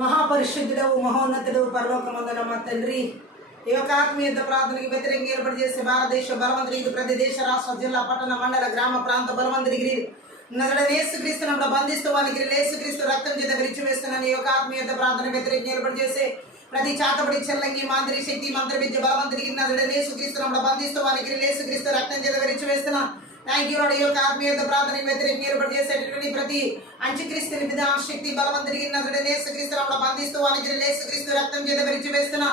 మహాపరిశుద్ధుడవు మహోన్నతుడు పరలోకమందున మా తండ్రి ఈ యొక్క ఆత్మీయత ప్రార్థనకి వ్యతిరేకంగా ఏర్పాటు చేసే భారతదేశ బలవంతుడికి ప్రతి దేశ రాష్ట్ర జిల్లా పట్టణ మండల గ్రామ ప్రాంత బలవంతుడికి యేసుక్రీస్తును బంధిస్తూ వానికి యేసుక్రీస్తు రక్తం చేత విరిచివేస్తున్నాను. ఈ యొక్క ఆత్మీయత ప్రార్థన వ్యతిరేకంగా ఏర్పాటు చేసే ప్రతి చాతబడి చెల్లంగి మాంత్రి శక్తి మంత్ర విద్య బలవంతుడికి యేసుక్రీస్తును బంధిస్తూ వానికి యేసుక్రీస్తు రక్తం చేత విరిచివేస్తున్నాను. Thank you. ఈ యొక్క ఆత్మీయత ప్రార్థనకు వ్యతిరేకంగా ఏర్పాటు చేసేటటువంటి ప్రతి అంత్యక్రీస్తుని విధాన శక్తి బలవంతుడికి యేసుక్రీస్తును బంధిస్తూ వానికి యేసుక్రీస్తు రక్తం చేత విరిచివేస్తున్నా.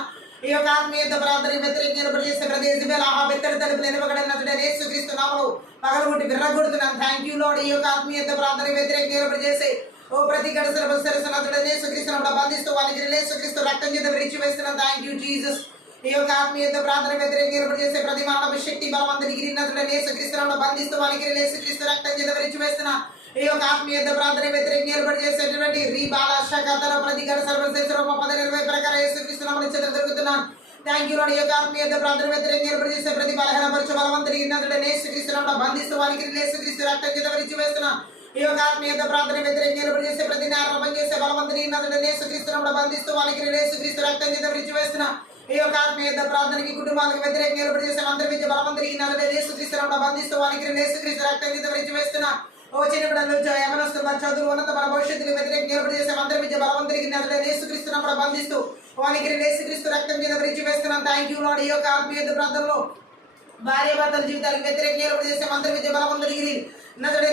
ఈ యొక్క ఆత్మీయత ప్రార్థనకు వ్యతిరేకంగా ఏర్పాటు చేసే ప్రతి యెజబెల్ బెత్తడి తలుపులు నిలవబడిన యేసుక్రీస్తు నామములో పగలగొట్టి విర్రగొడుతున్నాను. Thank you Lord. ఈ యొక్క ఆత్మీయత ప్రార్థనకు వ్యతిరేకంగా ఏర్పాటు చేసే ప్రతి గడసర యేసుక్రీస్తును బంధిస్తూ వానికి యేసుక్రీస్తు రక్తం చేత విరిచివేస్తున్నాను. Thank you Jesus. ఈ యొక్క ఆత్మీయత ప్రార్థన వ్యతిరేకంగా ఏర్పాటు చేసే ప్రతి మానవ శక్తి బలవంతుడికి యేసుక్రీస్తును బంధిస్తూ వానికి యేసుక్రీస్తు రక్తం చేత విరిచివేస్తున్నా. ఈ యొక్క ఆత్మీయత ప్రార్థన వ్యతిరేకంగా ఏర్పాటు చేసేటువంటి ప్రతి గడసర ప్రకారం యేసుక్రీస్తు నామములో దొరుకుతున్నాను. Thank you Lord. ఈ యొక్క ఆత్మీయత ప్రార్థన వ్యతిరేకంగా ఏర్పాటు చేసే ప్రతి బలహీనపరచు బలవంతుడికి యేసుక్రీస్తు నామములో బంధిస్తూ వానికి యేసుక్రీస్తు రక్తం చేత విరిచివేస్తున్నా. ఈ యొక్క ఆత్మీయత ప్రార్థన వ్యతిరేకంగా ఏర్పాటు చేసే ప్రతి నేరం పనిచేసే బలవంతుడికి యేసుక్రీస్తు నామములో బంధిస్తూ వానికి యేసుక్రీస్తు రక్తం చేత విరిచివేస్తున్నా. ఈ యొక్క ఆత్మీయత ప్రార్థనకి కుటుంబాలకు వ్యతిరేకంగా ఏర్పాటు చేసే మంత్ర విద్య బలవంతుడికి యేసుక్రీస్తు నామములో బంధిస్తూ వానికి యేసుక్రీస్తు రక్తం చేత విరిచివేస్తున్నా. చిన్న బిడ్డలు యవనస్తులు చదువు ఉన్నత మన భవిష్యత్తుకు వ్యతిరేకంగా ఏర్పాటు చేసే మంత్ర విద్య బలవంతుడికి యేసుక్రీస్తు నామములో బంధిస్తూ వానికి యేసుక్రీస్తు రక్తం చేత విరిచివేస్తున్నాను. Thank you Lord. ఈ యొక్క ఆత్మీయత ప్రార్థనలో భార్య భర్తల జీవితాలకు వ్యతిరేకంగా ఏర్పాటు చేసే మంత్ర విద్య బలవంతుడికి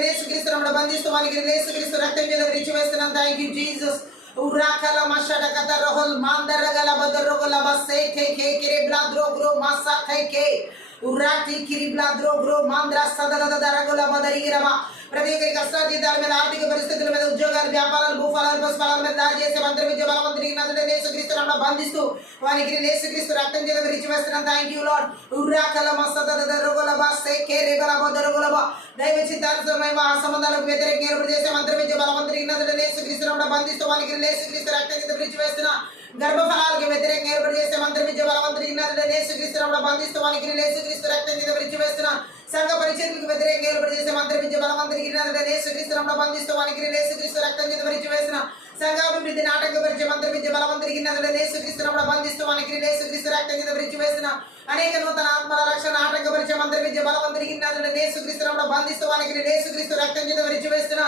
యేసుక్రీస్తు నామములో బంధిస్తూ వానికి యేసుక్రీస్తు రక్తం చేత విరిచివేస్తున్నాను. Thank you Jesus. Urakala mashada kata rohol mandara gala badro gala basse ke kire bladro gro masa ke urati kiri bladro gro mandra sadada daragola badari girama ప్రతి ఒక్కరి కష్టాల జీతాల మీద ఆర్థిక పరిస్థితుల మీద ఉద్యోగాలు వ్యాపారాలు భూఫలాలు పశుఫలాల మీద దాడి చేసే మంత్ర విద్య బలవంతుడికి యేసుక్రీస్తు నామములో బంధిస్తూ వానికి యేసుక్రీస్తు రక్తం చేత విరిచివేస్తున్నాను. Thank you Lord. ఉర్రాకల మసదద దరగల బాసే కేరే గల బదరగల బా దైవ చిత్తానుసారమైన ఆ సంబంధాలకు వ్యతిరేకంగా ఏర్పాటు చేసే మంత్ర విద్య బలవంతుడికి యేసుక్రీస్తు నామములో బంధిస్తూ వానికి యేసుక్రీస్తు రక్తం చేత విరిచివేస్తున్నా. గర్భఫలాలకు వ్యతిరేకంగా ఏర్పాటు చేసే మంత్ర విద్య బలవంతుడికి యేసుక్రీస్తు నామములో బంధిస్తూ వానికి యేసుక్రీస్తు రక్తం చేత విరిచివేస్తున్నా. సంఘ పరిచర్యలకు వ్యతిరేకంగా ఏర్పాటు చేసే మంత్ర విద్య బలవంతుడికి యేసుక్రీస్తు నామములో బంధిస్తూ వానికి యేసుక్రీస్తు రక్తం చేత విరిచివేస్తున్న. సంఘాభివృద్ధిని ఆటంకపరిచే మంత్ర విద్య బలవంతుడికి యేసుక్రీస్తు నామములో బంధిస్తూ వానికి యేసుక్రీస్తు రక్తం చేత విరిచివేస్తున్న. అనేక నూతన ఆత్మల రక్షణ ఆటంకపరిచే మంత్ర విద్య బలవంతుడికి యేసుక్రీస్తు నామములో బంధిస్తూ వానికి యేసుక్రీస్తు రక్తం చేత విరిచివేస్తున్న.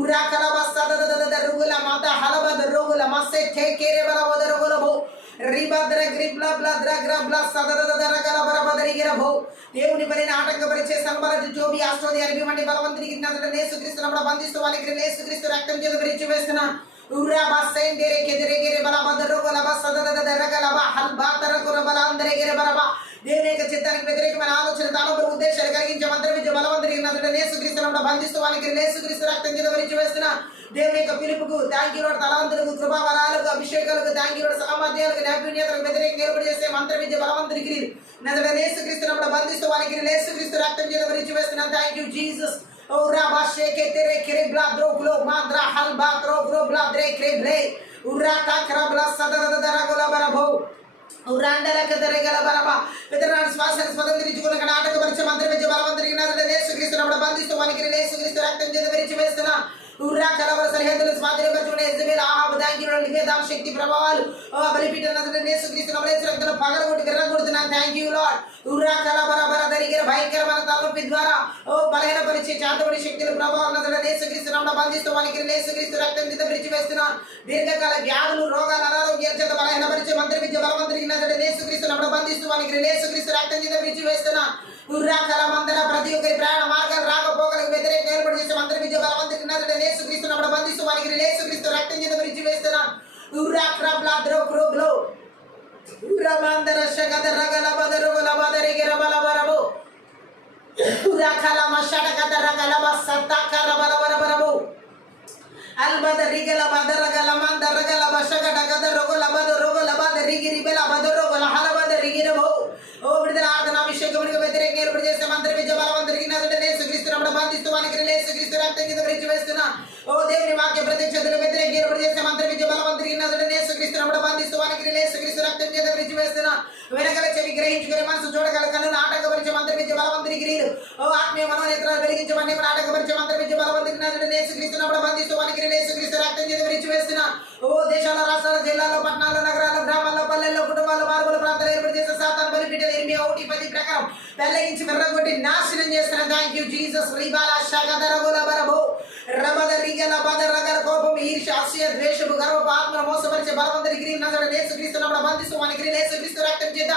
ఉరాకల బసదద రుగుల మాత హలబద రోగుల మసే కేరే బలబద రోగులబో రిబద్ర గ్రిబ్ల బ్లద్ర గ్రబ్ల సదదదర గల బరబదరి గిరబో దేవుని పనిని ఆటంకపరిచే సంబరజు జోబి ఆస్ట్రోది అరిబిమండి బలవంతుడికి యేసుక్రీస్తు నామములో బంధిస్తూ వానికి యేసుక్రీస్తు రక్తం చేత విరిచివేస్తున్నా. ఉర్రా బసెండెరే కెదరే గిరే బలబద రోగుల బసదదర గల హల్బాతర కుర బలందరే గిరే బరబా దేవుని యొక్క చిత్తానికి వ్యతిరేకమైన ఆలోచన తాను ఉద్దేశాలు కలిగించే మంత్ర విద్య బలవంతుడికి యేసుక్రీస్తు నామములో బంధిస్తూ వానికి యేసుక్రీస్తు రక్తం చేత విరిచివేస్తున్నా. దేవుని యొక్క పిలుపుకు థ్యాంక్ యూ లార్డ్. తలాంతులకు కృపావరాలకు అభిషేకాలకు థ్యాంక్ యూ లార్డ్. సామర్థ్యాలకు నైపుణ్యతలకు వ్యతిరేకంగా ఏర్పాటు చేసే మంత్ర విద్య బలవంతుడికి యేసుక్రీస్తు నామములో బంధిస్తూ వానికి యేసుక్రీస్తు రక్తం చేత విరిచివేస్తున్నాను. Thank you Jesus. ఓ రాబాషే కెతెరే కెరే బ్లాద్రో గ్లో మాద్రా హల్బాత్రో గ్లో బ్లాద్రే క్రేబ్లే ఉర్రాతా క్రబ్లా సదదదర గల బరబో ఉరాండల కదరే గల బరబా పితరాల శ్వాసను స్వతంత్రించుకున్న నాటకపరిచే మంత్ర విద్య బలవంతుడికి యేసుక్రీస్తు నామములో బంధిస్తూ వానికి యేసుక్రీస్తు రక్తం చేత విరిచివేస్తున్నా. ఉర్రా కలవర సరిహద్దులు స్వాధీనపరచుకునే యెజబెల్ థ్యాంక్ యూ లార్డ్. నివేదాం శక్తి ప్రభావాలు బలిపీఠం యేసుక్రీస్తు నామములో రక్తం పగలగొట్టి విర్రగొడుతున్నాను. Thank you Lord. ఉర్రా కలవర దరిగిర భయంకరమైన తలనొప్పి ద్వారా బలహీనపరిచే చాతబడి శక్తుల ప్రభావం యేసుక్రీస్తు నామములో బంధిస్తూ వానికి యేసుక్రీస్తు రక్తం చేత విరిచివేస్తున్నాను. దీర్ఘకాల వ్యాధులు రోగాలు అనారోగ్యాల చేత బలహీనపరిచే మంత్ర విద్య బలవంతుడికి యేసుక్రీస్తు నామములో బంధిస్తూ వానికి యేసుక్రీస్తు రక్తం చేత విరిచివేస్తున్నా. ఉర్రాకల మందన ప్రతి ఒక్కరి ప్రయాణ మార్గాలు రాకపోకలకు వ్యతిరేకంగా ఏర్పాటు చేసే మంత్ర విద్య బలవంతుడికి యేసుక్రీస్తు నామములో బంధిస్తూ వానికి యేసుక్రీస్తు రక్తం చేత విరిచివేస్తున్నా. ఉర్రాక్రబ్లా ద్రోక్రోబ్లో ఉర్రమందర శగద రగల బదరుగల బదరి గిర బలబరబో ఉర్రాకల మషడ కద రగల బసతకర బలబరబరబో అల్బద రిగల బదర గల మందర గల బషగడ గద రొగల బదరుగల బదరి గిరి బల బదరుగల హలబద రిగిరబో ఓ విడుదల ఆరాధన అభిషేకములకు వ్యతిరేకంగా ఏర్పాటు చేసే మంత్ర విద్య బలవంతుడికి యేసుక్రీస్తు నామములో బంధిస్తూ వానికి యేసుక్రీస్తు రక్తం చేత విరిచివేస్తున్నా. ఓ దేవుని వాక్య ప్రత్యక్షతలకు వ్యతిరేకంగా ఏర్పాటు చేసే మంత్ర విద్య బలవంతుడికి యేసుక్రీస్తు నామములో బంధిస్తూ వానికి యేసుక్రీస్తు రక్తం చేత విరిచివేస్తున్నా. వెనకల చెవి గ్రహించుకునే మనసు చూడగల కన్నును ఆటంకపరిచే మంత్ర విద్య బలవంతుడికి ఓ ఆత్మీయ మనోనేత్రాలు వెలిగించమని ఆటంకపరిచే మంత్ర విద్య బలవంతుడికి యేసుక్రీస్తు నామములో బంధిస్తూ వానికి యేసుక్రీస్తు రక్తం చేత విరిచివేస్తున్నా. ఓ దేశాల రాష్ట్రాల చేస్తున్నాను. Thank you Jesus. రిబాల షగదరగుల బరబో రబదరిగల బదరగల కోపం, ఈర్ష్య, అసూయ, ద్వేషము, గర్వపు ఆత్మను మోసపరిచే బలవంతుని గిరి నజరేయుడైన యేసుక్రీస్తు నామమున బంధిస్తూ వాని గిరి యేసుక్రీస్తు రక్తం చేత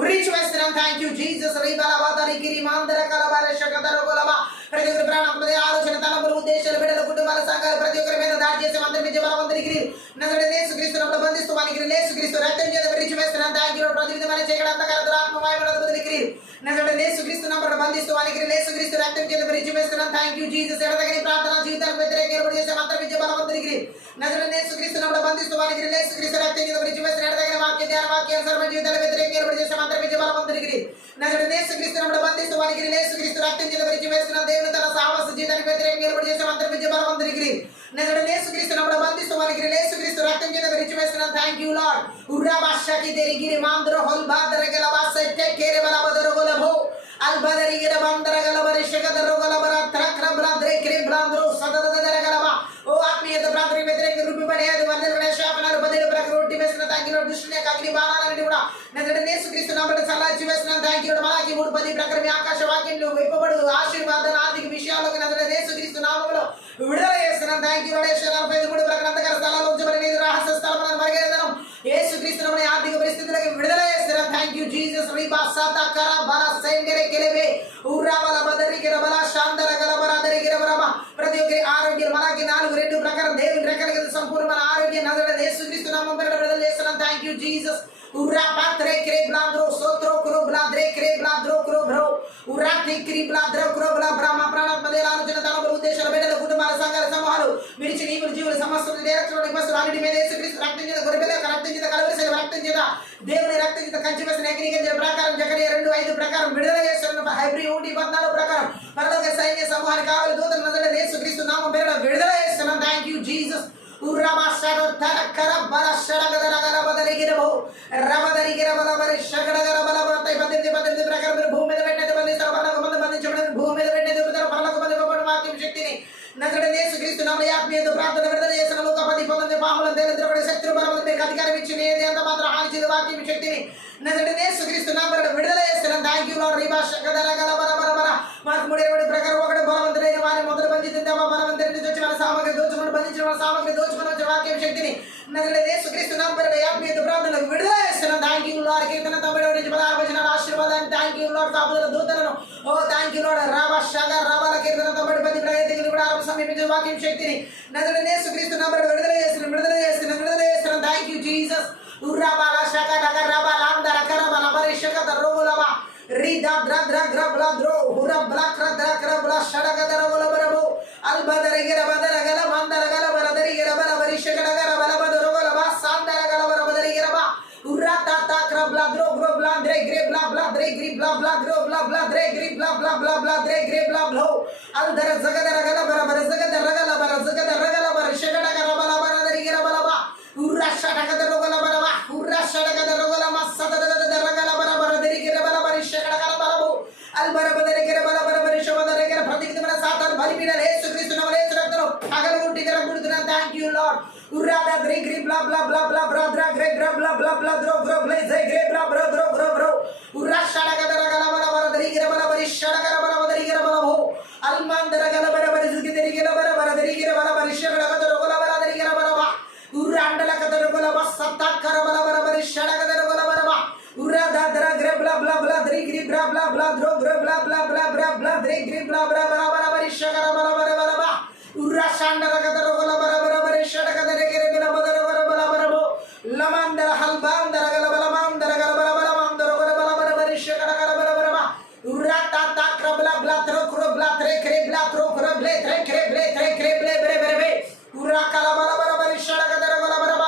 ఉరించి వేస్తున్నాం. Thank you Jesus. రిబాల బదరి గిరి మాందర కలబర షగదరగులమ ప్రతి ఒక్కరి ప్రాణం, ఆలోచన, తలంపులు, ఉద్దేశాలు, బిడ్డల, కుటుంబాల, సంఘాలు ప్రతి ఒక్కరి మీద దాడి చేసే మంత్రమిచ్చే బలవంతుని గిరి నజరేయుడైన యేసుక్రీస్తు నామమున బంధిస్తూ వాని గిరి యేసుక్రీస్తు రక్తం చేత ఉరించి వేస్తున్నాం. Thank you. ప్రతి విధమైన చీకటి, అంధకార, దురాత్మ, మాయముల గిరి నజరేయుడైన యేసుక్రీస్తు నామమున బంధిస్తూ వాని గిరి యేసుక్రీస్తు రక్తం చేత ఉరించి వేస్తున్నాం. Thank you Jesus. ఎడతగని ప్రార్థన జీవితాలకు వ్యతిరేకంగా ఏర్పాటు చేసే మంత్రమిచ్చే బలవంతుని గిరి నజరేయుడైన యేసుక్రీస్తు నామమున బంధిస్తూ వాని గిరి యేసుక్రీస్తు రక్తం చేత ఉరించి వేస్తున్నాం. ఎడతగని వాక్య ధ్యాన వాక్యానుసారమైన జీవితాలకు వ్యతిరేకంగా ఏర్పాటు చేసే మంత్రమిచ్చే బలవంతుని గిరి నజరేయుడైన యేసుక్రీస్తు నామమున బంధిస్తూ వాని గిరి యేసుక్రీస్తు రక్తం చేత ఉరించి వేస్తున్నాం. దేవుని తన సహవాస జీవితానికి వ్యతిరేకంగా ఏర్పాటు చేసే మంత్రమిచ్చే బలవంతుని గిరి నజరేయుడైన యేసుక్రీస్తు నామమున బంధిస్తూ వాని గిరి యేసుక్రీస్తు రక్తం చేత ఉరించి వేస్తున్నాం. Thank you Lord. ఉర్రాబాషకి దెరిగిరి మాంద్ర హొల్బాదరగల వాసెట్టే కేరేబల బదరగలబో అల్బదరిగిర బందరగల వరిషగదరగల బరత్రక్రబ్ల ద్రేక్రి బ్లాంద్రో సదదదరగలబా. ఓ ఆత్మీయత ప్రార్థనకు వ్యతిరేకంగా రూపిపడే అది వందన శాపనాలు బదిలీ ప్రకృతి వేసిన తాకిలో దృష్టిని అగ్ని బాణాలని కూడా నజరేయుడైన యేసుక్రీస్తు నామమున చల్లార్చి వేస్తున్నాం. Thank you. మలాకి 3:10 ప్రకారం ఆకాశ వాక్యంలో విప్పబడు ఆశీర్వాదాలు ఆర్థిక విషయాల్లోకి నజరేయుడైన యేసుక్రీస్తు నామములో విడుదల చేస్తున్నాం. Thank you. 43 ప్రకారం అంధకార స్థలాల్లో ఉంచబడిన రహస్య స్థలములను మరిగేదనం యేసుక్రీస్తు నామమున ఆర్థిక పరిస్థితులకు విడుదల చేస్తున్నాం. Thank you Jesus. రిబా సతకర బల సెంగెరె కెలెబే ఉర్రాబల బదరిగిర బల శాందర గలబర దరిగిర బరమ ప్రతి ఒక్కరి ఆరోగ్యం మలాకి 4:2 ప్రకారం దేవుని రెక్కల కింద సంపూర్ణమైన ఆరోగ్యం నజరేయుడైన యేసుక్రీస్తు నామమున విడుదల చేస్తున్నాం. Thank you Jesus. ఉర్రా పాత్రే క్రే బ్లాద్రో సోత్రో క్రో బ్లాద్రే క్రే బ్లాద్రో క్రో బ్రో ఉర్రా టిక్రి బ్లాద్రో క్రో బ్లా బ్రహ్మ ప్రాణాత్మదే ఆలోచన తలంపులు ఉద్దేశాలు బిడ్డల కుటుంబాల సంఘాల సమూహాలు విడిచి నీవులు జీవులు సమస్త డైరెక్షన్ బస్సులు అన్నిటి మీద యేసుక్రీస్తు రక్తం చేత గొర్రెపిల్ల రక్తం చేత కలవరిసిన రక్తం చేత దేవుని రక్తం చేత కంచి వేసిన ఏకీకరించిన ప్రకారం జకరియా 2:5 ప్రకారం విడుదల చేస్తున్న హెబ్రీ 1:14 ప్రకారం పరలోక సైన్య సమూహానికి కావాలి దూతలు నజరేయుడైన యేసుక్రీస్తు నామమున పేరిట విడుదల చేస్తున్నాం. Thank you Jesus. ఉర్రాబాషర తరకర బల షడగదరగల బదరిగిరబో రబదరిగిర బల బరి షగడగల బల బరతై 18 ప్రకారం భూమి మీద పెట్టినది బంధిస్తారు. పరలోక మందు బంధించబడిన భూమి మీద పెట్టినది దొరుకుతారు. పరలోక మందు ఇవ్వబడిన వాక్యం శక్తిని నజరేయుడైన యేసుక్రీస్తు నామమున ఆత్మీయత ప్రార్థన విడుదల చేసిన లోక 10:19 పాములను తేలించబడే శత్రు బలములు మీకు అధికారం ఇచ్చిన ఏది అంత మాత్రం హాని చేయదు వాక్యం శక్తిని నజరేయుడైన యేసుక్రీస్తు నామమున విడుదల చేస్తున్నాం. Thank you Lord. రిబా షగదరగల బర బర బర మార్కు 3:20 ప్రకారం ఒకడు బలవంతుడైన వారిని మొదలు బంధించిన బలవంతుడి నుంచి వచ్చిన సామగ్రి దోచుకుని బంధించిన సామగ్రి దోచుకుని వచ్చిన వాక్యం శక్తిని నజరేయుడైన యేసుక్రీస్తు నామమున ఆత్మీయత ప్రార్థనకు విడుదల చేస్తున్నాం. Thank you lord. కీర్తన 90:16 వచనాల ఆశీర్వాదాన్ని థ్యాంక్ యూ లార్డ్. కాపుదల దూతలను ఓ థ్యాంక్ యూ లార్డ్. రాబా షగ రాబాల కీర్తన 90:10 ప్రయత్నికులు కూడా ఆరంభ సమీపించిన వాక్యం శక్తిని నజరేయుడైన యేసుక్రీస్తు నామమున విడుదల చేస్తున్నాం. Thank you Jesus. ఉర్రాబాల షగ డగ రాబాల అందర కరబల బరిషగ దరోగులవ రిదా ద్ర ద్ర గ్ర బ్ల ద్రో హుర బ్ల క్ర ద్ర క్ర బ్ల షడగ దరగుల బరబో అల్బదరిగిర బదరగల మందరగల బరదరిగిర బల బరిషగడగర బల బదరగుల బ సాందరగల బర బదరిగిర బ ఉర్రా తా తా క్ర బ్ల ద్రో గ్రో బ్ల ద్రే గ్రే బ్ల బ్ల ద్రే గ్రి బ్ల బ్ల గ్రో బ్ల బ్ల ద్రే గ్రి బ్ల బ్ల బ్ల బ్ల ద్రే గ్రే బ్ల బ్లో అల్దర జగదరగల బర బర జగదరగల బర జగదరగల బర షగడగర బల బరదరిగిర బల బ ఉర్రా షడగదరగల బర బ ఉర్రా షడగదరగల మస్సదదదరగల బర బరదరిగిర బల బరిషగడగల బలబు అల్బర బదరిగిర బల బర బరిషవదరిగిర ప్రతి విధమైన సాతాను బలిపీడలు యేసుక్రీస్తు నామమున యేసు రక్తంలో పగలగొట్టి విరగొడుతున్నాం. Thank you Lord. ఉర్రా ద గ్రే గ్రి బ్ల బ్ల బ్ల బ్ల బ్ర ద్ర గ్రే గ్ర బ్ల బ్ల బ్ల ద్రో గ్రో బ్లే జై గ్రే బ్ల బ్ర ద్రో గ్రో బ్రో ఉర్రా షడగదరగల బల బరదరిగిర బల బరిషగడగర బల బదరిగిర బలబు అల్మాందరగల బర బరిజుగిదరిగిర బర బరదరిగిర బల బరిషగడగదరగల బరదరిగిర బలబ ఉర్రా అండలకదరగల బ సత్తకర బల బర బరిషగడగదరగల బలబ ఉర్రా ద ద్ర గ్ర బ్ల బ్ల బ్ల ద్రి గ్రి బ్ల బ్ల బ్ల ద్రో గ్రో బ్ల బ్ల బ్ల బ్ర బ్ల ద్రి గ్రి బ్ల బ్ర బర బర బరిషగర బల బర బలబ ఉర్రా షండరగదరగల బర బర బరిషగడగదరగిర బల బదరగల బల బరబో లమందర హల్బాందరగల బల మాందరగల బల బల మాందరగల బల బర బరిషగడగల బల బరబ ఉర్రా తా తా క్ర బ్ల బ్ల త్రో క్రో బ్ల త్రే క్రే బ్ల త్రో క్రో బ్లే త్రే క్రే బ్లే బరే బరే బే ఉర్రా కల బల బర బరిషగడగదరగల బరబ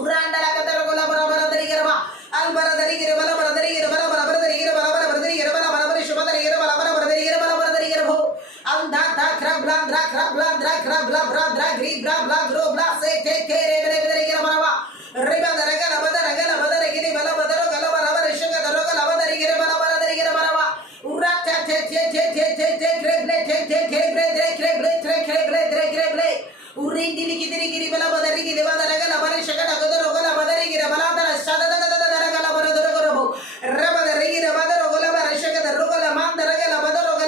ఉర్రా అండలగదరగల బర బరదరిగిర బ అల్బర దరిగిర బల బరదరిగిర బల బల బరదరిగిర బల బల బరదరిగిర బల బల బరిషబదరిగిర బల బల బరదరిగిర బల బరదరిగిర భో అందా తా క్ర బ్ల ద్ర క్ర బ్ల ద్ర క్ర బ్ల బ్ర ద్ర గ్రి బ్ర బ్ల గ్రో బ్ల సే కే కే రే బరే బరదరిగిర బలబ రిబదరగల బదరగల బదరగిరి బల బదరగల బల బరిషగదరగల బదరిగిర బల బరదరిగిర బలబ ఉర్రా తే తే తే తే తే తే క్రే బ్లే తే తే కే బ్లే ద్రే క్రే బ్లే త్రే క్రే బ్లే ద్రే క్రే బ్లే ఉర్రి దిలికి దిరిగిరి బల బదరిగిరి బదరగల బరిషగడగదరగల బదరిగిర బల దర షదదదదరగల బరదరగరబో రబదరిగిర బదరగల బరిషగదరగల మందరగల బదరగల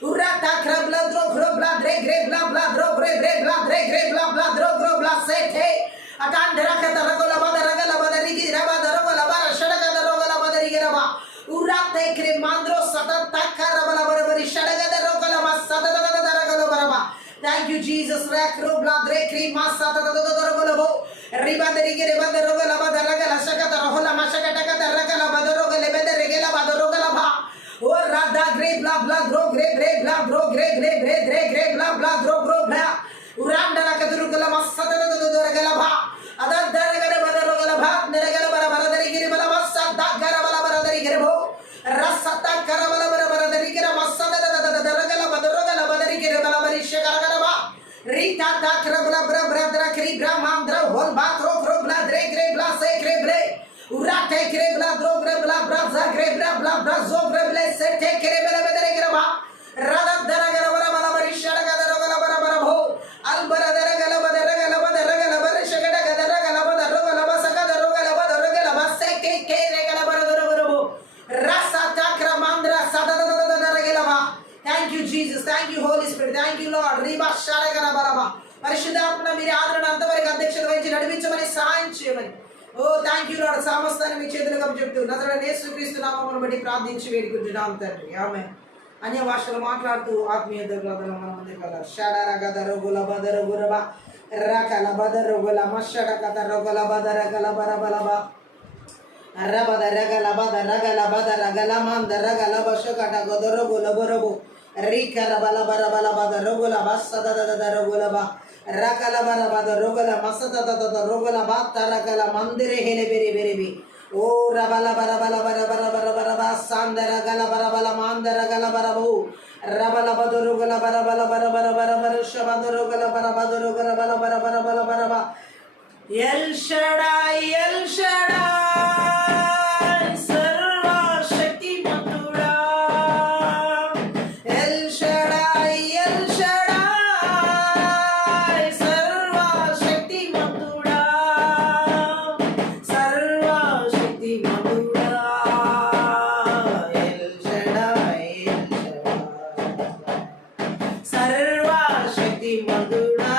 Urata krabla dro grobla dre grebla bla dro grebla dre grebla bla dro grobla sete. Atandra kata ragola bada ragala bada rigi raba darogola bara shadaga darogola bada rigi raba. Urate kremandro satata karabala bara bari shadaga darogola ba satata darogola baraba. Thank you, Jesus. Rakro blood rekri masata darogola bo. Riba derigi reba darogola bada ragala shakata rogola mashakata kata ragala bada rogola bada regela bada rogola ba. Oh, rada gre bla bla dro gre bla dro gre bla bla dro bla. Uranda la kadurugala masata darogola ba. Adar daragara bada rogola ba neragala bara bara derigi bala masata gara bala bara derigi bo. Rasata karabala bara bara derigi masata daragala bada rogola bada derigi bala bari shakara ba. Rita ta krabla bra bra dra kri bra mandra hol ba tro bla dre gre bla se gre ble. Urate kre bla dro gre bla bra za gre bla bra zo gre ble se te kre bla bada derigi ba. Rada daragala bara bala bari shakara rogola bara bara bo. Al bara daragala bada ragala bada ragala bara shakara daragala bada rogola ba sakada rogola bada rogala ba se ke regala bara bara bo. Rasata kramandra sada daragala ba. Thank you, Jesus. Thank you, Holy Spirit. Thank you, Lord. Riba shadagara baraba. పరిశుద్ధాత్మ మీరు ఆదరణ అంతవరకు అధ్యక్షత వహించి నడిపించమని సహాయం చేయమని. ఓ thank you lord. సమస్తాన్ని మీ చేతులకు అప్పచెప్తూ నజరేయుడైన యేసుక్రీస్తు నామమును బట్టి ప్రార్థించి వేడుకుంటున్నాం తండ్రి. ఆమేన్. అన్య భాషలు మాట్లాడుతూ ఆత్మీయ దర్గాదల మన ముందుకు షడరగద రగుల బదర గురబ రకల బదర గుల మషడకత రగుల బదర గల బరబలబ రబద రగల బద రగల బద రగల మంద రగల బషకట గదర గుల బరబు రీకల బల బర బల బద రగుల బసద దద రగుల బ రకల బర బద రగుల మసద దద రగుల బ తరగల మందిరే హెలె బెరి బెరిబి ఓ రబల బర బల బర బర బర బర బ సాందర గల బర బల మాందర గల బరబు రబల బదరు గల బర బల బర బర బర బర షబదరు గల బర బదరు గల బల బర బర బల బర బ ఎల్ షడాయ్ సర్వశక్తిమంతుడా ఎల్ షడాయ్ సర్వశక్తిమంతుడా సర్వశక్తిమంతుడా ఎల్ షడాయ్ సర్వశక్తిమంతుడా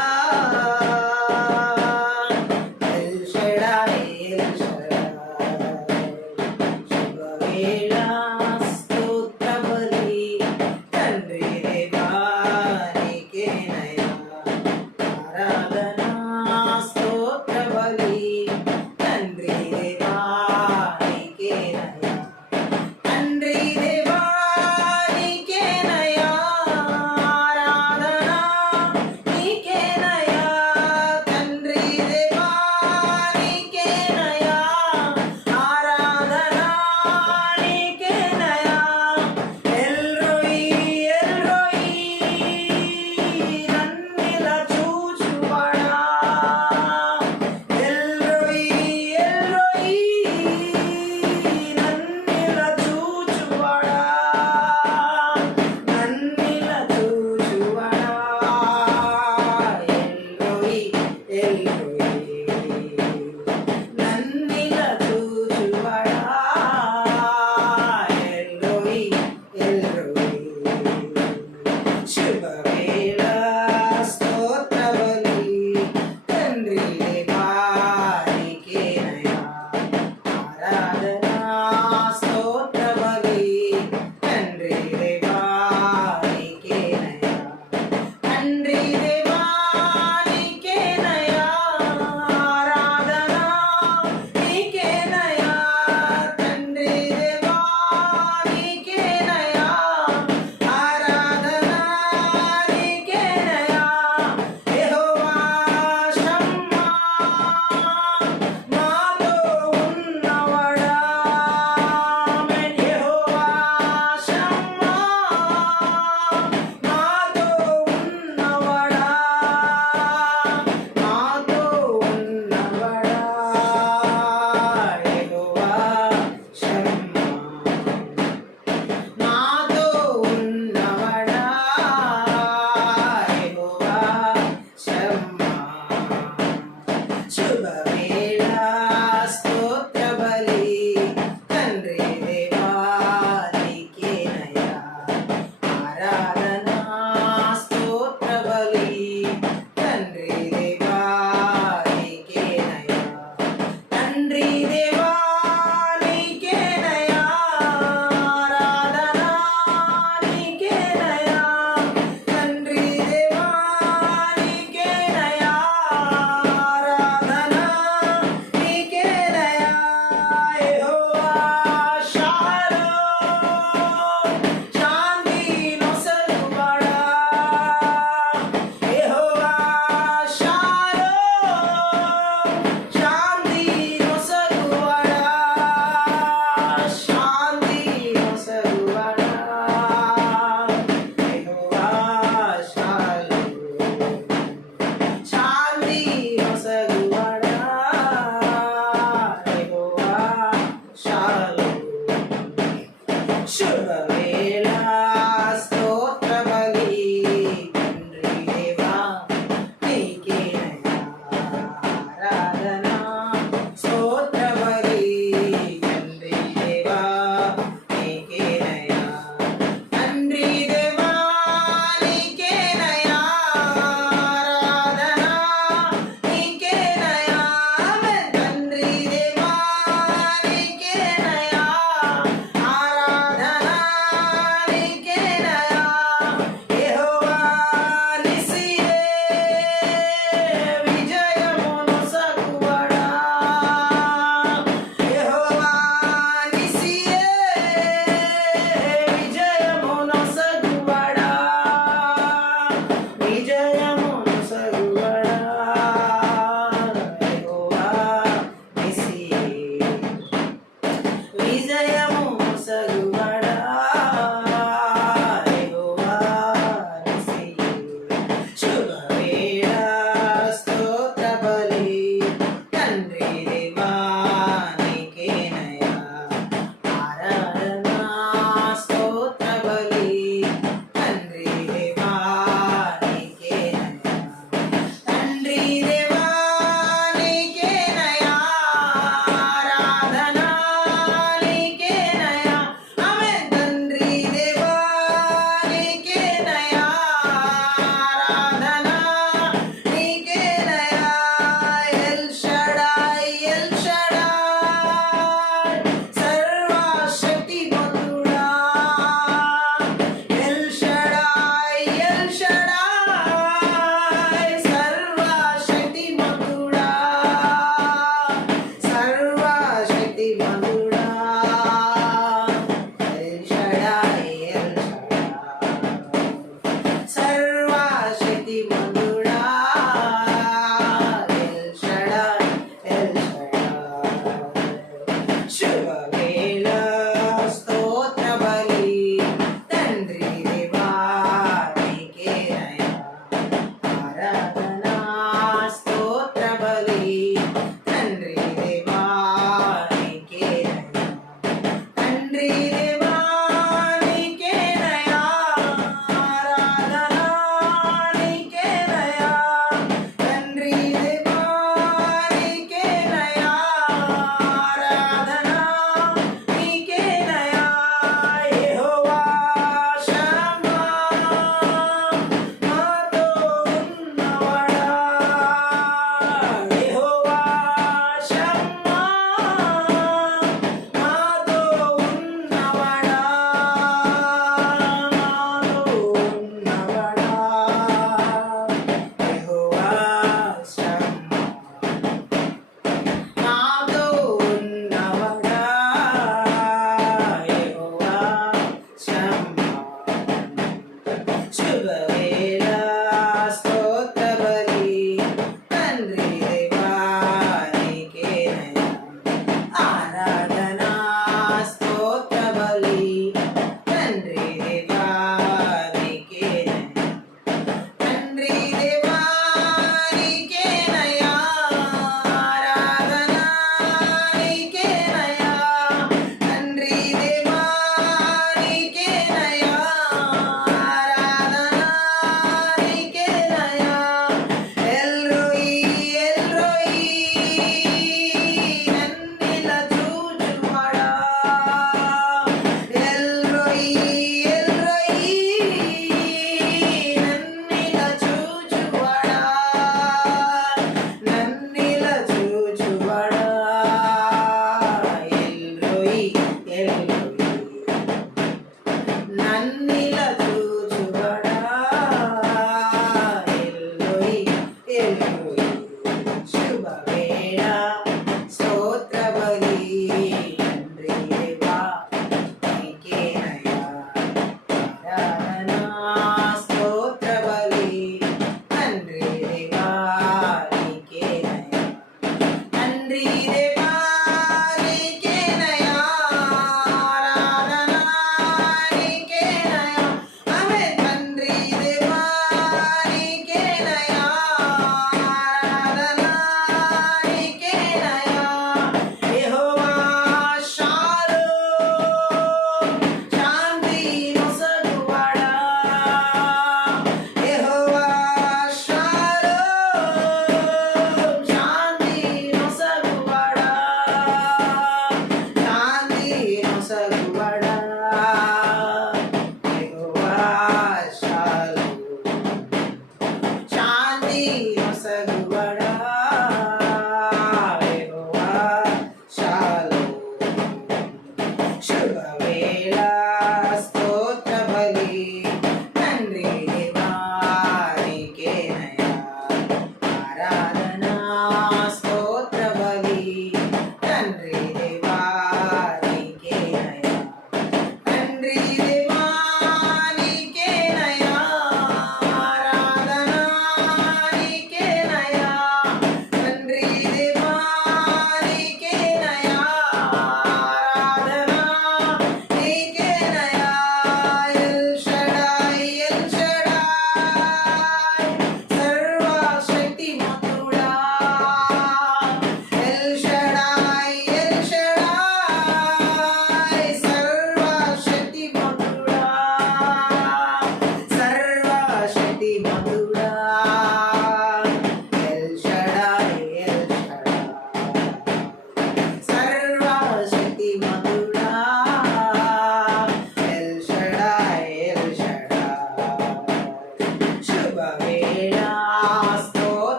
ఎల్ షడాయ్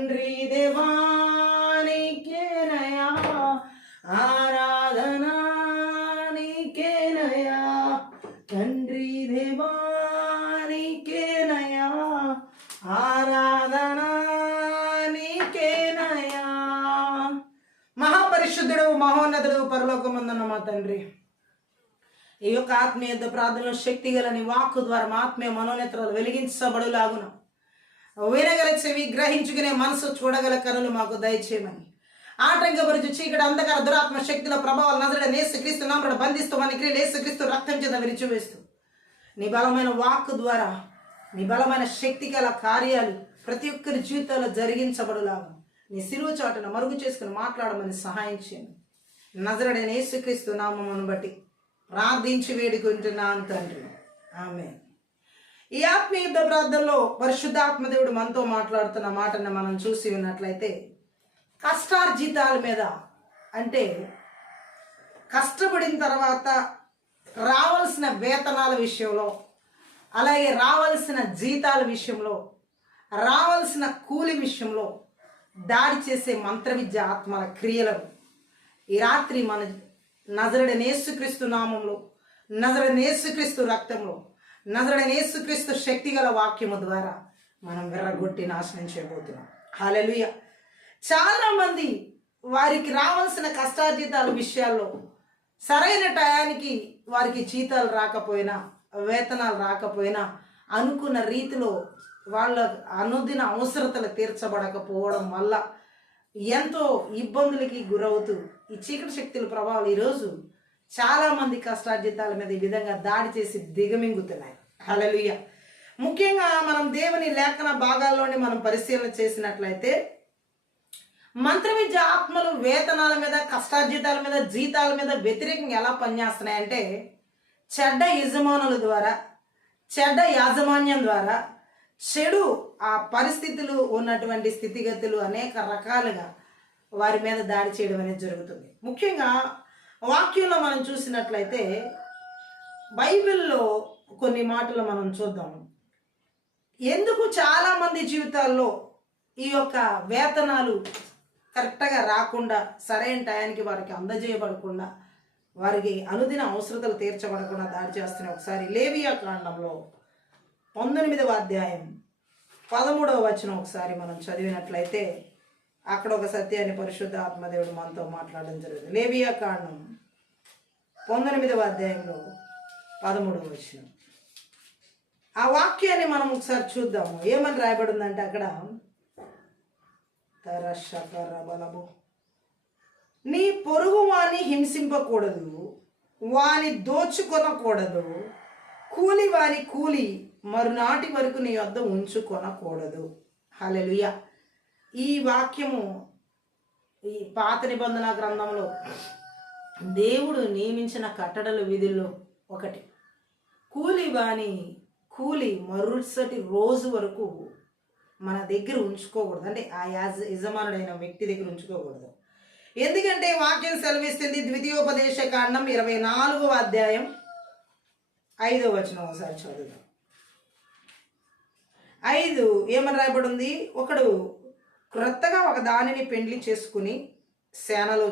తండ్రి దేవానికేనయా ఆరాధనా నీకేనయా తండ్రి దేవానికేనయా ఆరాధనా నీకేనయా. మహాపరిశుద్ధుడు మహోన్నతుడు పరలోకమందున్న మా తండ్రి, ఈ యొక్క ఆత్మీయ ప్రార్థనలో శక్తి గల నీ వాక్కు ద్వారా మా ఆత్మీయ మనోనేత్రాలు వెలిగించబడులాగున వినగల చెవి, గ్రహించుకునే మనసు, చూడగల కనులు మాకు దయచేయమని ఆటంకపరుచు చీకటి అంధకార దురాత్మ శక్తుల ప్రభావాలు నజరేయుడైన యేసుక్రీస్తు నామమున బంధిస్తూ మన క్రియలు యేసుక్రీస్తు రక్తం చేత విరిచివేస్తూ నీ బలమైన వాక్కు ద్వారా నీ బలమైన శక్తి గల కార్యాలు ప్రతి ఒక్కరి జీవితాల్లో జరిగించబడులాగా నీ సిలువ చాటున మరుగు చేసుకుని మాట్లాడమని సహాయం చేయండి. నజరేయుడైన యేసుక్రీస్తు నామమును బట్టి ప్రార్థించి వేడుకుంటున్నాను తండ్రి, ఆమేన్. ఈ ఆత్మీయ యుద్ధ ప్రార్థనలో పరిశుద్ధాత్మదేవుడు మనతో మాట్లాడుతున్న మాటను మనం చూసి ఉన్నట్లయితే, కష్టార్జితాల మీద, అంటే కష్టపడిన తర్వాత రావాల్సిన వేతనాల విషయంలో, అలాగే రావాల్సిన జీతాల విషయంలో, రావాల్సిన కూలి విషయంలో దాడి చేసే మంత్ర విద్య ఆత్మల క్రియలను ఈ రాత్రి మన నజరేయుడైన యేసుక్రీస్తు నామంలో, నజరేయుడైన యేసుక్రీస్తు రక్తంలో, నజరేయుడైన యేసుక్రీస్తు శక్తిగల వాక్యము ద్వారా మనం విర్రగొట్టి నాశనం చేయబోతున్నాం. హల్లెలూయా. చాలామంది వారికి రావాల్సిన కష్టార్జితాల విషయాల్లో సరైన టయానికి వారికి జీతాలు రాకపోయినా, వేతనాలు రాకపోయినా, అనుకున్న రీతిలో వాళ్ళ అనుదిన అవసరతలు తీర్చబడకపోవడం వల్ల ఎంతో ఇబ్బందులకి గురవుతూ ఈ చీకటి శక్తుల ప్రభావాలు ఈరోజు చాలామంది కష్టార్జితాల మీద ఈ విధంగా దాడి చేసి దిగమింగుతున్నాయి. హల్లెలూయా. ముఖ్యంగా మనం దేవుని లేఖన భాగాల్లోని మనం పరిశీలన చేసినట్లయితే, మంత్ర విద్య ఆత్మలు వేతనాల మీద, కష్టార్జితాల మీద, జీతాల మీద వ్యతిరేకంగా ఎలా పనిచేస్తున్నాయంటే, చెడ్డ యజమానుల ద్వారా, చెడ్డ యాజమాన్యం ద్వారా, చెడు ఆ పరిస్థితులు ఉన్నటువంటి స్థితిగతులు అనేక రకాలుగా వారి మీద దాడి చేయడం అనేది జరుగుతుంది. ముఖ్యంగా వాక్యంలో మనం చూసినట్లయితే బైబిల్లో కొన్ని మాటలు మనం చూద్దాం. ఎందుకు చాలామంది జీవితాల్లో ఈ యొక్క వేతనాలు కరెక్ట్గా రాకుండా, సరైన టయానికి వారికి అందజేయబడకుండా, వారికి అనుదిన అవసరతలు తీర్చబడకుండా దాడి చేస్తున్నాయి. ఒకసారి లేవియా కాండంలో 19వ అధ్యాయం 13వ వచనం ఒకసారి మనం చదివినట్లయితే అక్కడ ఒక సత్యాన్ని పరిశుద్ధ ఆత్మదేవుడు మనతో మాట్లాడడం జరిగింది. లేవియా కాండం 19వ అధ్యాయంలో 13వ వచనం. ఆ వాక్యాన్ని మనం ఒకసారి చూద్దాము. ఏమని రాయబడిందంటే అక్కడ, బలము నీ పొరుగు వాని హింసింపకూడదు, వాని దోచుకొనకూడదు, కూలి వాని కూలి మరునాటి వరకు నీ వద్ద ఉంచుకొనకూడదు. హల్లెలూయా. ఈ వాక్యము ఈ పాత నిబంధన గ్రంథంలో దేవుడు నియమించిన కట్టడల విధుల్లో ఒకటి. కూలి వాని కూలి మరుసటి రోజు వరకు మన దగ్గర ఉంచుకోకూడదు, అంటే ఆ యజమానుడైన వ్యక్తి దగ్గర ఉంచుకోకూడదు. ఎందుకంటే వాక్యం సెలవిస్తుంది. ద్వితీయోపదేశ కాండం 24వ అధ్యాయం 5వ వచనం ఒకసారి చదువుదాం. 5 ఏమని రాయబడింది? ఒకడు క్రొత్తగా ఒక దానిని పెండ్లి చేసుకుని సేనలో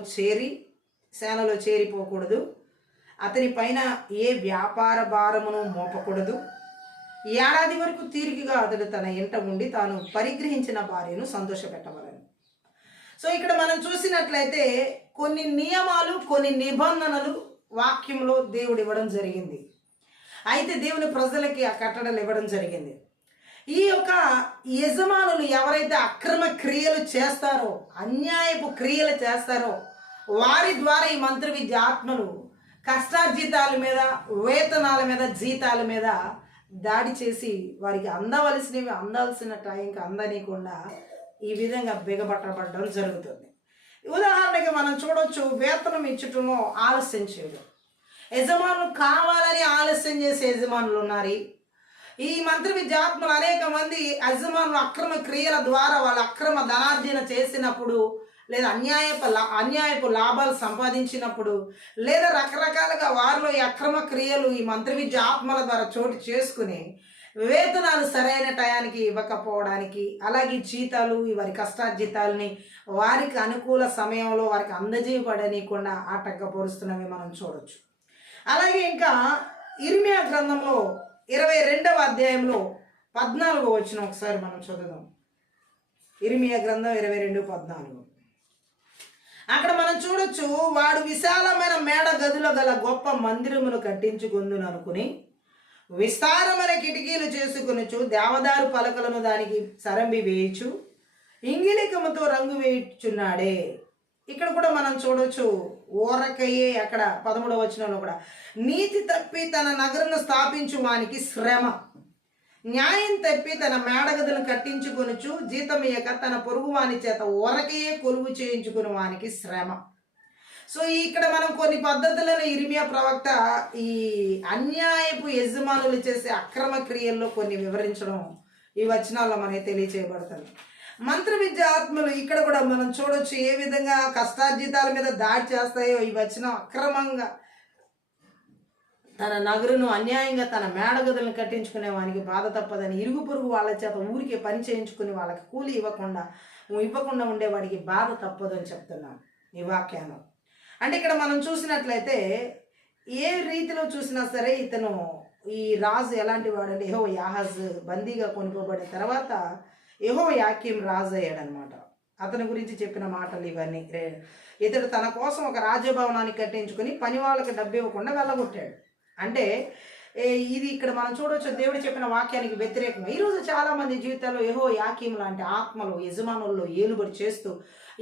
చేరిపోకూడదు, అతని పైన ఏ వ్యాపార భారమును మోపకూడదు, ఏడాది వరకు తీరికగా అతడు తన ఇంట ఉండి తాను పరిగ్రహించిన భార్యను సంతోషపెట్టవలను. సో ఇక్కడ మనం చూసినట్లయితే కొన్ని నియమాలు, కొన్ని నిబంధనలు వాక్యంలో దేవుడు ఇవ్వడం జరిగింది. అయితే దేవుని ప్రజలకి ఆ కట్టడలు ఇవ్వడం జరిగింది. ఈ యొక్క యజమానులు ఎవరైతే అక్రమ క్రియలు చేస్తారో, అన్యాయపు క్రియలు చేస్తారో, వారి ద్వారా ఈ మంత్ర విద్య ఆత్మలు కష్టార్జితాల మీద, వేతనాల మీద, జీతాల మీద దాడి చేసి వారికి అందవలసినవి అందాల్సిన టైంకి అందనీయకుండా ఈ విధంగా బిగబట్టబడడం జరుగుతుంది. ఉదాహరణకి మనం చూడవచ్చు, వేతనం ఇచ్చటంలో ఆలస్యం చేయడం. యజమానులు కావాలని ఆలస్యం చేసే యజమానులు ఉన్నారు. ఈ మంత్ర విద్యాత్మలు అనేక మంది యజమానులు అక్రమ క్రియల ద్వారా వాళ్ళ అక్రమ ధనార్జన చేసినప్పుడు, లేదా అన్యాయపు లాభాలు సంపాదించినప్పుడు, లేదా రకరకాలుగా వారిలో ఈ అక్రమ క్రియలు ఈ మంత్ర విద్య ఆత్మల ద్వారా చోటు చేసుకుని వేతనాలు సరైన టయానికి ఇవ్వకపోవడానికి, అలాగే జీతాలు వారి కష్టార్జితాలని వారికి అనుకూల సమయంలో వారికి అందజేయబడనీయకుండా ఆటంకపరుస్తున్నవి మనం చూడొచ్చు. అలాగే ఇంకా ఇర్మియా గ్రంథంలో 22వ అధ్యాయంలో 14వ వచనం ఒకసారి మనం చదువుదాం. ఇర్మియా గ్రంథం 22:14. అక్కడ మనం చూడొచ్చు, వాడు విశాలమైన మేడ గదుల గల గొప్ప మందిరములు కట్టించుకుందును అనుకుని విస్తారమైన కిటికీలు చేసుకొనుచు దేవదారు పలకలను దానికి సరంబి వేయచ్చు, ఇంగిలికముతో రంగు వేయుచున్నాడే. ఇక్కడ కూడా మనం చూడొచ్చు, ఓరకయ్యే అక్కడ 13వ వచనంలో కూడా, నీతి తప్పి తన నగరును స్థాపించు వానికి శ్రమ, న్యాయం తప్పి తన మేడగదులను కట్టించుకొనుచు జీతమియక తన పొరుగు వాని చేత ఓరకయ్యే కొలువు చేయించుకుని వానికి శ్రమ. సో ఇక్కడ మనం కొన్ని పద్ధతులను ఇర్మియా ప్రవక్త ఈ అన్యాయపు యజమానులు చేసే అక్రమ క్రియల్లో కొన్ని వివరించడం ఈ వచనాల్లో మనకి తెలియచేయబడుతుంది. మంత్ర విద్య ఆత్మలు ఇక్కడ కూడా మనం చూడొచ్చు ఏ విధంగా కష్టార్జితాల మీద దాడి చేస్తాయో. ఈ వచనం అక్రమంగా తన నగరును అన్యాయంగా తన మేడగదులను కట్టించుకునే వానికి బాధ తప్పదని, ఇరుగు పొరుగు వాళ్ళ చేత ఊరికే పని చేయించుకుని వాళ్ళకి కూలి ఇవ్వకుండా ఉండేవాడికి బాధ తప్పదు అని చెప్తున్నాం ఈ వాక్యాన్ని. అంటే ఇక్కడ మనం చూసినట్లయితే ఏ రీతిలో చూసినా సరే ఇతను ఈ రాజు ఎలాంటి వాడంటే, యెహోయాహాజు బందీగా కొనుక్కోబడిన తర్వాత యెహోయాకీం రాజు అయ్యాడనమాట. అతని గురించి చెప్పిన మాటలు ఇవన్నీ. ఇతడు తన కోసం ఒక రాజ్యభవనాన్ని కట్టించుకుని పని వాళ్ళకి డబ్బు ఇవ్వకుండా వెళ్ళగొట్టాడు. అంటే ఇది ఇక్కడ మనం చూడవచ్చు దేవుడు చెప్పిన వాక్యానికి వ్యతిరేకంగా ఈరోజు చాలామంది జీవితాల్లో యెహోయాకీం లాంటి ఆత్మలు యజమానుల్లో ఏలుబడి చేస్తూ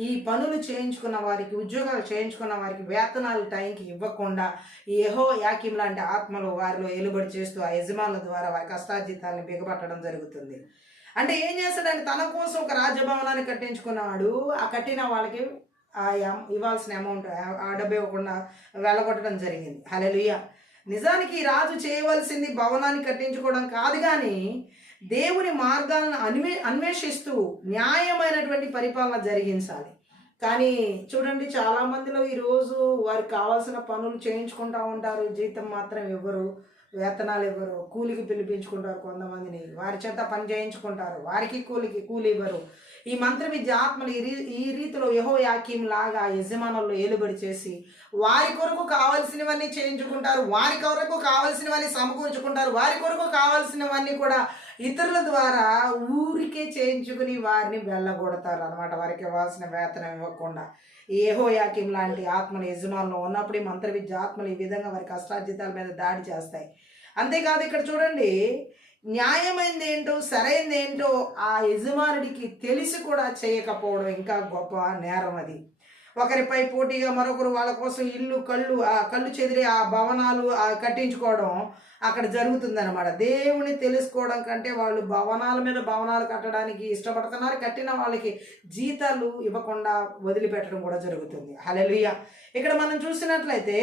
ఈ పనులు చేయించుకున్న వారికి, ఉద్యోగాలు చేయించుకున్న వారికి వేతనాలు టైంకి ఇవ్వకుండా ఈ యెహోయాకీం లాంటి ఆత్మలు వారిలో ఏలుబడి చేస్తూ ఆ యజమానుల ద్వారా వారి కష్టార్జితాలను బిగబట్టడం జరుగుతుంది. అంటే ఏం చేస్తాడంటే తన కోసం ఒక రాజ్యభవనాన్ని కట్టించుకున్నాడు, ఆ కట్టిన వాళ్ళకి ఇవ్వాల్సిన అమౌంట్ ఆ డబ్బు ఇవ్వకుండా వెళ్ళగొట్టడం జరిగింది. హల్లెలూయా. నిజానికి రాజు చేయవలసింది భవనాన్ని కట్టించుకోవడం కాదు, కానీ దేవుని మార్గాలను అన్వేషిస్తూ న్యాయమైనటువంటి పరిపాలన జరిగించాలి. కానీ చూడండి, చాలామందిలో ఈరోజు వారికి కావాల్సిన పనులు చేయించుకుంటూ ఉంటారు, జీతం మాత్రం ఇవ్వరు, వేతనాలు ఇవ్వరు, కూలికి పిలిపించుకుంటారు, కొంతమందిని వారి చేత పని చేయించుకుంటారు, వారికి కూలి ఇవ్వరు. ఈ మంత్ర విద్య ఆత్మలు ఈ రీతిలో యెహోయాకీం లాగా యజమానుల్లో ఏలుబడి చేసి వారి కొరకు కావాల్సినవన్నీ చేయించుకుంటారు, వారి కొరకు కావాల్సినవన్నీ సమకూర్చుకుంటారు, వారి కొరకు కావాల్సినవన్నీ కూడా ఇతరుల ద్వారా ఊరికే చేయించుకుని వారిని వెళ్ళగొడతారు అనమాట, వారికి ఇవ్వాల్సిన వేతనం ఇవ్వకుండా. ఈ యెహోయాకీం లాంటి ఆత్మలు యజమానులు ఉన్నప్పుడు ఈ మంత్ర విద్య ఆత్మలు ఈ విధంగా వారి కష్టార్జితాల మీద దాడి చేస్తాయి. అంతేకాదు ఇక్కడ చూడండి, న్యాయమైనది ఏంటో సరైనది ఏంటో ఆ యజమానుడికి తెలిసి కూడా చేయకపోవడం ఇంకా గొప్ప నేరం. అది ఒకరిపై పోటీగా మరొకరు వాళ్ళ కోసం కళ్ళు చెదిరి ఆ భవనాలు కట్టించుకోవడం అక్కడ జరుగుతుందన్నమాట. దేవుని తెలుసుకోవడం కంటే వాళ్ళు భవనాల మీద భవనాలు కట్టడానికి ఇష్టపడుతున్నారు, కట్టిన వాళ్ళకి జీతాలు ఇవ్వకుండా వదిలిపెట్టడం కూడా జరుగుతుంది. హల్లెలూయా. ఇక్కడ మనం చూసినట్లయితే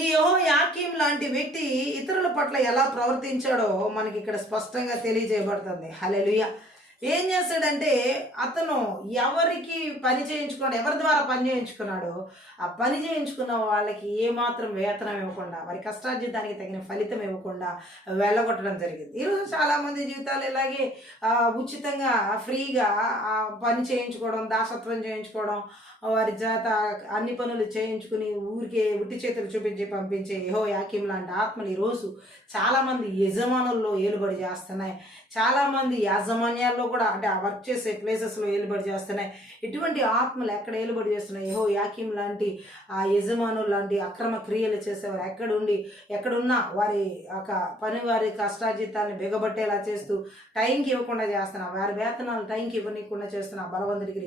ఈ యెహోయాకీం లాంటి వ్యక్తి ఇతరుల పట్ల ఎలా ప్రవర్తించాడో మనకి ఇక్కడ స్పష్టంగా తెలియజేయబడుతుంది. హల్లెలూయా. ఏం చేస్తాడంటే అతను ఎవరికి పని చేయించుకున్నాడు, ఎవరి ద్వారా పని చేయించుకున్నాడో ఆ పని చేయించుకున్న వాళ్ళకి ఏమాత్రం వేతనం ఇవ్వకుండా, వారి కష్టార్జితానికి తగిన ఫలితం ఇవ్వకుండా వెళ్ళగొట్టడం జరిగింది. ఈరోజు చాలామంది జీవితాలు ఇలాగే ఉచితంగా ఫ్రీగా పని చేయించుకోవడం, దాసత్వం చేయించుకోవడం, వారి చేత అన్ని పనులు చేయించుకుని ఊరికే ఉట్టి చేతులు చూపించి పంపించే యెహోయాకీం లాంటి ఆత్మలు ఈరోజు చాలామంది యజమానుల్లో ఏలుబడి చేస్తున్నాయి. చాలామంది యాజమాన్యాల్లో కూడా, అంటే ఆ వర్క్ చేసే ప్లేసెస్లో ఏలుబడి చేస్తున్నాయి. ఇటువంటి ఆత్మలు ఎక్కడ ఏలుబడి చేస్తున్నాయి? యెహోయాకీం లాంటి ఆ యజమానులు లాంటి అక్రమ క్రియలు చేసేవారు ఎక్కడున్నా వారి వారి కష్టార్జితాన్ని బిగబట్టేలా చేస్తూ టైంకి ఇవ్వకుండా చేస్తున్నారు, వారి వేతనాలు టైంకి ఇవ్వనీయకుండా చేస్తున్న బలవంతుడికి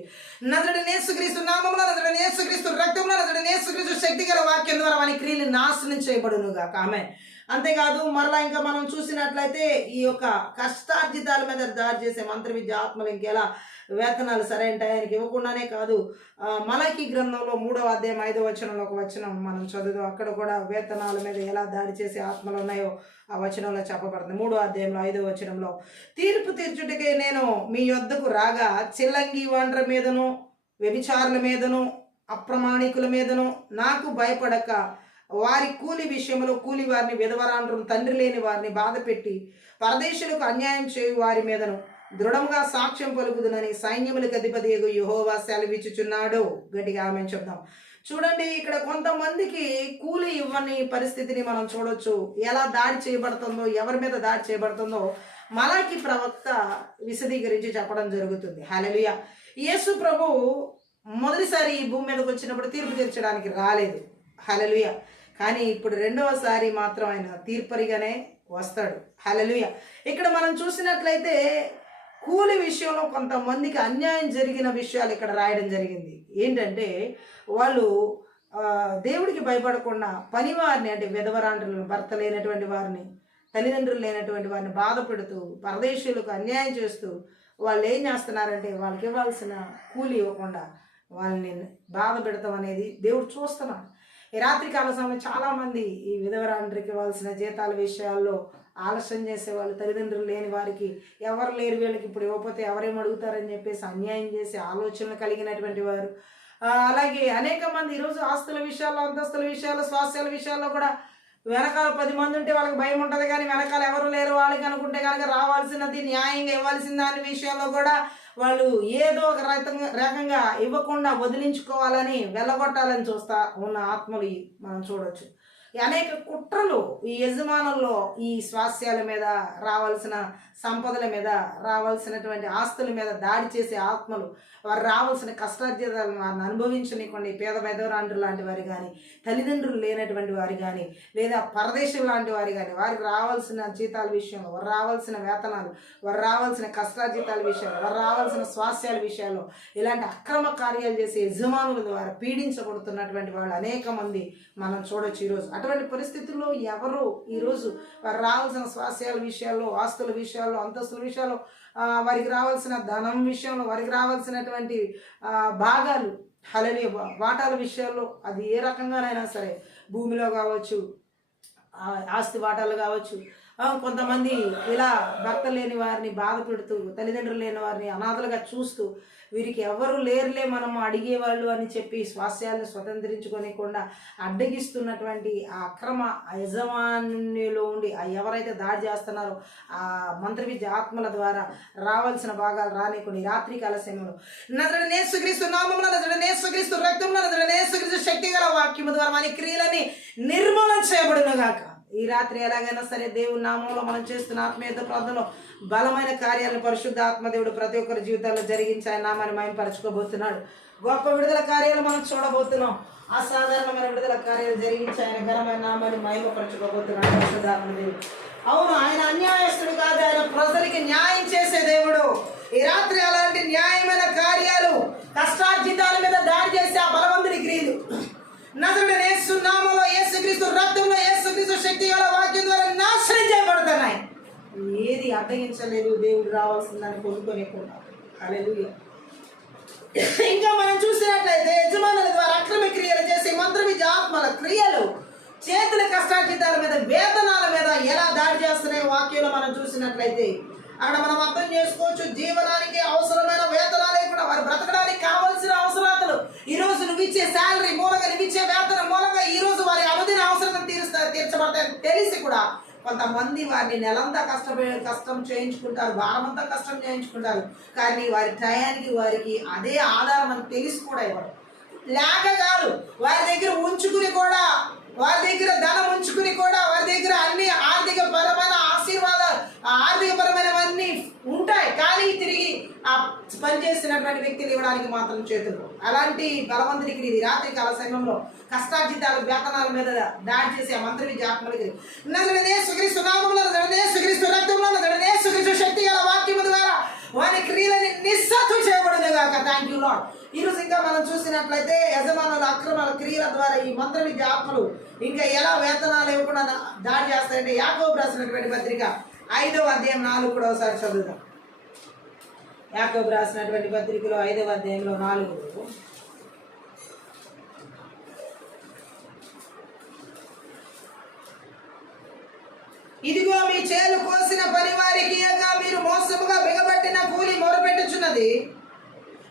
నజరేయుడైన యేసుక్రీస్తు నామములో, నజరేయుడైన యేసుక్రీస్తు రక్తంలో, నజరేయుడైన యేసుక్రీస్తు శక్తిగల వాక్యం ద్వారా వారి క్రియలు నాశనం చేయబడునుగాక. ఆమేన్. అంతేకాదు మరలా ఇంకా మనం చూసినట్లయితే ఈ యొక్క కష్టార్జితాల మీద దాడి చేసే మంత్ర విద్య ఆత్మలు ఇంకెలా వేతనాలు సరైన టయానికి ఇవ్వకుండానే కాదు, మలాకీ గ్రంథంలో 3వ అధ్యాయం 5వ వచనంలో ఒక వచనం మనం చదువుదాం. అక్కడ కూడా వేతనాల మీద ఎలా దాడి చేసే ఆత్మలు ఉన్నాయో ఆ వచనంలో చెప్పబడుతుంది. 3వ అధ్యాయంలో 5వ వచనంలో, తీర్పు తీర్చుటకే నేను మీ యొద్దకు రాగా చిల్లంగి వాండ్ర మీదను వ్యభిచారుల మీదను అప్రమాణికుల మీదను నాకు భయపడక వారి కూలి విషయంలో కూలి వారిని, విధవరాండ్రులు, తండ్రి లేని వారిని బాధపెట్టి పరదేశులకు అన్యాయం చేయు వారి మీదను దృఢంగా సాక్ష్యం పలుకుదునని సైన్యములకు అధిపతియగు యెహోవా సెలవిచ్చుచున్నాడు. గట్టిగా ఆమేన్ చెప్దాం. చూడండి, ఇక్కడ కొంతమందికి కూలి ఇవ్వని పరిస్థితిని మనం చూడొచ్చు. ఎలా దాడి చేయబడుతుందో, ఎవరి మీద దాడి చేయబడుతుందో మలాకి ప్రవక్త విశదీకరించి చెప్పడం జరుగుతుంది. హల్లెలూయా. యేసు ప్రభు మొదటిసారి ఈ భూమి మీదకి వచ్చినప్పుడు తీర్పు తీర్చడానికి రాలేదు. హల్లెలూయా. కానీ ఇప్పుడు రెండవసారి మాత్రం ఆయన తీర్పరిగానే వస్తాడు. హల్లెలూయా. ఇక్కడ మనం చూసినట్లయితే కూలి విషయంలో కొంతమందికి అన్యాయం జరిగిన విషయాలు ఇక్కడ రాయడం జరిగింది. ఏంటంటే వాళ్ళు దేవుడికి భయపడకుండా పనివారిని, అంటే విధవరాండ్రులను, భర్త లేనటువంటి వారిని, తల్లిదండ్రులు లేనటువంటి వారిని బాధ పెడుతూ పరదేశీయులకు అన్యాయం చేస్తూ వాళ్ళు ఏం చేస్తున్నారంటే వాళ్ళకి ఇవ్వాల్సిన కూలి ఇవ్వకుండా వాళ్ళని బాధ పెడతాం అనేది దేవుడు చూస్తున్నాడు. ఈ రాత్రికాల సమయంలో చాలామంది ఈ విధవరాండ్రికి ఇవ్వాల్సిన జీతాల విషయాల్లో ఆలస్యం చేసేవాళ్ళు, తల్లిదండ్రులు లేని వారికి, ఎవరు లేరు వీళ్ళకి ఇప్పుడు ఇవ్వకపోతే ఎవరేం అడుగుతారని చెప్పేసి అన్యాయం చేసే ఆలోచనలు కలిగినటువంటి వారు. అలాగే అనేక మంది ఈరోజు ఆస్తుల విషయాల్లో, అంతస్తుల విషయాల్లో, స్వాస్థ్యాల విషయాల్లో కూడా వెనకాల 10 మంది ఉంటే వాళ్ళకి భయం ఉంటుంది, కానీ వెనకాల ఎవరు లేరు వాళ్ళకి అనుకుంటే కనుక రావాల్సినది న్యాయంగా ఇవ్వాల్సిన దాని విషయంలో కూడా వాళ్ళు ఏదో ఒక రకంగా ఇవ్వకుండా వదిలించుకోవాలని, వెళ్ళగొట్టాలని చూస్తా ఉన్న ఆత్మలు మనం చూడవచ్చు. అనేక కుట్రలు ఈ యజమానుల్లో ఈ స్వాస్థ్యాల మీద, రావాల్సిన సంపదల మీద, రావాల్సినటువంటి ఆస్తుల మీద దాడి చేసే ఆత్మలు, వారు రావాల్సిన కష్టార్జితాలను వారిని అనుభవించనివ్వండి. పేద పెదవరాండ్రు లాంటి వారు కానీ, తల్లిదండ్రులు లేనటువంటి వారు కానీ, లేదా పరదేశం లాంటి వారు కానీ, వారికి రావాల్సిన జీతాల విషయంలో, వారు రావాల్సిన వేతనాలు, వారు రావాల్సిన కష్టార్జితాల విషయాలు, వారు రావాల్సిన స్వాస్థ్యాల విషయాల్లో ఇలాంటి అక్రమ కార్యాలు చేసే యజమానుల ద్వారా పీడించబడుతున్నటువంటి వాళ్ళు అనేక మంది మనం చూడొచ్చు ఈరోజు. అటువంటి పరిస్థితుల్లో ఎవరు ఈరోజు వారు రావాల్సిన స్వాస్థ్యాల విషయాల్లో, ఆస్తుల విషయాల్లో, అంతస్తుల విషయాల్లో, వారికి రావాల్సిన ధనం విషయంలో, వారికి రావాల్సినటువంటి భాగాలు, హల్లెలూయా, వాటాల విషయాల్లో, అది ఏ రకంగానైనా సరే, భూమిలో కావచ్చు, ఆస్తి వాటాలు కావచ్చు, కొంతమంది ఇలా భర్త లేని వారిని బాధ పెడుతూ, తల్లిదండ్రులు లేని వారిని అనాథలుగా చూస్తూ, వీరికి ఎవరు లేరులే మనం అడిగేవాళ్ళు అని చెప్పి స్వాస్థ్యాలను స్వతంత్రించుకోనికుండా అడ్డగిస్తున్నటువంటి ఆ అక్రమ యజమానిలో ఉండి ఎవరైతే దాడి చేస్తున్నారో ఆ మంత్రి విద్య ఆత్మల ద్వారా రావాల్సిన భాగాలు రానికొని రాత్రికాల సమయంలో నజరేయుడైన యేసుక్రీస్తు నామమున, నజరేయుడైన యేసుక్రీస్తు రక్తమున, నజరేయుడైన యేసుక్రీస్తు శక్తి గల వాక్యము ద్వారా మన క్రియలని నిర్మూలన చేయబడును గాక. ఈ రాత్రి ఎలాగైనా సరే దేవుని నామంలో మనం చేస్తున్న ఆత్మీయత ప్రార్థనలో బలమైన కార్యాలను పరిశుద్ధ ఆత్మదేవుడు ప్రతి ఒక్కరి జీవితాల్లో జరిగించి ఆయన నామాన్ని మహిమపరచుకోబోతున్నాడు. గొప్ప విడుదల కార్యాలు మనం చూడబోతున్నాం. అసాధారణమైన విడుదల కార్యాలు జరిగించి ఆయన ఘనమైన నామాన్ని మహిమపరచుకోబోతున్నాడు పరిశుద్ధ ఆత్మదేవుడు. అవును, ఆయన అన్యాయస్తుడు కాదు, ఆయన ప్రజలకి న్యాయం చేసే దేవుడు. ఈ రాత్రి అలాంటి న్యాయమైన కార్యాలు, కష్టార్జితాల మీద దాడి చేసే ఆ బలవంతుడి క్రియలు నజరేయుడైన యేసు నామములో, యేసుక్రీస్తు రక్తంలో, యేసుక్రీస్తు శక్తి గల వాక్యం ద్వారా నాశనం చేయబడుతున్నాయి. ఏది అడ్డగించలేదు దేవుడు రావాల్సిందని పొందుకోలేకుండా. హల్లెలూయా. ఇంకా మనం చూసినట్లయితే యజమానుల ద్వారా అక్రమ క్రియలు చేసే మంత్ర విద్య ఆత్మల క్రియలు చేతుల కష్టార్జితాల మీద, వేతనాల మీద ఎలా దాడి చేస్తున్నాయి వాక్యంలో మనం చూసినట్లయితే అక్కడ మనం అర్థం చేసుకోవచ్చు. జీవనానికి అవసరమైన వేతనాలే కూడా, వారు బ్రతకడానికి కావాల్సిన అవసరాలు, ఈ రోజు నువ్వు ఇచ్చే శాలరీ మూలంగా, నువ్వు ఇచ్చే వేతనం మూలంగా ఈ రోజు వారి అనుదిన అవసరం తీర్చబడతాయని తెలిసి కూడా కొంతమంది వారిని నెలంతా కష్టం చేయించుకుంటారు, వారమంతా కష్టం చేయించుకుంటారు, కానీ వారి టయానికి వారికి అదే ఆధారం అని తెలిసి కూడా ఇవ్వరు. లేక కాదు, వారి దగ్గర ఉంచుకుని కూడా, వారి దగ్గర ధనం ఉంచుకుని కూడా, వారి దగ్గర అన్ని ఆర్థికపరమైన ఆశీర్వాదాలు, ఆర్థికపరమైనవన్నీ ఉంటాయి, కానీ తిరిగి ఆ పనిచేసినటువంటి వ్యక్తులు ఇవ్వడానికి మాత్రం చేతులు. అలాంటి బలవంతుడికి ఇది రాత్రి కాల సమయంలో కష్టార్జితాలు, వేతనాల మీద దాడి చేసే మంత్రి విద్య ఆత్మలకి నజరేయుడైన యేసుక్రీస్తు నామములో, నజరేయుడైన యేసుక్రీస్తు రక్తంలో, నజరేయుడైన యేసుక్రీస్తు శక్తి గల వాక్యము ద్వారా వారి క్రియలని నిస్సాతు చేయబడును గాక. Thank you lord. ఈరోజు ఇంకా మనం చూసినట్లయితే యజమానుల అక్రమాల క్రియల ద్వారా ఈ మంత్ర విద్య ఆత్మలు ఇంకా ఎలా వేతనాలు ఇవ్వకుండా దాడి చేస్తాయంటే యాకోబు రాసినటువంటి పత్రిక 5వ అధ్యాయం 4 కూడా ఒకసారి చదువుతాం. యాకోబు రాసినటువంటి పత్రికలో 5వ అధ్యాయంలో 4. ఇదిగో మీ చేలు కోసిన పని వారికి మీరు మోసముగా బిగబట్టిన కూలి మొరపెట్టుచున్నది.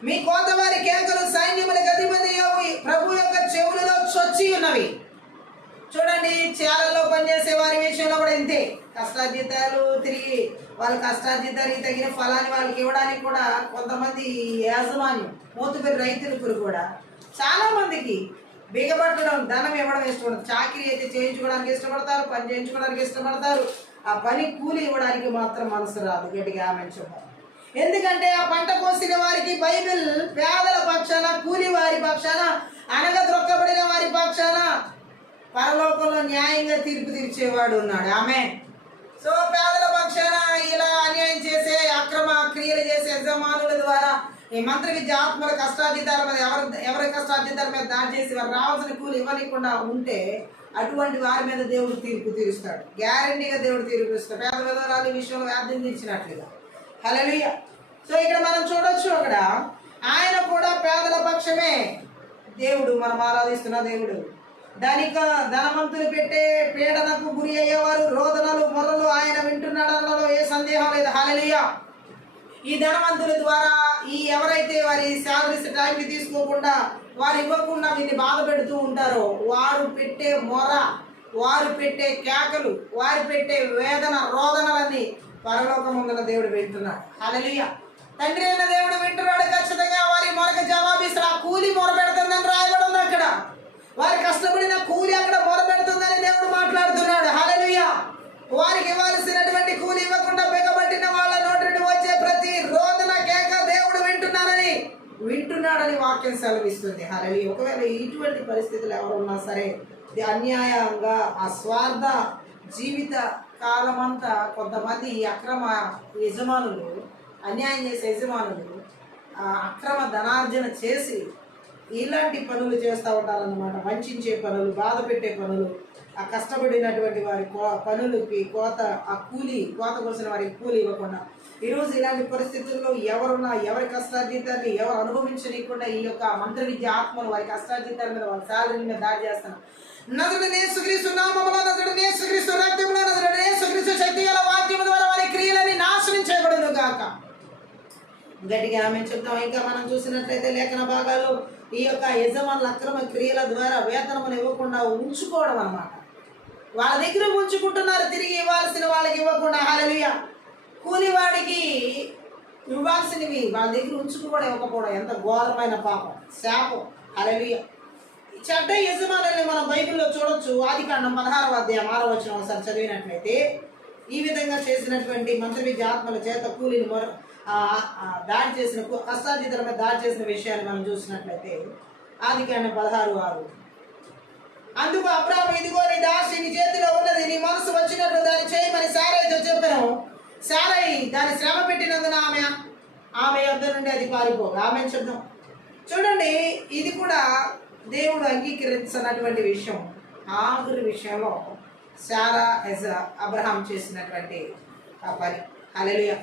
మీ కోతవారి కేకలు సైన్యములకు అధిపతి ప్రభు యొక్క చెవులలో చొచ్చి ఉన్నవి. చూడండి, చేలల్లో పనిచేసే వారి విషయంలో కూడా ఇంతే. కష్టార్జితాలు తిరిగి వాళ్ళ కష్టార్జితానికి తగిన ఫలాన్ని వాళ్ళకి ఇవ్వడానికి కూడా కొంతమంది యాజమాన్యం మూతుపేరు రైతులకు కూడా చాలా మందికి బిగబట్టడం, ధనం ఇవ్వడం ఇష్టపడతారు. చాకరీ అయితే చేయించుకోవడానికి ఇష్టపడతారు, పని చేయించుకోవడానికి ఇష్టపడతారు. ఆ పని కూలి ఇవ్వడానికి మాత్రం మనసు రాదు. గట్టిగా ఆమె చెప్పారు. ఎందుకంటే ఆ పంట కోసిన వారికి బైబిల్ పేదల పక్షాన, కూలి వారి పక్షాన, అనగద్రొక్కబడిన వారి పక్షాన పరలోకంలో న్యాయంగా తీర్పు తీర్చేవాడు ఉన్నాడు. ఆమె సో పేదల పక్షాన ఇలా అన్యాయం చేసే, అక్రమ క్రియలు చేసే యజమానుల ద్వారా ఈ మంత్రి విద్య ఆత్మల కష్టార్జితాల మీద ఎవరి కష్టార్జితాల మీద దాడి చేసి వారు రావాల్సిన కూలి ఇవ్వనికుండా ఉంటే అటువంటి వారి మీద దేవుడు తీర్పు తీరుస్తాడు. గ్యారంటీగా దేవుడు తీర్పు ఇస్తాడు. పేద విధవరాలు ఈ విషయంలో వ్యాధి తీర్చినట్లుగా. హల్లెలూయా. సో ఇక్కడ మనం చూడొచ్చు, అక్కడ ఆయన కూడా పేదల పక్షమే. దేవుడు మనం ఆరాధిస్తున్న దేవుడు. ధనవంతులు పెట్టే పీడనకు గురి అయ్యేవారు, రోదనలు, మొరలు ఆయన వింటున్నాడన్నలో ఏ సందేహం లేదు. హల్లెలూయా. ఈ ధనవంతుల ద్వారా ఎవరైతే వారి శాలరీస్ టైంకి తీసుకోకుండా, వారు ఇవ్వకుండా వీరిని బాధ పెడుతూ ఉంటారో, వారు పెట్టే మొర, వారు పెట్టే కేకలు, వారు పెట్టే వేదన, రోదనలన్నీ పరలోకమందున దేవుడు వింటున్నాడు. హల్లెలూయా. తండ్రి అయిన దేవుడు వింటున్నాడు. ఖచ్చితంగా వారి మొరకు జవాబిస్తాడు. ఆ కూలి మొర పెడుతుందని రాయబడి ఉంది అక్కడ. వారి కష్టపడిన కూలి అక్కడ మొర పెడుతుందని దేవుడు మాట్లాడుతున్నాడు. హల్లెలూయా. వారికి ఇవ్వాల్సినటువంటి కూలి ఇవ్వకుండా బిగబట్టిన వాళ్ళ నోటి నుండి వచ్చే ప్రతి రోదన, కేక దేవుడు వింటున్నాడని వాక్యం సెలవిస్తుంది. హల్లెలూయా. ఒకవేళ ఇటువంటి పరిస్థితులు ఎవరు ఉన్నా సరే, అన్యాయంగా ఆ స్వార్థ జీవిత కాలమంతా కొంతమంది అక్రమ యజమానులు, అన్యాయం చేసే యజమానులు అక్రమ ధనార్జన చేసి ఇలాంటి పనులు చేస్తూ ఉంటారన్నమాట. వంచే పనులు, బాధ పెట్టే పనులు, ఆ కష్టపడినటువంటి వారి పనులకి కోత కోసిన వారికి కూలి ఇవ్వకుండా, ఈరోజు ఇలాంటి పరిస్థితుల్లో ఎవరున్నా ఎవరి కష్టార్జితాన్ని ఎవరు అనుభవించనీయకుండా ఈ యొక్క మంత్ర విద్య ఆత్మలు వారి కష్టార్జితాల మీద, వాళ్ళ శాలరీ మీద దాడి చేస్తున్నారు. నజరుడైన యేసుక్రీస్తు నామములో, నజరుడైన యేసుక్రీస్తు రక్తములో, నజరుడైన యేసుక్రీస్తు శక్తి గల వాక్యం ద్వారా వారి క్రియలని నాశనం చేయబడును గాక. గట్టిగా ఆమె చెప్తాం. ఇంకా మనం చూసినట్లయితే లేఖన భాగాలు ఈ యొక్క యజమానుల అక్రమ క్రియల ద్వారా వేతనములు ఇవ్వకుండా ఉంచుకోవడం అన్నమాట. వాళ్ళ దగ్గర ఉంచుకుంటున్నారు, తిరిగి ఇవ్వాల్సిన వాళ్ళకి ఇవ్వకుండా. హల్లెలూయా. కూలివాడికి ఇవ్వాల్సినవి వాళ్ళ దగ్గర ఉంచుకోవడం, ఇవ్వకపోవడం ఎంత ఘోరమైన పాపం, శాపం. హల్లెలూయా. చెడ్డ యజమానుల్ని మనం బైబిల్లో చూడొచ్చు. ఆదికాండం 16వ అధ్యాయం 6వ వచనం ఒకసారి చదివినట్లయితే, ఈ విధంగా చేసినటువంటి మంత్ర విద్య ఆత్మల చేత కూలిని దాడి చేసిన, కష్టార్జితుల మీద దాడి చేసిన విషయాన్ని మనం చూసినట్లయితే ఆదికాండం 16:6. అందుకు అబ్రాహాము, ఇదిగో నీ దాసి నీ చేతిలో ఉన్నది, నీ మనసు వచ్చినట్లు దాన్ని చేయమని సారైతో చెప్పాను. సారై దాన్ని శ్రమ పెట్టినందున ఆమె యొద్ద నుండి అది పారిపోగా. ఆమె చెప్దాం. చూడండి, ఇది కూడా దేవుడు అంగీకరించినటువంటి విషయం. ఆఖరి విషయంలో శారా అబ్రహాం చేసినటువంటి ఆ పని. హల్లెలూయా.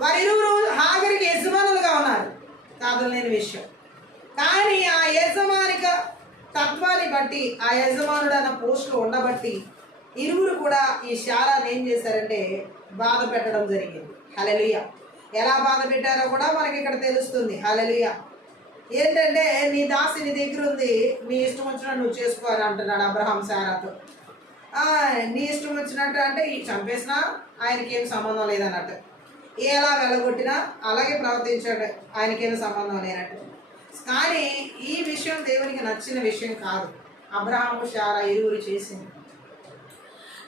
వారిరువురు హాగరికి యజమానులుగా ఉన్నారు, కాదలేని విషయం. కానీ ఆ యజమానిక తత్వాన్ని బట్టి, ఆ యజమానుడు అన్న పోస్టులో ఉండబట్టి ఇరువురు కూడా ఈ శారాన్ని ఏం చేశారంటే బాధ పెట్టడం జరిగింది. హల్లెలూయా. ఎలా బాధ పెట్టారో కూడా మనకి ఇక్కడ తెలుస్తుంది. హల్లెలూయా. ఏంటంటే, నీ దాసి నీ దగ్గర ఉంది, నీ ఇష్టం వచ్చినట్టు నువ్వు చేసుకో అని అంటున్నాడు అబ్రహాం శారాతో. నీ ఇష్టం వచ్చినట్టు అంటే ఈ చంపేసినా ఆయనకి ఏం సంబంధం లేదన్నట్టు, ఎలా వెళ్ళగొట్టినా అలాగే ప్రవర్తించాడు, ఆయనకేం సంబంధం లేనట్టు. కానీ ఈ విషయం దేవునికి నచ్చిన విషయం కాదు. అబ్రహాము శారా ఇరువురు చేసింది.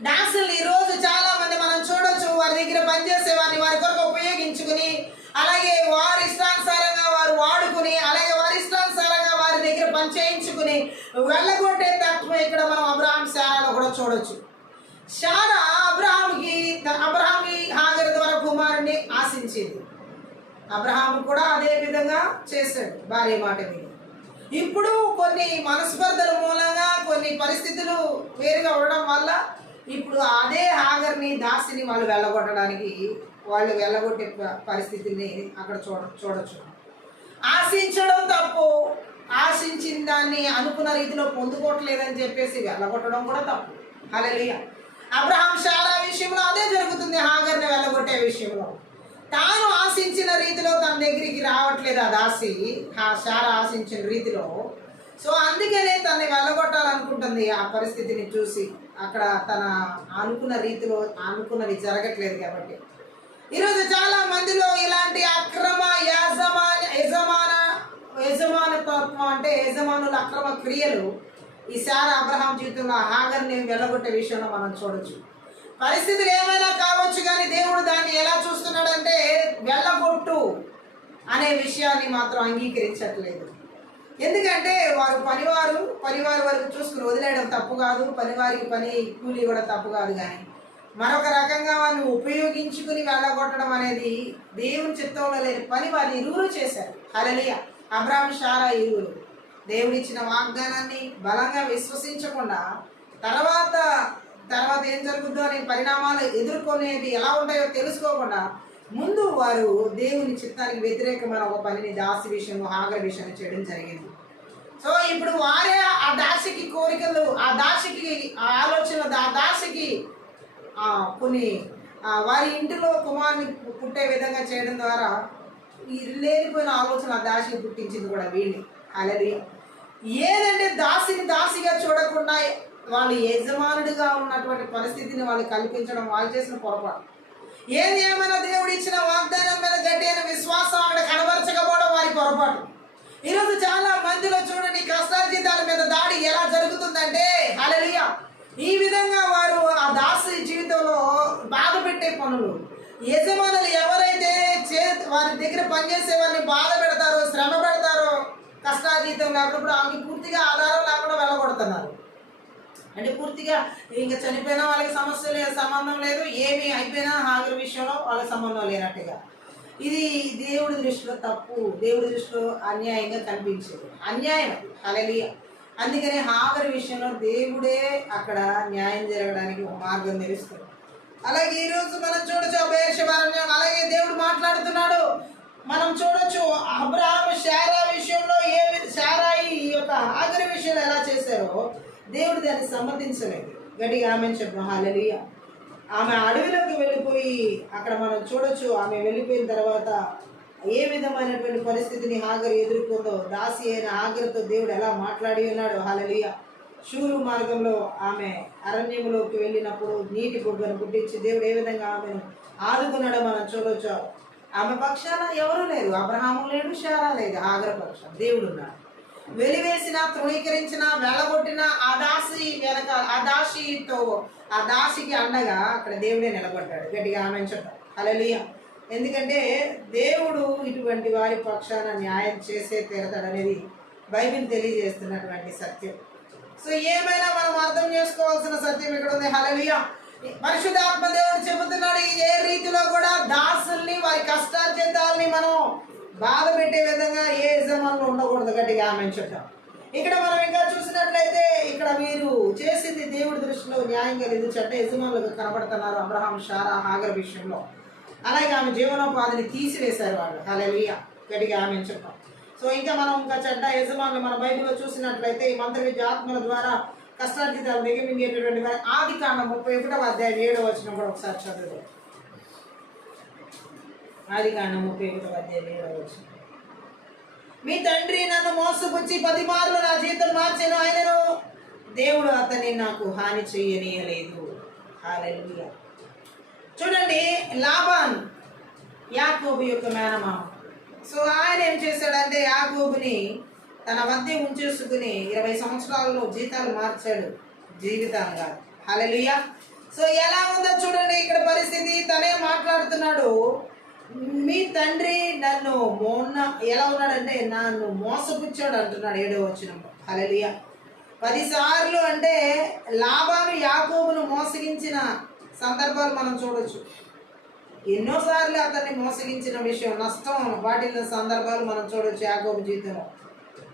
దాసులు ఈరోజు చాలా మంది మనం చూడొచ్చు, వారి దగ్గర పనిచేసే వారిని వారి కొరకు ఉపయోగించుకుని, అలాగే వారి ఇష్టానుసారంగా వారు వాడుకుని, అలాగే వారి ఇష్టానుసారంగా వారి దగ్గర పని చేయించుకుని వెళ్ళగొట్టే తత్వం ఇక్కడ మనం అబ్రహాం శారాలో కూడా చూడొచ్చు. శారా అబ్రహాంకి హాగరు ద్వారా కుమారుడిని ఆశించింది. అబ్రహాం కూడా అదే విధంగా చేశాడు భార్య మాట మీద. ఇప్పుడు కొన్ని మనస్పర్ధల మూలంగా, కొన్ని పరిస్థితులు వేరుగా ఉండడం వల్ల ఇప్పుడు అదే హాగర్ని, దాసిని వాళ్ళు వెళ్ళగొట్టే పరిస్థితిని అక్కడ చూడొచ్చు. ఆశించడం తప్పు, ఆశించిన దాన్ని అనుకున్న రీతిలో పొందుకోవట్లేదని చెప్పేసి వెళ్ళగొట్టడం కూడా తప్పు. హల్లెలూయా. అబ్రహాం శారా విషయంలో అదే జరుగుతుంది. హాగర్ని వెళ్ళగొట్టే విషయంలో తాను ఆశించిన రీతిలో తన దగ్గరికి రావట్లేదు ఆ దాసి. శారా ఆశించిన రీతిలో సో అందుకనే తనని వెళ్ళగొట్టాలనుకుంటుంది. ఆ పరిస్థితిని చూసి అక్కడ తన అనుకున్న రీతిలో అనుకున్నది జరగట్లేదు కాబట్టి ఈరోజు చాలా మందిలో ఇలాంటి అక్రమ యజమానతత్వం అంటే యజమానుల అక్రమ క్రియలు ఈ శారా అబ్రహాం జీవితంలో హాగర్ని వెళ్ళగొట్టే విషయంలో మనం చూడొచ్చు. పరిస్థితులు ఏమైనా కావచ్చు కానీ దేవుడు దాన్ని ఎలా చూస్తున్నాడంటే వెళ్ళగొట్టు అనే విషయాన్ని మాత్రం అంగీకరించట్లేదు. ఎందుకంటే వారు పనివారి వరకు చూసుకుని వదిలేయడం తప్పు కాదు, పనివారికి పని కూలి కూడా తప్పు కాదు, కానీ మరొక రకంగా వారిని ఉపయోగించుకుని వెళ్ళగొట్టడం అనేది దేవుని చిత్తంలో లేని పని వారిని ఇరువురు చేశారు. హల్లెలూయా. అబ్రహాము శారా ఇరువురు దేవుడిచ్చిన వాగ్దానాన్ని బలంగా విశ్వసించకుండా తర్వాత ఏం జరుగుతుందో అనే పరిణామాలు ఎదుర్కొనేది ఎలా ఉంటాయో తెలుసుకోకుండా ముందు వారు దేవుని చిత్తానికి వ్యతిరేకమైన ఒక పనిని దాసి విషయంలో హాగర్ విషయంలో చేయడం జరిగింది. సో ఇప్పుడు వారే ఆ దాసికి కోరికలు, ఆ దాసికి ఆలోచనలు, ఆ దాసికి కొన్ని వారి ఇంటిలో కుమారుని పుట్టే విధంగా చేయడం ద్వారా ఈ లేనిపోయిన ఆలోచన ఆ దాసిని పుట్టించింది కూడా వీళ్ళని. హల్లెలూయా. ఏదంటే దాసిని దాసిగా చూడకుండా వాళ్ళు యజమానుడిగా ఉన్నటువంటి పరిస్థితిని వాళ్ళు కల్పించడం వాళ్ళు చేసిన పొరపాటు. ఏది ఏమైనా దేవుడు ఇచ్చిన వాగ్దానం మీద గట్టిన విశ్వాసం అక్కడ కనబరచకపోవడం వారి పొరపాటు. ఈరోజు చాలా మందిలో చూడండి కష్టార్జితాల మీద దాడి ఎలా జరుగుతుందంటే హల్లెలూయా, ఈ విధంగా వారు ఆ దాసి జీవితంలో బాధ పెట్టే పనులు, యజమానులు ఎవరైతే వారి దగ్గర పనిచేసే వారిని బాధ పెడతారో, శ్రమ పెడతారో, కష్టార్జితం లేకపోతే ఆమెకి పూర్తిగా ఆధారం లేకుండా వెళ్ళగొడుతున్నారు. అంటే పూర్తిగా ఇంకా చనిపోయినా వాళ్ళకి సమస్య లేదు, సంబంధం లేదు, ఏమి అయిపోయినా హాగర్ విషయంలో వాళ్ళకి సంబంధం లేనట్టుగా. ఇది దేవుడి దృష్టిలో తప్పు, దేవుడి దృష్టిలో అన్యాయంగా కనిపించేది, అన్యాయం. హల్లెలూయా. అందుకని హాగర్ విషయంలో దేవుడే అక్కడ న్యాయం జరగడానికి ఒక మార్గం తెలుస్తుంది. అలాగే ఈరోజు మనం చూడొచ్చు బెయేర్షెబారణ్యం, అలాగే దేవుడు మాట్లాడుతున్నాడు. మనం చూడొచ్చు అబ్రహాము శారా విషయంలో శారాయి ఈ యొక్క హాగర్ విషయంలో ఎలా చేశారో దేవుడు దాన్ని సమ్మతించలేదు. గట్టిగా ఆమె చెప్పు హల్లెలూయా. ఆమె అడవిలోకి వెళ్ళిపోయి అక్కడ మనం చూడొచ్చు, ఆమె వెళ్ళిపోయిన తర్వాత ఏ విధమైనటువంటి పరిస్థితిని హాగర్ ఎదుర్కొందో, దాసి అయిన హాగర్తో దేవుడు ఎలా మాట్లాడి ఉన్నాడు. హల్లెలూయా. షూరు మార్గంలో ఆమె అరణ్యంలోకి వెళ్ళినప్పుడు నీటి బొగ్గను పుట్టించి దేవుడు ఏ విధంగా ఆమెను ఆదుకున్నాడో మనం చూడొచ్చు. ఆమె పక్షాన ఎవరూ లేరు, అబ్రహాము లేడు, శారా లేదు, హాగర్ పక్షం దేవుడు ఉన్నాడు. వెలివేసిన, తృణీకరించిన, వెళ్ళగొట్టిన ఆ దాసి వెనక ఆ దాసికి అండగా అక్కడ దేవుడే నిలబడ్డాడు. గట్టిగా ఆమె చెప్పాడు హల్లెలూయా. ఎందుకంటే దేవుడు ఇటువంటి వారి పక్షాన న్యాయం చేసే తీరతాడనేది బైబిల్ తెలియజేస్తున్నటువంటి సత్యం. సో ఏమైనా మనం అర్థం చేసుకోవాల్సిన సత్యం ఇక్కడ ఉంది. హల్లెలూయా. పరిశుద్ధాత్మ దేవుడు చెబుతున్నాడు, ఏ రీతిలో కూడా దాసుల్ని వారి కష్టార్జితాల్ని మనం బాధ పెట్టే విధంగా ఏ యజమానులు ఉండకూడదు. గట్టిగా ఆమె చెప్పాం. ఇక్కడ మనం ఇంకా చూసినట్లయితే ఇక్కడ వీరు చేసింది దేవుడి దృష్టిలో న్యాయంగా లేదు, చెడ్డ యజమానులుగా కనబడుతున్నారు అబ్రహాం శారా హాగర్ విషయంలో. అలాగే ఆమె జీవనోపాధిని తీసివేశారు వాళ్ళు. హల్లెలూయా. గట్టిగా ఆమె చెప్పాం. సో ఇంకా మనం ఇంకా చెడ్డ యజమానులు మన బైబిల్లో చూసినట్లయితే ఈ మంత్రవిద్య ఆత్మల ద్వారా కష్టార్జితాలు దిగమింగేటటువంటి వారి ఆదికాండం 31వ అధ్యాయం 7వ వచనం కూడా ఒకసారి చదువు. ఆదికాండం 31వ అధ్యాయం 7వ వచనం. మీ తండ్రి నన్ను మోసపుచ్చి 10 మార్లు నా జీవితం మార్చాను, ఆయనను దేవుడు అతన్ని నాకు హాని చెయ్యనీయలేదు. హల్లెలూయా. చూడండి, లాబాన్ యాకోబు యొక్క మేనమామ. సో ఆయన ఏం చేశాడంటే యాకోబుని తన వద్ద ఉంచేసుకుని 20 సంవత్సరాలలో జీతాలు మార్చాడు, జీవితంగా. హల్లెలూయా. సో ఎలా ఉందో చూడండి ఇక్కడ పరిస్థితి. తనే మాట్లాడుతున్నాడు, మీ తండ్రి నన్ను ఎలా ఉన్నాడంటే నన్ను మోసపుచ్చాడు అంటున్నాడు 7వ వచనంలో. హల్లెలూయా. 10 సార్లు అంటే లాబాను యాకోబును మోసగించిన సందర్భాలు మనం చూడొచ్చు. ఎన్నోసార్లు అతన్ని మోసగించిన విషయం, నష్టం వాటిన సందర్భాలు మనం చూడొచ్చు యాకోబు జీవితంలో.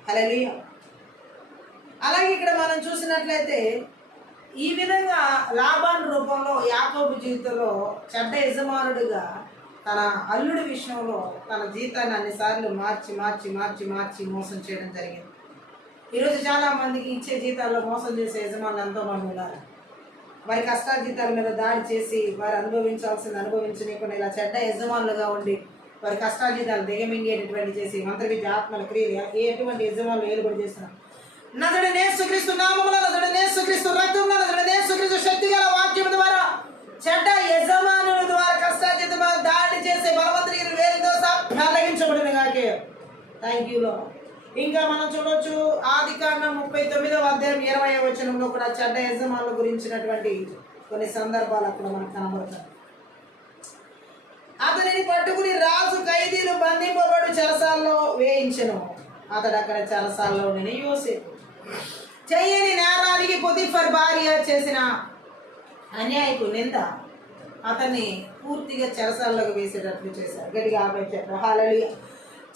హల్లెలూయా. అలాగే ఇక్కడ మనం చూసినట్లయితే ఈ విధంగా లాబాను రూపంలో యాకోబు జీవితంలో చెడ్డ యజమానుడిగా తన అల్లుడి విషయంలో తన జీతాన్ని అన్నిసార్లు మార్చి మోసం చేయడం జరిగింది. ఈరోజు చాలామందికి ఇచ్చే జీతాల్లో మోసం చేసే యజమానులు ఎంతోమంది ఉన్నారు. వారి కష్టార్జితాల మీద దాడి చేసి వారు అనుభవించనీయకుండా ఇలా చెడ్డ యజమానులుగా ఉండి వారి కష్టార్జితాలు దిగమింగేటటువంటి చేసి మంత్రవిద్య ఆత్మల క్రియలు ఎటువంటి యజమానులు ఏలుబడి చేస్తున్నారు. నజరుడైన యేసుక్రీస్తు నామములో, నజరుడైన యేసుక్రీస్తు రక్తంలో, నజరుడైన యేసుక్రీస్తు శక్తి గల వాక్యం ద్వారా చెడ్డ యజమానుల ద్వారా కష్టార్జితమా దాడి చేసే బలవంతుని వేరుతో సాగించబడిన గాకే. Thank you Lord. ఇంకా మనం చూడొచ్చు ఆదికాండం 39వ అధ్యాయం 20వ వచనంలో కూడా చెడ్డ యజమానుల గురించినటువంటి కొన్ని సందర్భాలు అక్కడ మనకు కనబడతాయి. అతనిని పట్టుకుని రాజు ఖైదీలు బంధింపబడు చెరసాల్లో వేయించెను. అతడు అక్కడ చెరసాల్లో ఉండిన యోసేపు చెయ్యని నేరానికి పొతిఫర్ భార్య చేసిన అన్యాయపు నింద అతన్ని పూర్తిగా చెరసాల్లోకి వేసేటట్లు చేశారు. గట్టిగా ఆపేశారు. హల్లెలూయా.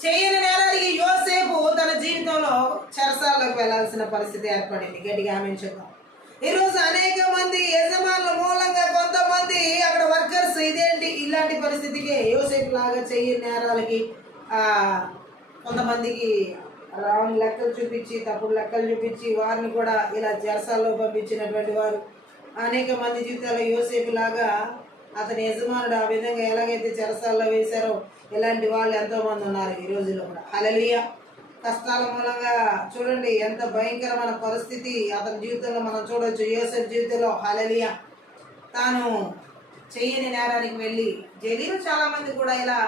చేయని నేరానికి యోసేపు తన జీవితంలో చెరసాల్లోకి వెళ్లాల్సిన పరిస్థితి ఏర్పడింది. గట్టిగా ఆమె చెప్తాం. ఈరోజు అనేక మంది యజమానుల మూలంగా కొంతమంది అక్కడ వర్కర్స్ ఇదేంటి ఇలాంటి పరిస్థితికి యోసేపు లాగా చేయని నేరాలకి కొంతమందికి రాంగ్ లెక్కలు చూపించి, తప్పుడు లెక్కలు చూపించి వారిని కూడా ఇలా చెరసాల్లో పంపించినటువంటి వారు అనేక మంది జీవితాల్లో యోసేపు లాగా అతని యజమానుడు ఆ విధంగా ఎలాగైతే చెరసాల్లో వేశారో ఇలాంటి వాళ్ళు ఎంతోమంది ఉన్నారు ఈ రోజుల్లో కూడా. హల్లెలూయా. కష్టాల మూలంగా చూడండి ఎంత భయంకరమైన పరిస్థితి అతని జీవితంలో మనం చూడవచ్చు. యోసేపు జీవితంలో హల్లెలూయా తాను చెయ్యని నేరానికి వెళ్ళి జైలు చాలామంది కూడా ఇలా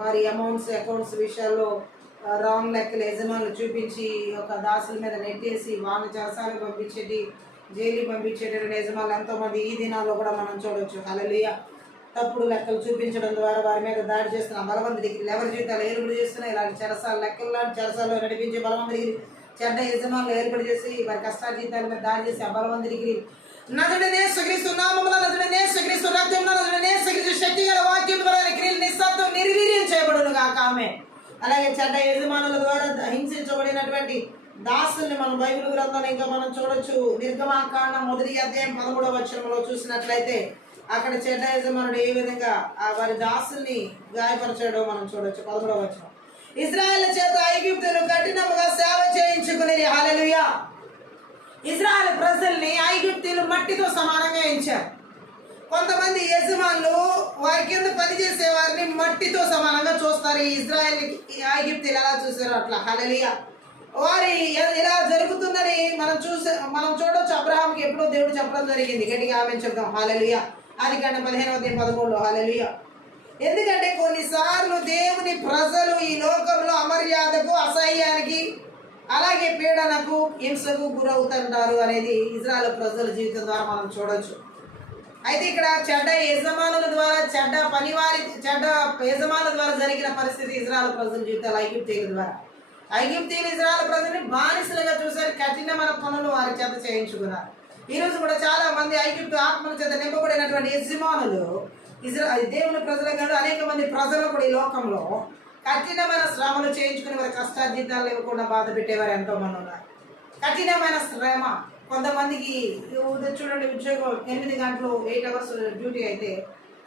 వారి అకౌంట్స్ విషయాల్లో రాంగ్ లెక్కలు యజమానులు చూపించి ఒక దాసుల మీద నెట్టేసి వాళ్ళని చెరసాలకు పంపించేటి జైలు పంపించేటటువంటి యజమానులు ఎంతోమంది ఈ దినాల్లో కూడా మనం చూడవచ్చు. హల్లెలూయా. తప్పుడు లెక్కలు చూపించడం ద్వారా వారి మీద దాడి చేస్తున్న బలవంతుడికి ఎవరి జీవితాలు ఏర్పడి చేస్తున్నా ఇలాంటి చెరసాల లెక్కలు లాంటి చెరసాల్లో నడిపించే బలవంతుడికి చెడ్డ యజమానులు ఏర్పడి చేసి వారి కష్టార్జితాల మీద దాడి చేసి ఆ బలవంతుడికి నజరుడైన యేసుక్రీస్తు నామములో, నజరుడైన యేసుక్రీస్తు రక్తంలో, నజరుడైన యేసుక్రీస్తు శక్తి గల వాక్యం ద్వారా క్రియలు నిస్సత్వం నిర్వీర్యం చేయబడును గాక. ఆమె అలాగే చెడ్డ యజమానుల ద్వారా హింసించబడినటువంటి దాసుల్ని మనం బైబిల్ గ్రంథంలో ఇంకా మనం చూడొచ్చు. నిర్గమాకాండం 1వ అధ్యాయం 13వ వచనంలో చూసినట్లయితే అక్కడ చెడ్డ యజమానుడు ఏ విధంగా వారి దాసుల్ని గాయపరచాడో మనం చూడొచ్చు. 13వ వచనం. ఇశ్రాయేలు చేత ఐగుప్తులు కఠినముగా సేవ చేయించుకునేది. హల్లెలూయా. ఇశ్రాయేలు ప్రజల్ని ఐగుప్తులు మట్టితో సమానంగా ఎంచారు. కొంతమంది యజమానులు వారి కింద పనిచేసే వారిని మట్టితో సమానంగా చూస్తారు. ఈ ఇశ్రాయేల్ ఐగుప్తులు ఎలా చూసారో అట్లా. హల్లెలూయా. వారి ఇలా జరుగుతుందని మనం చూడొచ్చు. అబ్రహాంకి ఎప్పుడో దేవుడు చెప్పడం జరిగింది. గట్టిగా ఆమె చెప్దాం. హల్లెలూయా. ఆదికాండం 15వ అధ్యాయం 13లో. హల్లెలూయా. ఎందుకంటే కొన్నిసార్లు దేవుని ప్రజలు ఈ లోకంలో అమర్యాదకు, అసహ్యానికి, అలాగే పీడనకు, హింసకు గురవుతుంటారు అనేది ఇశ్రాయేలు ప్రజల జీవితం ద్వారా మనం చూడొచ్చు. అయితే ఇక్కడ చెడ్డ యజమానుల ద్వారా చెడ్డ యజమానుల ద్వారా జరిగిన పరిస్థితి ఇశ్రాయేలు ప్రజల జీవితాలు ఐగుప్తీయుల ద్వారా. ఐగుప్తీయులు ఇశ్రాయేలు ప్రజల్ని బానిసలుగా చూశారు. కఠినమైన పనులు వారి చేత చేయించుకున్నారు. ఈరోజు కూడా చాలా మంది ఐగుప్తు ఆత్మల చేత నింపబడినటువంటి యజమానులు దేవుని ప్రజలుగా అనేక మంది ప్రజలు కూడా ఈ లోకంలో కఠినమైన శ్రమలు చేయించుకుని వారి కష్టార్జితాలు ఇవ్వకుండా బాధ పెట్టేవారు ఎంతో మంది ఉన్నారు. కఠినమైన శ్రమ కొంతమందికి చూడండి, ఉద్యోగం 8 గంటలు 8 అవర్స్ డ్యూటీ అయితే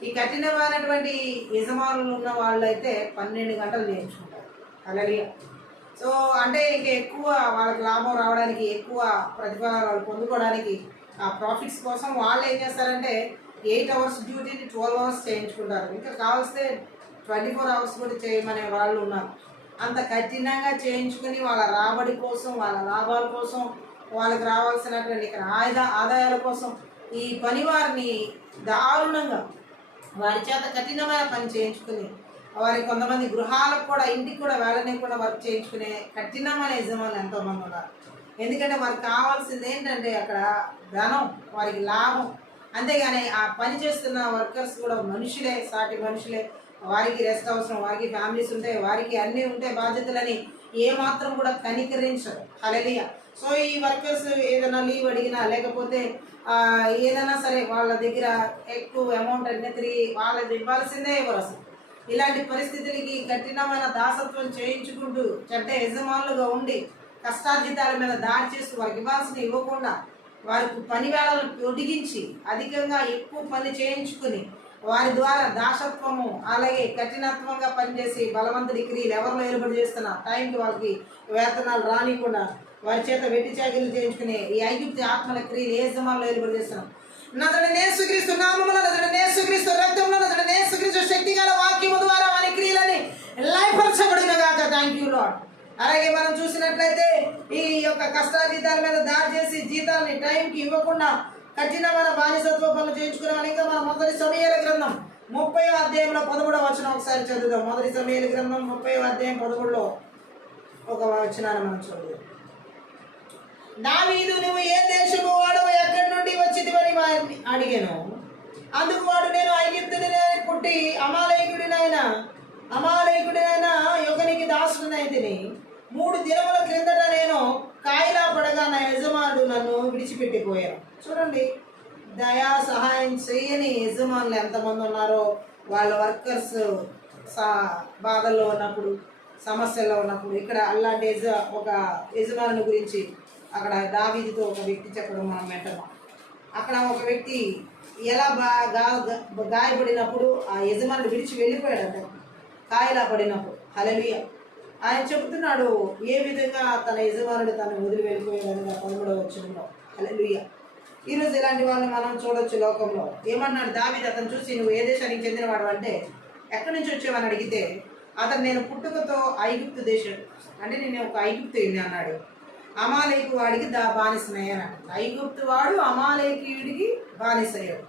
ఈ కఠినమైనటువంటి యజమానులు ఉన్న వాళ్ళు అయితే 12 గంటలు చేయించుకుంటారు. అలాగే సో అంటే ఇంక ఎక్కువ వాళ్ళకి లాభం రావడానికి, ఎక్కువ ప్రతిఫలాలు పొందుకోవడానికి, ఆ ప్రాఫిట్స్ కోసం వాళ్ళు ఏం చేస్తారంటే 8 అవర్స్ డ్యూటీని 12 అవర్స్ చేయించుకుంటారు. ఇంకా కావలిస్తే 24 అవర్స్ కూడా చేయమనే వాళ్ళు ఉన్నారు. అంత కఠినంగా చేయించుకుని వాళ్ళ రాబడి కోసం, వాళ్ళ లాభాల కోసం, వాళ్ళకి రావాల్సినటువంటి ఆదాయాల కోసం ఈ పని వారిని దారుణంగా వారి చేత కఠినమైన పని చేయించుకుని వారి కొంతమంది గృహాలకు కూడా, ఇంటికి కూడా, వేళని కూడా వర్క్ చేయించుకునే కఠినమైన యజమానులు ఎంతోమంది ఉన్నారు. ఎందుకంటే వారికి కావాల్సింది ఏంటంటే అక్కడ ధనం, వారికి లాభం. అంతేగాని ఆ పని చేస్తున్న వర్కర్స్ కూడా మనుషులే, సాటి మనుషులే. వారికి రెస్ట్ అవసరం, వారికి ఫ్యామిలీస్ ఉంటాయి, వారికి అన్నీ ఉంటాయి బాధ్యతలని ఏమాత్రం కూడా కనికరించరు. హల్లెలూయా. సో ఈ వర్కర్స్ ఏదైనా లీవ్ అడిగినా లేకపోతే ఏదైనా సరే వాళ్ళ దగ్గర ఎక్కువ అమౌంట్ అన్నీ తిరిగి వాళ్ళది ఇవ్వాల్సిందే ఇవ్వరు అసలు. ఇలాంటి పరిస్థితులకి కఠినమైన దాసత్వం చేయించుకుంటూ చెడ్డ యజమానులుగా ఉండి కష్టార్జితాల మీద దాడి చేస్తూ వారికి ఇవ్వాల్సిన ఇవ్వకుండా వారికి పని వేళలను పొడిగించి అధికంగా ఎక్కువ పని చేయించుకుని వారి ద్వారా దాసత్వము అలాగే కఠినత్వంగా పనిచేసి బలవంతుడి క్రియలు ఎవరిలో ఏర్పాటు చేస్తున్నా టైంకి వాళ్ళకి వేతనాలు రానికుండా వారి చేత వెట్టి చాకిరీలు చేయించుకునే ఈ ఐగుప్తు ఆత్మల క్రియలు ఏ జమాల్లో ఏర్పాటు చేస్తున్నాం. నజరుడైన యేసుక్రీస్తు నామములో, నజరుడైన యేసుక్రీస్తు రక్తంలో, నజరుడైన యేసుక్రీస్తు శక్తి గల వాక్యము ద్వారా వారి క్రియలని లయపరచబడిన గాక. Thank you lord. అలాగే మనం చూసినట్లయితే ఈ యొక్క కష్టాజీతాల మీద దాడి చేసి జీతాలని టైంకి ఇవ్వకుండా కఠినమైన బానిసత్వ పనులు చేయించుకున్నామని ఇంకా మన మొదటి సమూయేలు గ్రంథం 30వ అధ్యాయంలో 13వ వచనం ఒకసారి చదువుదాం. మొదటి సమూయేలు గ్రంథం 30వ అధ్యాయం 13లో ఒక వచనాన్ని మనం చదువుదాం. దావీదు, నువ్వు ఏ దేశము వాడవు, ఎక్కడి నుండి వచ్చితివని వారిని అడిగాను. అందుకు వాడు, నేను ఐగుప్తుడిని పుట్టి అమాలేకుడినైనా యొకనికి దాసుడినైతిని. 3 దినముల క్రిందట నేను కాయిలా పడగా నా యజమానుడు నన్ను విడిచిపెట్టిపోయాను. చూడండి, దయా సహాయం చేయని యజమానులు ఎంతమంది ఉన్నారో. వాళ్ళ వర్కర్స్ బాధల్లో ఉన్నప్పుడు, సమస్యల్లో ఉన్నప్పుడు, ఇక్కడ అలాంటి ఒక యజమానుని గురించి అక్కడ దావీదుతో ఒక వ్యక్తి చెప్పడం మనం వింటున్నాం. అక్కడ ఒక వ్యక్తి ఎలా గాయపడినప్పుడు ఆ యజమానుడు విడిచి వెళ్ళిపోయాడంట, కాయలా పడినప్పుడు. హల్లెలూయా. ఆయన చెబుతున్నాడు ఏ విధంగా తన యజమానుడు తను వదిలి వెళ్ళిపోయాడని 13వ వచనంలో. హల్లెలూయా. ఈరోజు ఇలాంటి వాళ్ళని మనం చూడొచ్చు లోకంలో. ఏమన్నాడు దావీదు అతను చూసి, నువ్వు ఏ దేశానికి చెందినవాడు అంటే, ఎక్కడి నుంచి వచ్చావని అడిగితే, అతను నేను పుట్టుకతో ఐగుప్తు దేశం అంటే నేను ఒక ఐగుప్తుని అన్నాడు. అమాలేకు వాడికి బానిసనయ్యాను. ఐగుప్తు వాడు అమాలేకీయుడికి బానిసయ్యాడు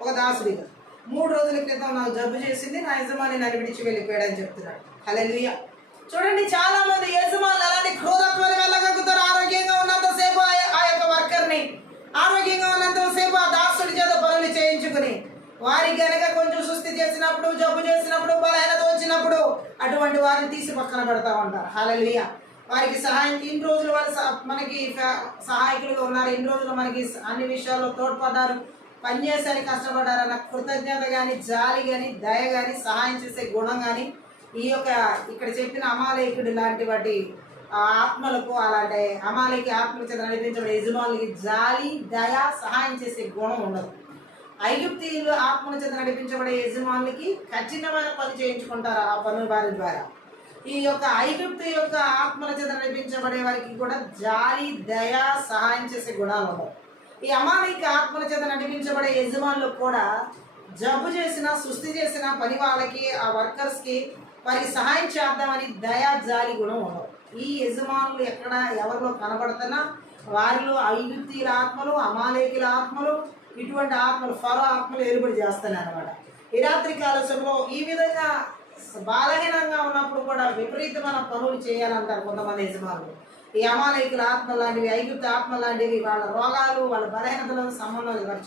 ఒక దాసుడిగా. 3 రోజుల క్రితం నాకు జబ్బు చేసింది, నా యజమాని నన్ను విడిచి వెళ్ళిపోయాడని చెప్తున్నాడు. హల్లెలూయా. చూడండి, చాలా మంది యజమానులు అలాంటి క్రూరత్వాన్ని వెళ్ళగలుగుతారు. ఆరోగ్యంగా ఉన్నంతసేపు ఆ యొక్క వర్కర్ని, ఆరోగ్యంగా ఉన్నంతసేపు ఆ దాసుడి చేత పనులు చేయించుకుని, వారికి కనుక కొంచెం సుస్థి చేసినప్పుడు, జబ్బు చేసినప్పుడు, బలహీనత వచ్చినప్పుడు అటువంటి వారిని తీసి పక్కన పెడతా ఉంటారు. హల్లెలూయా. వారికి సహాయం, ఇన్ని రోజులు వాళ్ళు మనకి సహాయకులుగా ఉన్నారు, ఇన్ని రోజులు మనకి అన్ని విషయాల్లో తోడ్పడ్డారు, పనిచేసరికి కష్టపడ్డారన్న కృతజ్ఞత కానీ, జాలి కానీ, దయ కానీ, సహాయం చేసే గుణం కానీ ఈ యొక్క ఇక్కడ చెప్పిన అమాలేకుడు లాంటి వాటి ఆత్మలకు, అలాంటి అమాలేకి ఆత్మల చేత నడిపించబడే యజమానులకి జాలి, దయ, సహాయం చేసే గుణం ఉండదు. ఐగుప్తీయులు ఆత్మల చేత నడిపించబడే యజమానులకి కఠినమైన పని చేయించుకుంటారు ఆ పనుల వారి ద్వారా. ఈ యొక్క ఐగుప్తు యొక్క ఆత్మల చేత నడిపించబడే వారికి కూడా జాలి, దయ, సహాయం చేసే గుణాలు ఉండవు. ఈ అమాలేకి ఆత్మల చేత నడిపించబడే యజమానులకు కూడా జబ్బు చేసిన, సుస్థి చేసిన పని వాళ్ళకి, ఆ వర్కర్స్కి వారికి సహాయం చేద్దామని దయా, జాలి గుణం ఉండవు. ఈ యజమానులు ఎక్కడ ఎవరిలో కనబడుతున్నా వారిలో ఐగుప్తీయుల ఆత్మలు, అమాలేకుల ఆత్మలు, ఇటువంటి ఆత్మలు, ఫరో ఆత్మలు ఏలుబడి చేస్తున్నాయి అన్నమాట. ఈ రాత్రి కాలశంలో ఈ విధంగా బలహీనంగా ఉన్నప్పుడు కూడా విపరీతమైన పనులు చేయాలంటారు కొంతమంది యజమానులు. ఈ అమాలేకుల ఆత్మ లాంటివి, ఐగుప్తు ఆత్మ లాంటివి, వాళ్ళ రోగాలు, వాళ్ళ బలహీనతలకు సంబంధం లేదు. వారు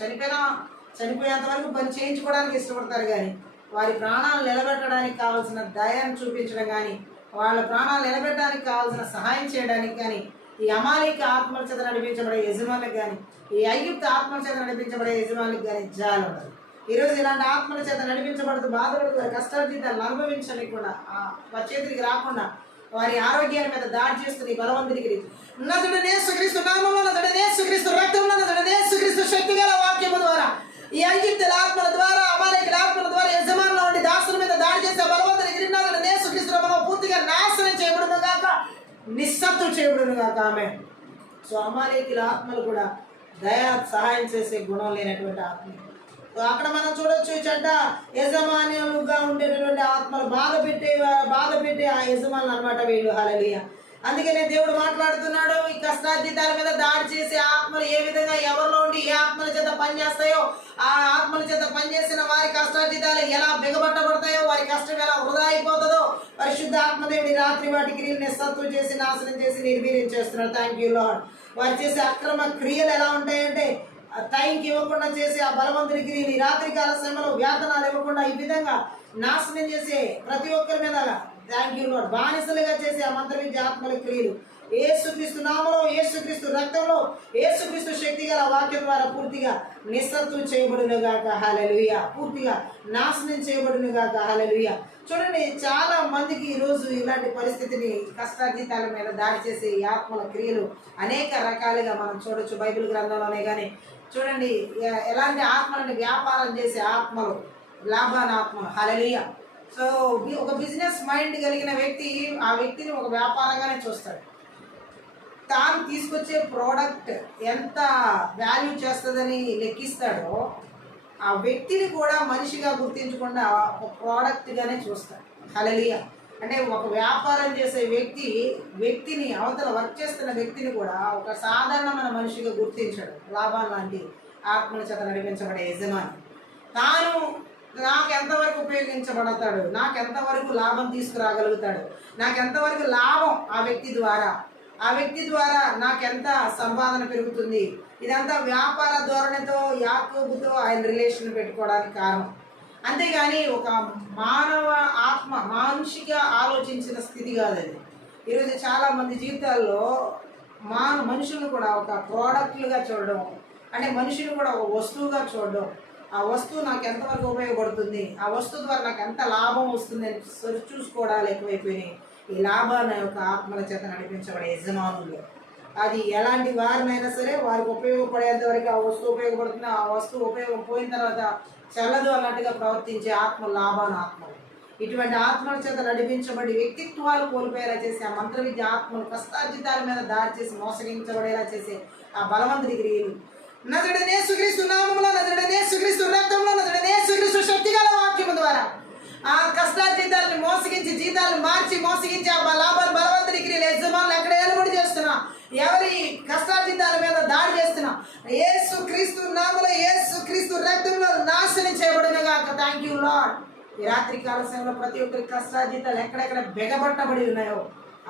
చనిపోయేంత వరకు పని చేయించుకోవడానికి ఇష్టపడతారు, కానీ వారి ప్రాణాలు నిలబెట్టడానికి కావాల్సిన దయను చూపించడం కానీ, వాళ్ళ ప్రాణాలు నిలబెట్టడానికి కావాల్సిన సహాయం చేయడానికి కానీ ఈ అమాలేక ఆత్మల చేత నడిపించబడే యజమానులకు కానీ, ఈ ఐగుప్తు ఆత్మల చేత నడిపించబడే యజమానులకు కానీ జాలి ఉండదు. ఈరోజు ఇలాంటి ఆత్మల చేత నడిపించబడుతూ బాధపడుతూ కష్టార్జితాలను అనుభవించలేకుండా, వారి చేతికి రాకుండా వారి ఆరోగ్యాల మీద దాడి చేస్తుంది బలవంతుడికి నదుడనే యేసుక్రీస్తు నామములో, నదుడనే యేసుక్రీస్తు రక్తంలో, నదుడనే యేసుక్రీస్తు శక్తి గల వాక్యము ద్వారా, ఈ ఐగుప్తుల ఆత్మల ద్వారా, అమాలేకుల ఆత్మల ద్వారా యజమానుల వంటి దాసుల మీద దాడి చేసే బలవంతుడికి నదుడనే యేసుక్రీస్తు నామములో పూర్తిగా నాశనం చేయబడును గాక, నిస్సత్తు చేయబడును గాక. ఆమేన్. సో అమాలేకుల ఆత్మలు కూడా దయా, సహాయం చేసే గుణం లేనటువంటి ఆత్మలు. అక్కడ మనం చూడొచ్చు, చెడ్డ యజమానులుగా ఉండేటటువంటి ఆత్మలు, బాధ పెట్టే ఆ యజమానులు అనమాట వీళ్ళు. హల్లెలూయా. అందుకనే దేవుడు మాట్లాడుతున్నాడు, ఈ కష్టార్జితాల మీద దాడి చేసే ఆత్మలు ఏ విధంగా ఎవరిలో ఉండి ఏ ఆత్మల చేత పనిచేస్తాయో, ఆ ఆత్మల చేత పనిచేసిన వారి కష్టార్జితాలు ఎలా బిగబట్టబడతాయో, వారి కష్టం ఎలా వృధా అయిపోతుందో పరిశుద్ధ ఆత్మదేవుడి రాత్రి వాటి క్రియలు నిస్సత్వం చేసి, నాశనం చేసి, నిర్వీర్యం చేస్తున్నాడు. Thank you lord. వారు చేసే అక్రమ క్రియలు ఎలా ఉంటాయంటే, టైంకి ఇవ్వకుండా చేసే ఆ బలవంతుడి క్రియలు, ఈ రాత్రికాల సమయంలో వేతనాలు ఇవ్వకుండా ఈ విధంగా నాశనం చేసే ప్రతి ఒక్కరి మీద థ్యాంక్ యూ లార్డ్ బానిసలుగా చేసే ఆ మంత్ర విద్య ఆత్మల క్రియలు యేసుక్రీస్తు నామములో, యేసుక్రీస్తు రక్తంలో, యేసుక్రీస్తు శక్తి గల వాక్యం ద్వారా పూర్తిగా నిస్సత్వం చేయబడును గాక. హల్లెలూయా. పూర్తిగా నాశనం చేయబడును గాక. హల్లెలూయా. చూడండి, చాలా మందికి ఈరోజు ఇలాంటి పరిస్థితిని, కష్టార్జితాల మీద దాడి చేసే ఈ ఆత్మల క్రియలు అనేక రకాలుగా మనం చూడొచ్చు బైబిల్ గ్రంథంలోనే. కానీ చూడండి, ఎలాంటి ఆత్మలని వ్యాపారం చేసే ఆత్మలు, లాభాన ఆత్మలు. హల్లెలూయా. సో ఒక బిజినెస్ మైండ్ కలిగిన వ్యక్తి ఆ వ్యక్తిని ఒక వ్యాపారంగానే చూస్తాడు. తాను తీసుకొచ్చే ప్రోడక్ట్ ఎంత వాల్యూ చేస్తుందని లెక్కిస్తాడో, ఆ వ్యక్తిని కూడా మనిషిగా గుర్తించకుండా ఒక ప్రోడక్ట్గానే చూస్తాడు. హల్లెలూయా. అంటే ఒక వ్యాపారం చేసే వ్యక్తిని అవతల వర్క్ చేస్తున్న వ్యక్తిని కూడా ఒక సాధారణమైన మనిషిగా గుర్తించడం, లాభాలు లాంటి ఆత్మల చేత నడిపించబడే యజమాని తాను నాకు ఎంతవరకు ఉపయోగించబడతాడు, నాకు ఎంతవరకు లాభం తీసుకురాగలుగుతాడు, నాకు ఎంతవరకు లాభం ఆ వ్యక్తి ద్వారా నాకెంత సంపాదన పెరుగుతుంది, ఇదంతా వ్యాపార ధోరణితో యాకోబుతో ఆయన రిలేషన్ పెట్టుకోవడానికి కారణం. అంతేగాని ఒక మానవ ఆత్మ మానుషిగా ఆలోచించిన స్థితి కాదు అది. ఈరోజు చాలామంది జీవితాల్లో మనుషులను కూడా ఒక ప్రోడక్ట్లుగా చూడడం, అంటే మనుషులు కూడా ఒక వస్తువుగా చూడడం, ఆ వస్తువు నాకు ఎంతవరకు ఉపయోగపడుతుంది, ఆ వస్తువు ద్వారా నాకు ఎంత లాభం వస్తుంది అని చూసుకోవడాలు ఎక్కువైపోయినాయి. ఈ లాభాన్ని యొక్క ఆత్మల చేత నడిపించబడే యజమానులు అది ఎలాంటి వారినైనా సరే వారికి ఉపయోగపడేంత వరకు ఆ వస్తువు ఉపయోగపడుతుంది, ఆ వస్తువు ఉపయోగం పోయిన తర్వాత చల్లదు అన్నట్టుగా ప్రవర్తించే ఆత్మలు లాభాన ఆత్మలు. ఇటువంటి ఆత్మల చేత నడిపించబడి వ్యక్తిత్వాలు కోల్పోయేలా చేసే ఆ మంత్ర విద్య ఆత్మలు కష్టార్జితాల మీద దాడి చేసి మోసగించబడేలా చేసే ఆ బలవంతుడి క్రియలు నజరుడైన యేసుక్రీస్తు నామములో, నజరుడైన యేసుక్రీస్తు రక్తంలో, నజరుడైన యేసుక్రీస్తు శక్తిగల వాక్యము ద్వారా ఆ కష్టార్జితాలను మోసగించి జీతాలను మార్చి మోసగించి ఆ బలవంతుడి క్రియలు యజమానులు ఎక్కడ ఏలుబడి చేస్తున్నా, ఎవరి కష్టార్జితాల మీద దాడి చేస్తున్నా యేసు క్రీస్తు నామములో, యేసు క్రీస్తు రక్తంలో నాశనం చేయబడినగాక. Thank you Lord. ఈ రాత్రి కాల సమయంలో ప్రతి ఒక్కరి కష్టార్జితాలు ఎక్కడెక్కడ బెగబట్టబడి ఉన్నాయో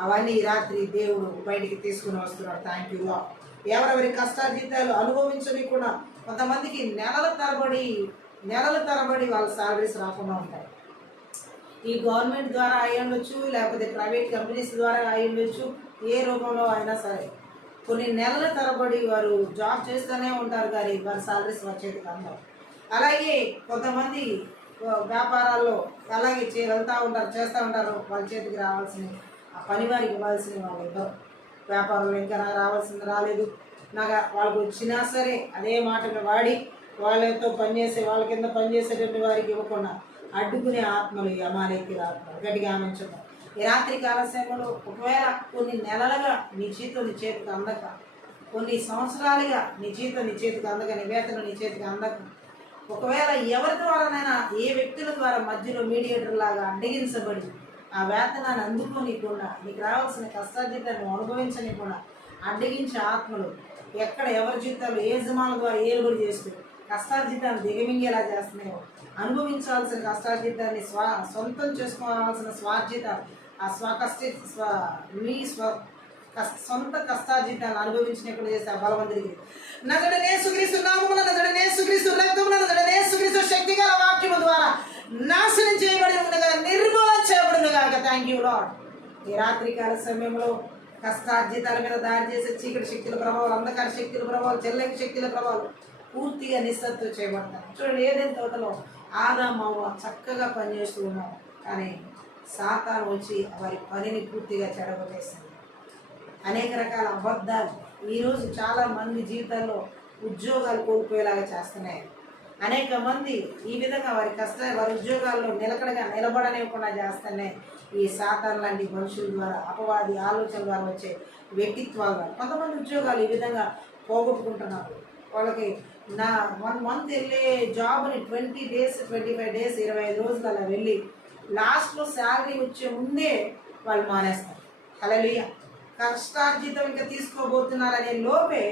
అవన్నీ ఈ రాత్రి దేవుడు బయటికి తీసుకుని వస్తున్నాడు. Thank you lord. ఎవరెవరి కష్టార్జితాలు అనుభవించకుండా కొంతమందికి నెలల తరబడి వాళ్ళ సాలరీస్ రాకుండా ఉంటాయి. ఈ గవర్నమెంట్ ద్వారా అయి ఉండొచ్చు, లేకపోతే ప్రైవేట్ కంపెనీస్ ద్వారా అయి ఉండొచ్చు, ఏ రూపంలో అయినా సరే కొన్ని నెలల తరబడి వారు జాబ్ చేస్తూనే ఉంటారు కానీ వారి సాలరీస్ వచ్చేది అందరు. అలాగే కొంతమంది వ్యాపారాల్లో అలాగే వెళ్తూ ఉంటారు, చేస్తూ ఉంటారు, వాళ్ళ చేతికి రావాల్సిన ఆ పని వారికి ఇవ్వాల్సిన వాళ్ళు ఇవ్వరు. వ్యాపారంలో ఇంకా నాకు రావాల్సింది రాలేదు, నాకు వాళ్ళకి వచ్చినా సరే అదే మాటను వాడి వాళ్ళతో పనిచేసే వాళ్ళ కింద పనిచేసేటువంటి వారికి ఇవ్వకుండా అడ్డుకునే ఆత్మలు ఈ అమాలేకీల ఆత్మలు. గట్టిగా ఆమెంచుతాం. ఈ రాత్రి కాల సమయంలో ఒకవేళ కొన్ని నెలలుగా నీ జీతం నీ చేతికి అందక, కొన్ని సంవత్సరాలుగా నీ జీతం నీ చేతికి అందక, నీ వేతనం నీ చేతికి అందక, ఒకవేళ ఎవరి ద్వారానైనా ఏ వ్యక్తుల ద్వారా మధ్యలో మీడియేటర్ లాగా అడ్డగించబడి ఆ వేతనాన్ని అందుకోనికుండా నీకు రావాల్సిన కష్టార్జితాన్ని అనుభవించనికుండా అడ్డగించే ఆత్మలు ఎక్కడ ఎవరి జీవితాలు ఏ యజమానుల ద్వారా ఏలుబడి చేస్తూ కష్టార్జితాన్ని దిగమింగేలా చేస్తున్నాయో, అనుభవించాల్సిన కష్టార్జితాన్ని సొంతం చేసుకోవాల్సిన స్వార్జితాలు ఆ సొంత కష్టార్జితాన్ని అనుభవించినప్పుడు చేసే ఆ బలవంతుడికి నజరుడైన యేసుక్రీస్తు నామములో, నజరుడైన యేసుక్రీస్తు రక్తములో, నజరుడైన యేసుక్రీస్తు శక్తిగల వాక్యము ద్వారా నాశనం చేయబడి ఉండగా, నిర్మూలన చేయబడిన గాక. Thank you Lord. ఈ రాత్రికాల సమయంలో కష్టార్జితాల మీద దాడి చేసే చీకటి శక్తుల ప్రభావాలు, అంధకార శక్తుల ప్రభావాలు, చెల్లకి శక్తుల ప్రభావాలు పూర్తిగా నిస్సత్తువ చేయబడతారు. చూడండి, ఏదైనా తోటలో ఆదామవ్వ చక్కగా పనిచేస్తూ ఉన్నారు, కానీ సాతాను వచ్చి వారి పనిని పూర్తిగా చెడగొట్టేసింది. అనేక రకాల అబద్ధాలు ఈరోజు చాలామంది జీవితాల్లో ఉద్యోగాలు కోల్పోయేలాగా చేస్తున్నాయి. అనేక మంది ఈ విధంగా వారి ఉద్యోగాల్లో నిలకడగా నిలబడనివ్వకుండా చేస్తున్నాయి. ఈ సాతాను లాంటి మనుషుల ద్వారా, అపవాది ఆలోచన ద్వారా వచ్చే వ్యక్తిత్వాల ద్వారా కొంతమంది ఉద్యోగాలు ఈ విధంగా పోగొట్టుకుంటున్నారు. వాళ్ళకి 1 month వెళ్ళే జాబ్ని 20 days 25 days 25 రోజులు అలా వెళ్ళి లాస్ట్లో శాలరీ వచ్చే ముందే వాళ్ళు మానేస్తారు. హల్లెలూయా. కష్టార్జితం ఇంకా తీసుకోబోతున్నారనే లోపే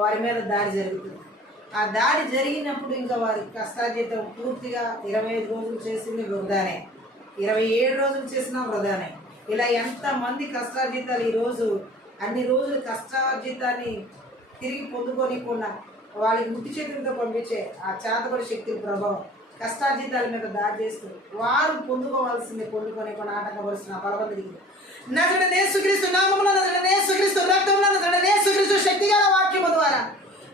వారి మీద దాడి జరుగుతుంది. ఆ దాడి జరిగినప్పుడు ఇంకా వారి కష్టార్జితం పూర్తిగా 25 రోజులు చేసింది వృధానే, 27 రోజులు చేసినా వృధానే. ఇలా ఎంతమంది కష్టార్జితాలు ఈరోజు అన్ని రోజులు కష్టార్జితాన్ని తిరిగి పొందుకోనికుండా వాళ్ళకి ముట్టి చేతులతో పంపించే ఆ చేతబడి శక్తుల ప్రభావం కష్టార్జితాల మీద దాడి చేస్తూ వారు పొందుకోవాల్సింది పొందుకోనికుండా ఆటంకపరుస్తున్న బలవంతుడికి నజరుడైన యేసుక్రీస్తు నామములో, నజరుడైన యేసుక్రీస్తు రక్తములో, నజరుడైన యేసుక్రీస్తు శక్తిగల వాక్యము ద్వారా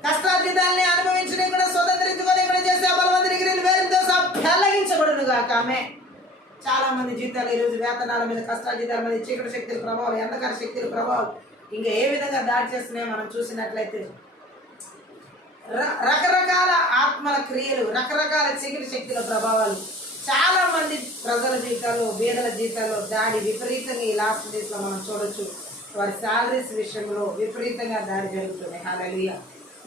కష్టార్జితాల్ని అనుభవించడం కూడా స్వతంత్రించుకొని కూడా చేసే బలవంతుడికి వేరుతో పెళ్లగించబడును గాక. ఆమె చాలా మంది జీవితాలు ఈరోజు వేతనాల మీద, కష్టార్జితాల మీద చీకటి శక్తుల ప్రభావాలు, అంధకార శక్తుల ప్రభావాలు ఇంకా ఏ విధంగా దాడి చేస్తున్నాయో మనం చూసినట్లయితే రకరకాల ఆత్మల క్రియలు, రకరకాల చీకటి శక్తుల ప్రభావాలు చాలా మంది ప్రజల జీవితాల్లో, బీదల జీవితాల్లో దాడి విపరీతంగా ఈ లాస్ట్ డేస్లో మనం చూడొచ్చు. వారి శాలరీస్ విషయంలో విపరీతంగా దాడి జరుగుతుంది. హల్లెలూయా.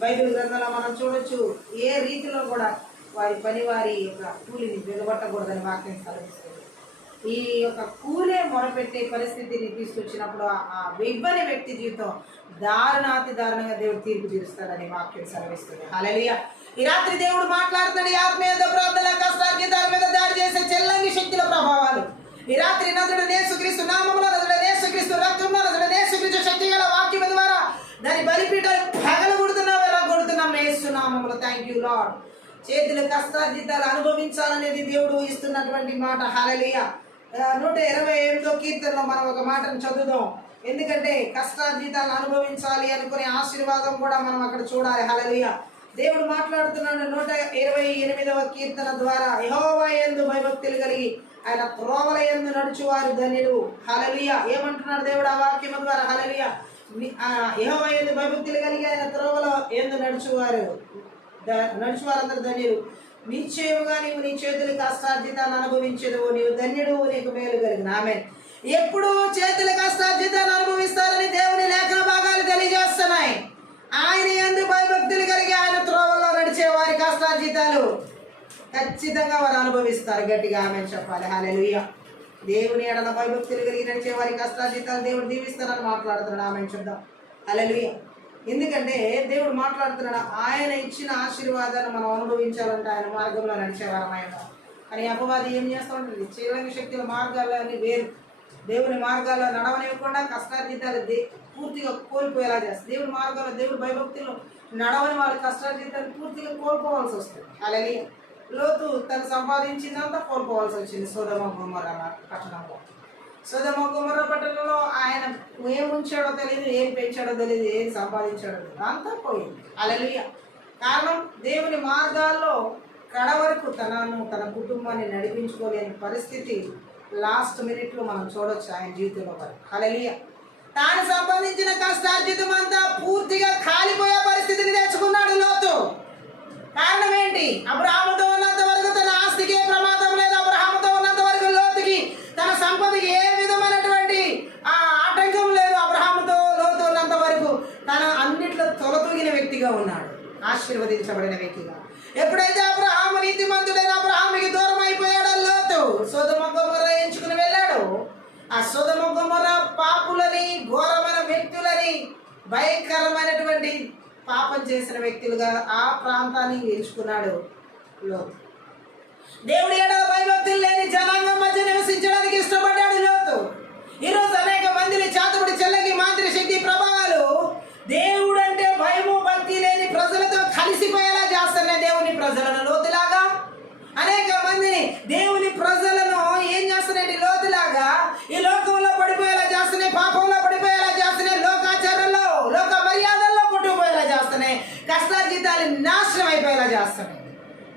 బైబిల్ గ్రంథంలో మనం చూడొచ్చు, ఏ రీతిలో కూడా వారి యొక్క కూలిని బిగబట్టకూడదని వాక్యం సెలవిస్తుంది. ఈ యొక్క కూలే మొరపెట్టే పరిస్థితిని తీసుకొచ్చినప్పుడు ఆ ఇవ్వని వ్యక్తి జీవితం దారుణాతి దారుణంగా దేవుడు తీర్పు తీరుస్తాడని వాక్యం సెలవిస్తుంది. హల్లెలూయా. ఈ రాత్రి దేవుడు మాట్లాడుతున్నాడు. ఈ ఆత్మీయత ప్రార్థన కష్టార్జితాల మీద దాడి చేసే చెల్లంగి శక్తుల ప్రభావాలు ఈ రాత్రి నదుడు యేసుక్రీస్తు నామములో, నదుడు యేసుక్రీస్తు రక్తంలో, నదుడు యేసుక్రీస్తు శక్తి గల వాక్యం ద్వారా దాని బలిపీఠాలు పగలగొడుతున్నాం, వెళ్ళగొడుతున్నాం యేసు నామములో. Thank you lord. చేతుల కష్టార్జితాలు అనుభవించాలనేది దేవుడు ఇస్తున్నటువంటి మాట. హల్లెలూయా. 128వ కీర్తనలో మనం ఒక మాటను చదువుదాం. ఎందుకంటే కష్టార్జితాలు అనుభవించాలి అనుకునే ఆశీర్వాదం కూడా మనం అక్కడ చూడాలి. హల్లెలూయా. దేవుడు మాట్లాడుతున్నాడు 128వ కీర్తన ద్వారా, యెహోవా యందు భయభక్తులు కలిగి ఆయన త్రోవల యందు నడుచువారు ధన్యులు. హల్లెలూయా. ఏమంటున్నాడు దేవుడు ఆ వాక్యం ద్వారా? హల్లెలూయా. యెహోవా యందు భయభక్తులు కలిగి ఆయన త్రోవల యందు నడుచువారందరూ ధన్యులు. నిశ్చయముగా నీవు నీ చేతులు కష్టార్జితాన్ని అనుభవించదు, నీవు ధన్యుడు, నీకు మేలు కలిగిన. ఆమేన్. ఎప్పుడు చేతుల కష్టార్జితాన్ని అనుభవిస్తారని దేవుని లేఖన భాగాలు తెలియజేస్తున్నాయి. ఆయన యందు భయభక్తులు కలిగి ఆయన త్రోవల్లో నడిచే వారి కష్టార్జితాలు ఖచ్చితంగా వారు అనుభవిస్తారు. గట్టిగా ఆమేన్ చెప్పాలి. హల్లెలూయా. దేవుని ఎడల భయభక్తులు కలిగి నడిచే వారి కష్టార్జితాలు దేవుడు దీవిస్తారని మాట్లాడుతున్నాడు. ఆమేన్ చెప్దాం. హల్లెలూయా. ఎందుకంటే దేవుడు మాట్లాడుతున్నాడు, ఆయన ఇచ్చిన ఆశీర్వాదాన్ని మనం అనుభవించాలంటే ఆయన మార్గంలో నడిచేవారమైన. కానీ అపవాది ఏం చేస్తూ ఉంటుంది? చీలంగి శక్తుల మార్గాలన్నీ వేరు. దేవుని మార్గాల్లో నడవనివ్వకుండా కష్టార్జితాలు పూర్తిగా కోల్పోయేలా చేస్తుంది. దేవుని మార్గాల్లో దేవుడి భయభక్తులు నడవని వాళ్ళ కష్టార్జితాలు పూర్తిగా కోల్పోవాల్సి వస్తుంది. అలాగే లోతు తను సంపాదించిందంతా కోల్పోవాల్సి వచ్చింది సొదొమ గొమొర్రా పట్టణంలో. సొదొమ గొమొర్రా పట్టణంలో ఆయన ఏం ఉంచాడో తెలియదు, ఏం పెంచాడో తెలియదు, ఏం సంపాదించాడో తెలియదు, అంతా పోయింది. హల్లెలూయా. కారణం దేవుని మార్గాల్లో కడవరకు తన కుటుంబాన్ని నడిపించుకోలేని పరిస్థితి లాస్ట్ మినిట్లో మనం చూడొచ్చు ఆయన జీవితంలో. హల్లెలూయా. తాను సంపాదించిన కష్టార్జితం అంతా పూర్తిగా కాలిపోయే పరిస్థితిని తెచ్చుకున్నాడు లోతు. కారణం ఏంటి? అబ్రహాముతో ఉన్నంత వరకు తన ఆస్తికి ప్రమాదం లేదు. అబ్రహాముతో ఉన్నంత వరకు లోతుకి తన సంపదకి ఏ విధమైనటువంటి ఆటంకం లేదు. అబ్రహాముతో లోతు ఉన్నంత వరకు తన అన్నిట్లో తొలతూగిన వ్యక్తిగా ఉన్నాడు, ఆశీర్వదించబడిన వ్యక్తిగా. ఎప్పుడైతే అబ్రహాము నీతిమంతుడైన అబ్రహాముకి దూరం అయిపోయాడో లోతు సొదొమ గొమొర్రా ఎంచుకుని వెళ్ళాడు. ఆ సొదొమ గొమొర్రా పాపులని, ఘోరమైన వ్యక్తులని, భయంకరమైనటువంటి పాపం చేసిన వ్యక్తులుగా ఆ ప్రాంతాన్ని ఎంచుకున్నాడు లోతు. దేవుడి ఎడల భయభక్తులు లేని జనాంగం మధ్య నివసించడానికి ఇష్టపడ్డాడు లోతు. ఈరోజు అనేక మందిని చేతబడి చెల్లకి మాంత్రిక శక్తి ప్రభావాలు దేవుడు అంటే భయము భక్తి లేని ప్రజలతో కలిసిపోయేలా చేస్తున్నాయి. దేవుని ప్రజలను లోతులాగా అనేక మందిని దేవుని ప్రజలను ఏం చేస్తున్నాయి? లోతులాగా ఈ లోకంలో పడిపోయేలా చేస్తున్నాయి, పాపంలో పడిపోయేలా చేస్తున్నాయి, లోకాచారంలో, లోక మర్యాదల్లో కొట్టుకుపోయేలా చేస్తున్నాయి, కష్టార్జితాలు నాశనం అయిపోయేలా చేస్తున్నాయి.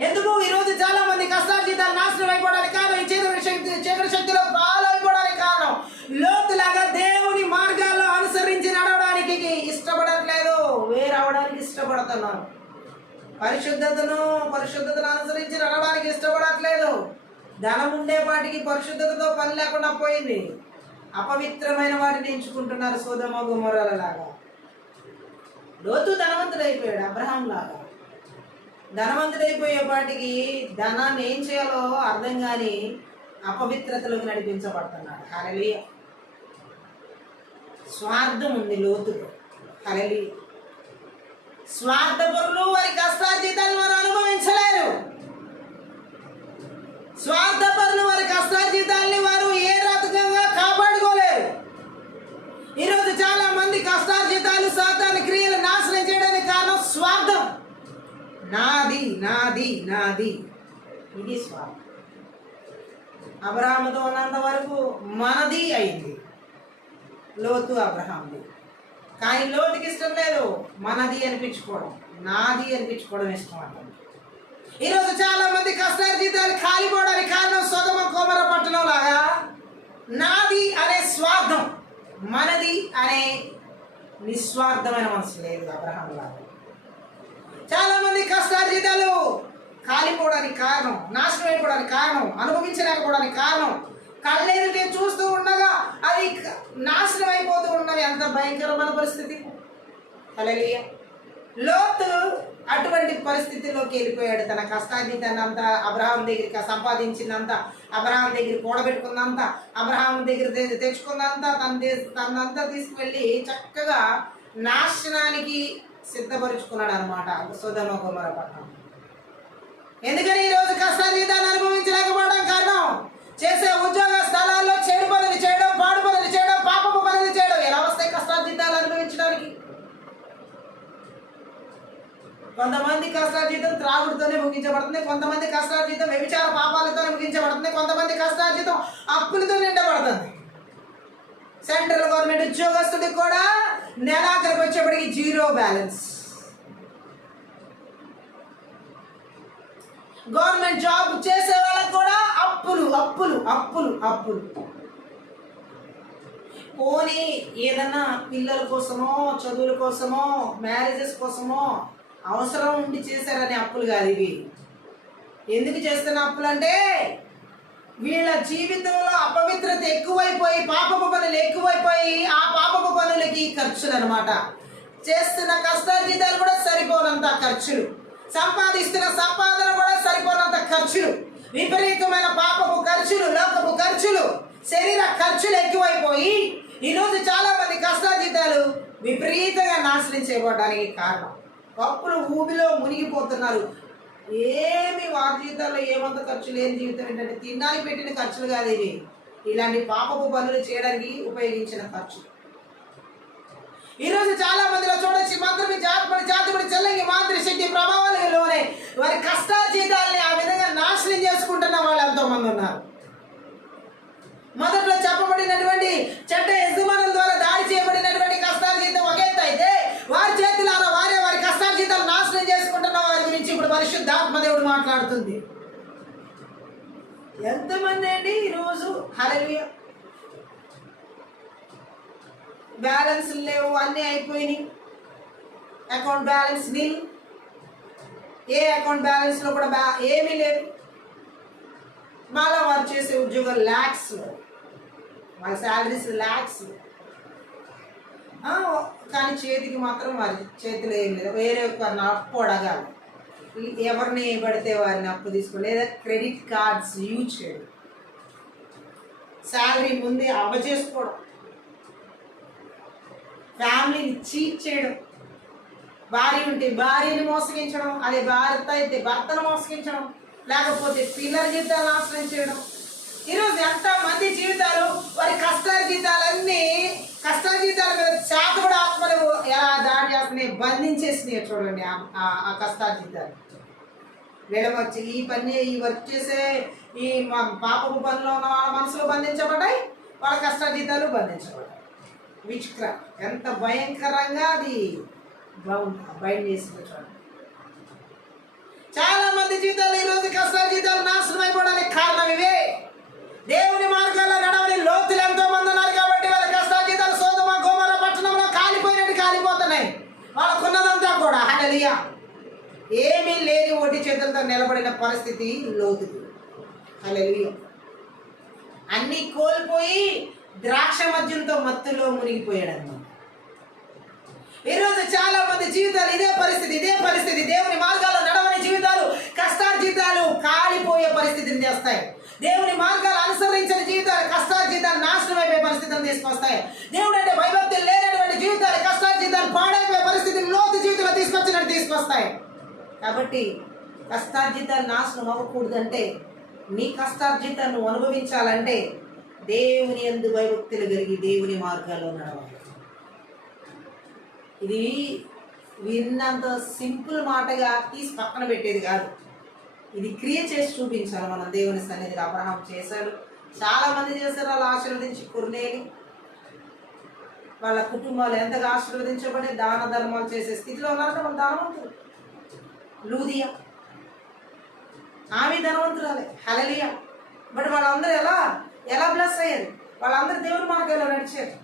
ఎందుకు ఈరోజు చాలా మంది కష్టార్జితాలు నాశనం అయిపోవడానికి కారణం, ఈ చీకటి శక్తిలో పాలైపోవడానికి కారణం లోతులాగా దేవుని మార్గాల్లో అనుసరించి నడవడానికి ఇష్టపడట్లేదు, వేరవడానికి ఇష్టపడుతున్నారు. పరిశుద్ధతను అనుసరించి నడవడానికి ఇష్టపడట్లేదు. ధనం ఉండేపాటికి పరిశుద్ధతతో పని లేకుండా పోయింది. అపవిత్రమైన వాటిని ఎంచుకుంటున్నారు సొదొమ గొమొర్రాల లాగా. లోతు ధనవంతుడైపోయాడు అబ్రహాం లాగా. ధనవంతుడైపోయేపాటికి ధనాన్ని ఏం చేయాలో అర్థం కాని అపవిత్రతలోకి నడిపించబడుతున్నాడు. హల్లెలూయా. స్వార్థం ఉంది లోతులో. హల్లెలూయా. స్వార్థపరులు వారి కష్టార్జితాలు వారు అనుభవించలేరు. స్వార్థపరులు వారి కష్టార్జితాల్ని వారు ఏ రకంగా కాపాడుకోలేరు. ఈరోజు చాలా మంది కష్టార్జితాలు సాతాను క్రియలు నాశనం చేయడానికి కారణం స్వార్థం. నాది నాది నాది, ఇది స్వార్థం. అబ్రహాముతో ఉన్నంత వరకు మనది అయింది లోతు అబ్రహాంది. కానీ లోతుకి ఇష్టం లేదు మనది అనిపించుకోవడం, నాది అనిపించుకోవడం ఇష్టం అంటుంది. ఈరోజు చాలా మంది కష్టార్జితాలు కాలిపోవడానికి కారణం సొదొమ గొమొర్రా పట్టణం లాగా నాది అనే స్వార్థం, మనది అనే నిస్వార్థమైన మనసు లేదు అబ్రహాం లాగా. చాలా మంది కష్టార్జితాలు కాలిపోవడానికి కారణం, నాశనం అయిపోవడానికి కారణం, అనుభవించలేకపోవడానికి కారణం కళ్ళెదుటే చూస్తూ ఉండగా అది నాశనం అయిపోతూ ఉన్నది. అంత భయంకరమైన పరిస్థితి. హల్లెలూయా. లోతు అటువంటి పరిస్థితిలోకి వెళ్ళిపోయాడు. తన కష్టార్జితాన్ని అంతా అబ్రహాం దగ్గరికి సంపాదించిందంతా, అబ్రహాం దగ్గర కూడబెట్టుకున్నంత, అబ్రహాం దగ్గర తెచ్చుకున్నంత తనంతా తీసుకువెళ్ళి చక్కగా నాశనానికి సిద్ధపరుచుకున్నాడు అనమాట సొదొమ గొమొర్రా పట్టణం. ఎందుకని ఈరోజు కష్టార్జితాన్ని అనుభవించలేకపోవడం కారణం చేసే ఉద్యోగ స్థలాల్లో చెడు పనులు చేయడం, పాడు పనులు చేయడం, పాపపు పనులు చేయడం. ఎలా వస్తాయి కష్టార్జితాలు అనుభవించడానికి? కొంతమంది కష్టార్జితం త్రాగుడుతోనే ముగించబడుతుంది, కొంతమంది కష్టార్జితం వ్యభిచార పాపాలతోనే ముగించబడుతుంది, కొంతమంది కష్టార్జితం అప్పులతో నిండబడుతుంది. సెంట్రల్ గవర్నమెంట్ ఉద్యోగస్తుడికి కూడా నెలాఖరికి వచ్చేప్పటికి 0 బ్యాలెన్స్. గవర్నమెంట్ జాబ్ చేసే వాళ్ళకి కూడా అప్పులు అప్పులు అప్పులు అప్పులు. పోనీ ఏదన్నా పిల్లల కోసమో, చదువుల కోసమో, మ్యారేజెస్ కోసమో అవసరం ఉండి చేశారనే అప్పులు కాదు ఇవి. ఎందుకు చేస్తున్న అప్పులు అంటే వీళ్ళ జీవితంలో అపవిత్రత ఎక్కువైపోయి, పాపపు పనులు ఎక్కువైపోయి, ఆ పాపపు పనులకి ఖర్చులు అనమాట. చేస్తున్న కష్టార్జితాలు కూడా సరిపోనంత ఖర్చులు, సంపాదిస్తున్న సంపాదన కూడా సరిపోనంత ఖర్చులు, విపరీతమైన పాపపు ఖర్చులు, లోకపు ఖర్చులు, శరీర ఖర్చులు ఎక్కువైపోయి ఈరోజు చాలా మంది కష్టార్జితాలు విపరీతంగా నాశనం చేయబడడానికి కారణం. అప్పులు ఊబిలో మునిగిపోతున్నారు. ఏమి వారి జీవితాల్లో ఏమంత ఖర్చు లేని జీవితం ఏంటంటే తినడానికి పెట్టిన ఖర్చులు కాదు ఇవి. ఇలాంటి పాపపు పనులు చేయడానికి ఉపయోగించిన ఖర్చు. ఈరోజు చాలా మందిలో చూడొచ్చు, మంత్రమి జాతపడి చెల్లంగి మాంత్రి శక్తి ప్రభావాలలోనే వారి కష్టార్జితాలని ఆ విధంగా నాశనం చేసుకుంటున్న వాళ్ళు ఎంతో మంది ఉన్నారు. మొదట్లో చెప్పబడినటువంటి చెడ్డ యజమానుల ద్వారా దాడి చేయబడినటువంటి కష్టార్జితం ఒక ఎత్తు అయితే, వారి చేతులారా వారి కష్టార్జితాలు నాశనం చేసుకుంటున్న వారి గురించి ఇప్పుడు పరిశుద్ధాత్మ దేవుడు మాట్లాడుతుంది. ఎంతమంది అండి ఈరోజు హల్లెలూయా బ్యాలెన్స్ లేవు, అన్నీ అయిపోయినాయి, అకౌంట్ బ్యాలెన్స్ నీల్, ఏ అకౌంట్ బ్యాలెన్స్లో కూడా ఏమీ లేదు. మళ్ళా వారు చేసే ఉద్యోగం ల్యాక్స్, వాళ్ళ శాలరీస్ ల్యాక్స్, కానీ చేతికి మాత్రం వారి చేతిలో ఏం లేదు. వేరే ఒకరిని అప్పు అడగాలి, ఎవరిని పడితే వారిని అప్పు తీసుకోండి, లేదా క్రెడిట్ కార్డ్స్ యూజ్ చేయడం, శాలరీ ముందే అవ్వజేసుకోవడం, ఫ్యామిలీని చీట్ చేయడం, భార్య ఉంటే భార్యని మోసగించడం, అదే భర్త అయితే భర్తను మోసగించడం, లేకపోతే పిల్లల జీవితాలు నాశనం చేయడం. ఈరోజు ఎంతమంది జీవితాలు వారి కష్టార్జితాలన్నీ కష్టార్జితాల మీద శాతపడి ఆత్మలు ఎలా దాడి చేస్తున్నాయి, బంధించేసినాయి. చూడండి ఆ కష్టార్జితాలు. వీళ్ళకొచ్చి ఈ పని ఈ వర్క్ చేసే ఈ పాపపు పనిలో ఉన్న వాళ్ళ మనసులో బంధించబడ్డాయి, వాళ్ళ కష్టార్జితాలు బంధించబడ్డాయి. విచ్ క్రాఫ్ట్ ఎంత భయంకరంగా అది బయట చేసిందో చూడండి. చాలా మంది జీవితాలు ఈరోజు కష్టార్జితాలు నాశనం అయిపోవడానికి కారణం ఇవే. దేవుని మార్గాల్లో నడవని లోతులు ఎంతో మంది ఉన్నారు కాబట్టి వాళ్ళ కష్టార్జితాలు సొదొమ గొమొర్రా పట్టణంలో కాలిపోయినట్టు కాలిపోతున్నాయి. వాళ్ళకున్నదంతా కూడా హల్లెలూయా ఏమీ లేని ఒంటి చేతులతో నిలబడిన పరిస్థితి లోతుది. హల్లెలూయా అన్నీ కోల్పోయి ద్రాక్ష మద్యంతో మత్తులో మునిగిపోయాడు అన్నమాట. ఈరోజు చాలా మంది జీవితాలు ఇదే పరిస్థితి. దేవుని మార్గాల్లో నడవని జీవితాలు కష్టార్జితాలు కాలిపోయే పరిస్థితిని చేస్తాయి. దేవుని మార్గాలు అనుసరించిన జీవితాలు కష్టార్జితాలు నాశనం అయిపోయే పరిస్థితిని తీసుకొస్తాయి. దేవుడు అంటే భయభక్తులు లేనటువంటి జీవితాలు కష్టార్జితాలు పాడైపోయే పరిస్థితిని లోతు జీవితంలో తీసుకొస్తాయి. కాబట్టి కష్టార్జితాలు నాశనం అవ్వకూడదంటే, నీ కష్టార్జితాన్ని నువ్వు అనుభవించాలంటే దేవుని యందు భయభక్తులు కలిగి దేవుని మార్గాల్లో నడవాలి. ఇది విన్నంత సింపుల్ మాటగా తీసి పక్కన పెట్టేది కాదు, ఇది క్రియ చేసి చూపించాలి. మనం దేవుని సన్నిధిలో అబ్రహాం చేశాడు, చాలా మంది చేశారు. వాళ్ళు ఆశీర్వదించి కొర్నేలి వాళ్ళ కుటుంబాలు ఎంతగా ఆశీర్వదించబడి దాన ధర్మాలు చేసే స్థితిలో ఉన్నారంటే వాళ్ళు ధనవంతులు. లూదియా ఆమె ధనవంతురాలే, హల్లెలూయా. బట్ వాళ్ళందరూ ఎలా బ్లెస్ అయ్యారు? వాళ్ళందరూ దేవుని మార్గాల్లో నడిచారు.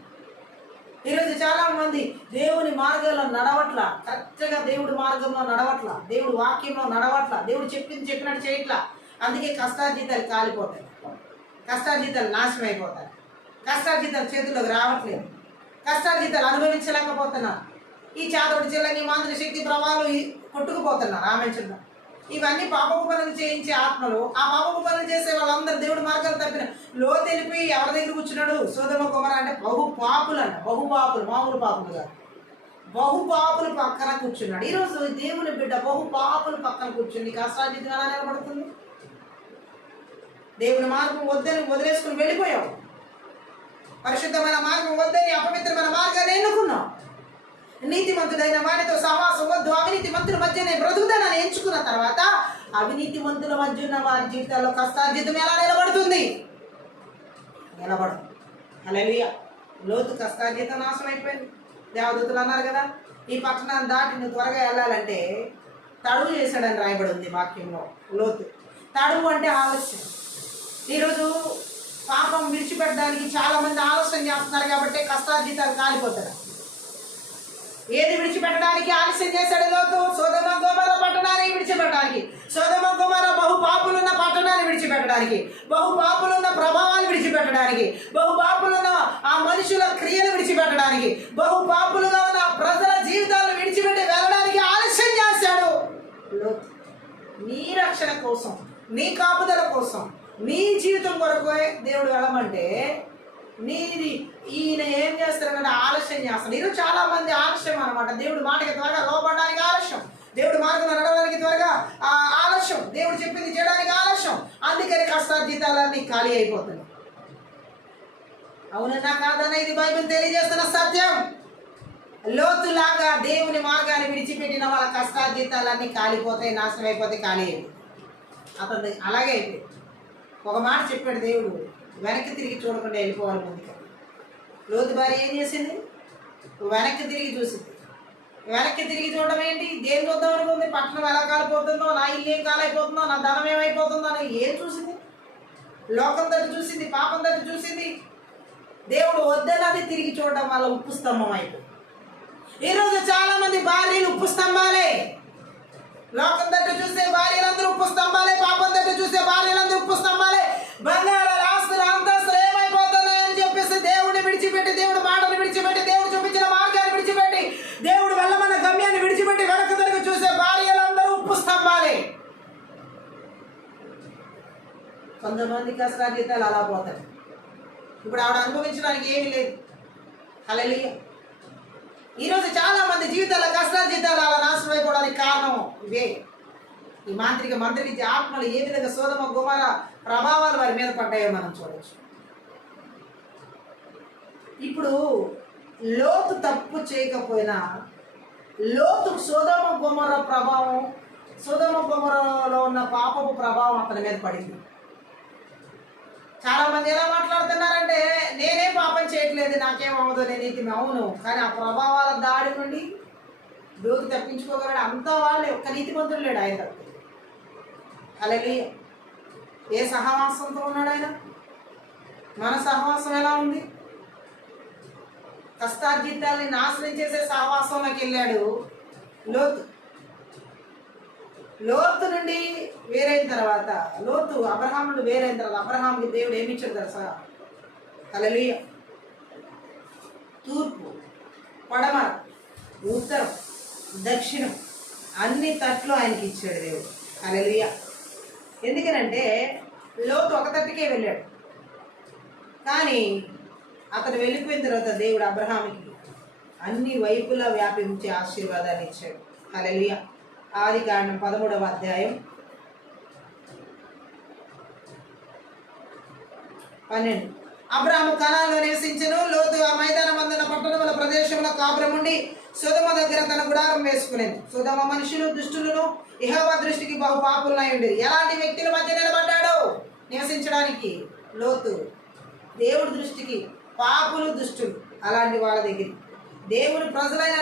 ఈరోజు చాలా మంది దేవుని మార్గాల్లో నడవట్లా, కరెక్ట్గా దేవుడి మార్గంలో నడవట్లా, దేవుడి వాక్యంలో నడవట్లా, దేవుడు చెప్పినట్టు చేయట్లా. అందుకే కష్టార్జితాలు కాలిపోతాయి, కష్టార్జితాలు నాశనం అయిపోతాయి, కష్టార్జితాలు చేతుల్లోకి రావట్లేదు, కష్టార్జితాలు అనుభవించలేకపోతున్నారు. ఈ చాదోడి చిల్లంగి మాంత్రిక శక్తి ప్రభావాలు కొట్టుకుపోతున్నారు ఆమె చూద్దాం. ఇవన్నీ పాపపు పనులు చేయించే ఆత్మలు. ఆ పాపపు పనులు చేసే వాళ్ళందరూ దేవుడి మార్గాలు తప్పిన తెలిపి ఎవరి దగ్గర కూర్చున్నాడు? సొదొమ గొమొర్రా అంటే బహుపాపులు అంట. బహుపాపులు, మామూలు పాపులు కాదు, బహుపాపులు పక్కన కూర్చున్నాడు. ఈరోజు దేవుని బిడ్డ బహుపాపులు పక్కన కూర్చుని కష్టాజితంగా నిలబడుతుంది. దేవుని మార్గం వద్దని వదిలేసుకుని వెళ్ళిపోయావు. పరిశుద్ధమైన మార్గం వద్దని అపవిత్రమైన మార్గాన్ని ఎన్నుకున్నావు. నీతిమంతుడైన వాడితో సహవాసం వద్దు, అవినీతి మంతుల మధ్యనే బ్రతుకుతానని ఎంచుకున్న తర్వాత అవినీతి మంతుల మధ్య ఉన్న వారి జీవితాల్లో కష్టార్జితం ఎలా నిలబడుతుంది? నిలబడదు. హల్లెలూయా. లోతు కష్టార్జితం నాశనం అయిపోయింది. దేవదూతలు అన్నారు కదా, ఈ పట్టణాన్ని దాటి నువ్వు త్వరగా వెళ్ళాలంటే తడువు చేశాడని రాయబడి ఉంది వాక్యంలో. లోతు తడువు అంటే ఆలస్యం. ఈరోజు పాపం విడిచిపెట్టడానికి చాలా మంది ఆలస్యం చేస్తున్నారు కాబట్టి కష్టార్జితాలు కాలిపోతారు. ఏది విడిచిపెట్టడానికి ఆలస్యం చేశాడు లోతు? సొదొమ గొమొర్రా పట్టణాన్ని విడిచిపెట్టడానికి. సొదొమ గొమొర్రా బహుపాపులున్న పట్టణాన్ని విడిచిపెట్టడానికి, బహుపాపులున్న ప్రభావాన్ని విడిచిపెట్టడానికి, బహుపాపులున్న ఆ మనుషుల క్రియలు విడిచిపెట్టడానికి, బహుపాపులుగా ఉన్న ప్రజల జీవితాలను విడిచిపెట్టి వెళ్ళడానికి ఆలస్యం చేశాడు లోతు. నీ రక్షణ కోసం, నీ కాపుదల కోసం, నీ జీవితం కొరకు దేవుడు వెళ్ళమంటే నీది ఈయన ఏం చేస్తారంటే ఆలస్యం చేస్తాడు. ఈరోజు చాలా మంది ఆలస్యం అనమాట. దేవుడి మాటకి త్వరగా లోపడడానికి ఆలస్యం, దేవుడి మార్గంలో నడవడానికి త్వరగా ఆలస్యం, దేవుడు చెప్పింది చేయడానికి ఆలస్యం. అందుకని కష్టార్జితాలన్నీ ఖాళీ అయిపోతుంది. అవునన్నా కాదన్నా ఇది బైబిల్ తెలియజేస్తున్న సత్యం. లోతులాగా దేవుని మార్గాన్ని విడిచిపెట్టిన వాళ్ళ కష్టార్జితాలన్నీ కాలిపోతాయి, నాశనం అయిపోతాయి, ఖాళీ అయిపోతాయి. అతను అలాగే అయిపోయింది. ఒక మాట చెప్పాడు దేవుడు, వెనక్కి తిరిగి చూడకుండా వెళ్ళిపోవాలి ముందుగా. లోతు భార్య ఏం చేసింది? వెనక్కి తిరిగి చూసింది. వెనక్కి తిరిగి చూడడం ఏంటి? దేని చూద్దాం అనుకుంది? పట్టణం ఎలా కాలిపోతుందో, నా ఇల్లు ఏం కాలైపోతుందో, నా ధనం ఏమైపోతుందో అని ఏం చూసింది? లోకం తట్టు చూసింది, పాపం తట్టు చూసింది. దేవుడు వద్దన్నది తిరిగి చూడడం వల్ల ఉప్పు స్తంభం అయిపోయింది. ఈరోజు చాలా మంది భార్యలు ఉప్పు స్తంభాలే. లోకం తట్టు చూసే భార్యలందరూ ఉప్పు స్తంభాలే, పాపం తట్టు చూసే భార్యలందరూ ఉప్పు స్తంభాలే. బంగారాల ఆస్తులు అంతస్తులు ఏమైపోతున్నాయని చెప్పేసి దేవుడిని విడిచిపెట్టి, దేవుడు మాటలు విడిచిపెట్టి, దేవుడు చూపించిన మార్గాన్ని విడిచిపెట్టి, దేవుడు వెళ్ళమన్న గమ్యాన్ని విడిచిపెట్టి వెనక్కి తిరిగి చూసే భార్యలందరూ ఉప్పు స్తంభాలే. కొంతమంది కష్టార్జితాలు అలా పోతాయి. ఇప్పుడు ఆవిడ అనుభవించడానికి ఏమీ లేదు. హల్లెలూయా. ఈరోజు చాలా మంది జీవితాల కష్టార్జితాలు అలా నాశనం అయిపోవడానికి కారణం ఇవే. ఈ మంత్రికి ఆత్మలు ఏ విధంగా సొదొమ గొమొర్రా ప్రభావాలు వారి మీద పడ్డాయో మనం చూడవచ్చు. ఇప్పుడు లోతు తప్పు చేయకపోయినా లోతు సొదొమ గొమొర్రా ప్రభావం, సొదొమ గొమొర్రాలో ఉన్న పాపపు ప్రభావం అతని మీద పడింది. చాలా మంది ఎలా మాట్లాడుతున్నారంటే, నేనే పాపం చేయట్లేదు, నాకేం అవ్వదు, నేను నీతి. అవును, కానీ ఆ ప్రభావాల దాడి నుండి లోతు తప్పించుకోగలడు. అంతా వాళ్ళే, ఒక్క నీతిమంతుడు లేడు ఆయన తప్ప. హల్లెలూయా. ఏ సహవాసంతో ఉన్నాడు ఆయన? మన సహవాసం ఎలా ఉంది? కష్టార్జితాల్ని నాశనం చేసే సహవాసంలోకి వెళ్ళాడు లోతు. లోతు నుండి వేరైన తర్వాత, లోతు అబ్రహాం నుండి వేరైన తర్వాత అబ్రహాంకి దేవుడు ఏమి ఇచ్చాడు తెలుసా? హల్లెలూయా. తూర్పు, పడమర, ఉత్తరం, దక్షిణం అన్ని తట్లు ఆయనకి ఇచ్చాడు దేవుడు. హల్లెలూయా. ఎందుకనంటే లోతు ఒక తట్టుకే వెళ్ళాడు, కానీ అతను వెళ్ళిపోయిన తర్వాత దేవుడు అబ్రహాంకి అన్ని వైపులా వ్యాపించే ఆశీర్వాదాన్ని ఇచ్చాడు. హల్లెలూయా. ఆదికాండం 13వ అధ్యాయం 12. అబ్రాహాము కనానులో నివసించెను. లోతు ఆ మైదానమందున పట్టణముల ప్రదేశంలో కాపురముండి సొదొమ దగ్గర తన గుడారం వేసుకునేది. సొదొమ మనుషులు దుష్టులను యెహోవా దృష్టికి బహు పాపులై ఉండేది. ఎలాంటి వ్యక్తుల మధ్య నిలబడ్డాడో నివసించడానికి? లోతు దేవుడి దృష్టికి పాపులు, దుష్టులు అలాంటి వాళ్ళ దగ్గర. దేవుడు ప్రజలైన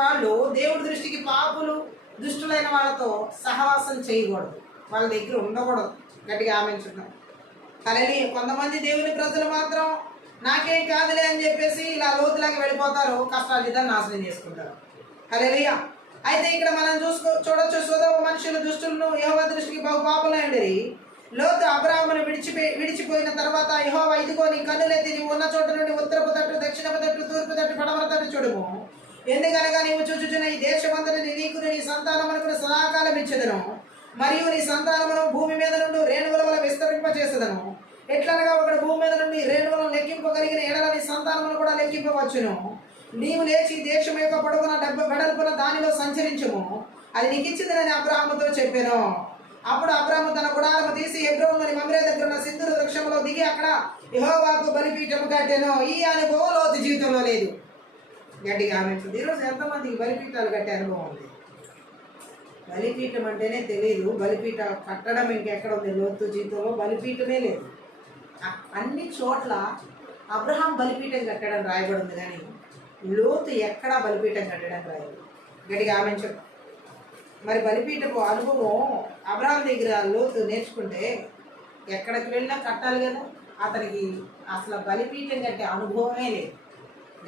వాళ్ళు దేవుడి దృష్టికి పాపులు, దుష్టులైన వాళ్ళతో సహవాసం చేయకూడదు, వాళ్ళ దగ్గర ఉండకూడదు. గట్టిగా ఆమెంచున్నాం. హల్లెలూయా. కొంతమంది దేవుని ప్రజలు మాత్రం నాకేం కాదులే అని చెప్పేసి ఇలా లోతులాగా వెళ్ళిపోతారు, కష్టార్జితాన్ని నాశనం చేసుకుంటారు. హల్లెలూయా. అయితే ఇక్కడ మనం చూడొచ్చు, సొదొమ మనుషులు దుష్టులను యెహోవా దృష్టికి బహు పాపులై ఉండేది. లోతు అబ్రాహామును విడిచిపోయిన తర్వాత, యెహోవా ఇదిగో నీ కన్నులెత్తి నీవు ఉన్న చోట నుండి ఉత్తరపు తట్టు, దక్షిణపు తట్టు, తూర్పు తట్టు, పడమర తట్టు చూడుము. ఎందుకనగా నీవు చూచుచున్న ఈ దేశమంతటిని నీకు నీ సంతానమునకు సదాకాలం ఇచ్చేదను, మరియు నీ సంతానమును భూమి మీద నుండి రేణువుల వల్ల విస్తరింపచేసేదను. ఎట్లనగా ఒకడు భూమి మీద నుండి రేణువులను లెక్కింపగలిగిన ఎడల నీ సంతానమును కూడా లెక్కింపవచ్చును. నీవు లేచి దేశం యొక్క పొడవున వెడల్పున దానిలో సంచరించుము, అది నీకు ఇచ్చిందని అబ్రాహాముతో చెప్పాను. అప్పుడు అబ్రాహాము తన గుడారము తీసి హెబ్రోనులోని మమ్రే దగ్గర ఉన్న సింధూర వృక్షంలో దిగి అక్కడ యెహోవాకు బలిపీఠము కట్టెను. ఈ అనుభవం లోతు జీవితంలో లేదు. గట్టిగా ఆమెస్తుంది. ఈరోజు ఎంతమందికి బలిపీఠాలు కట్టే అనుభవం ఉంది? బలిపీఠం అంటేనే తెలియదు. బలిపీఠ కట్టడం ఇంకెక్కడ ఉంది? లోతు జీవితంలో బలిపీఠమే లేదు. అన్ని చోట్ల అబ్రహాం బలిపీఠం కట్టడం రాయబడి ఉంది, కానీ లోతు ఎక్కడా బలిపీఠం కట్టడం రాయదు. గట్టిగా ఆమె చెప్పు. మరి బలిపీఠపు అనుభవం అబ్రహాం దగ్గర లోతు నేర్చుకుంటే ఎక్కడికి వెళ్ళినా కట్టాలి కదా. అతనికి అసలు బలిపీఠం కట్టే అనుభవమే లేదు.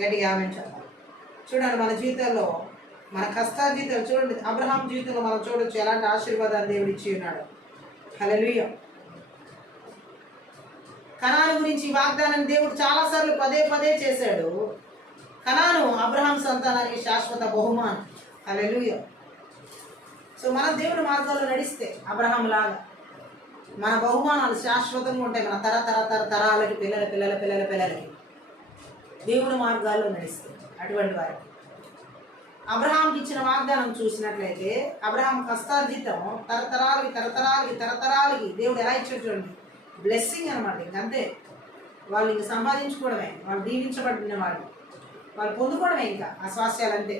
గట్టిగా ఆమె చెప్పాలి. చూడండి, మన జీవితంలో మన కష్టాల జీవితాలు చూడండి. అబ్రహాం జీవితంలో మనం చూడొచ్చు ఎలాంటి ఆశీర్వాదాన్ని దేవుడు ఇచ్చి ఉన్నాడు. హల్లెలూయా. కనాను గురించి వాగ్దానం దేవుడు చాలాసార్లు పదే పదే చేశాడు. కనాను అబ్రహాం సంతానానికి శాశ్వత బహుమానం. హల్లెలూయా. సో మనం దేవుని మార్గాల్లో నడిస్తే అబ్రహాం లాగా మన బహుమానాలు శాశ్వతంగా ఉంటాయి. మన తరాలకి పిల్లలకి దేవుని మార్గాల్లో నడిస్తే అటువంటి వారికి అబ్రహాంకి ఇచ్చిన వాగ్దానం చూసినట్లయితే అబ్రహాం కష్టార్జితం తరతరాలకి దేవుడు ఎలా ఇచ్చాడు చూడండి. బ్లెస్సింగ్ అనమాట. ఇంకంతే, వాళ్ళు ఇంక సంపాదించుకోవడమే, వాళ్ళు దీవించబడిన వాళ్ళు పొందుకోవడమే ఇంకా ఆ స్వాస్యాలంతే.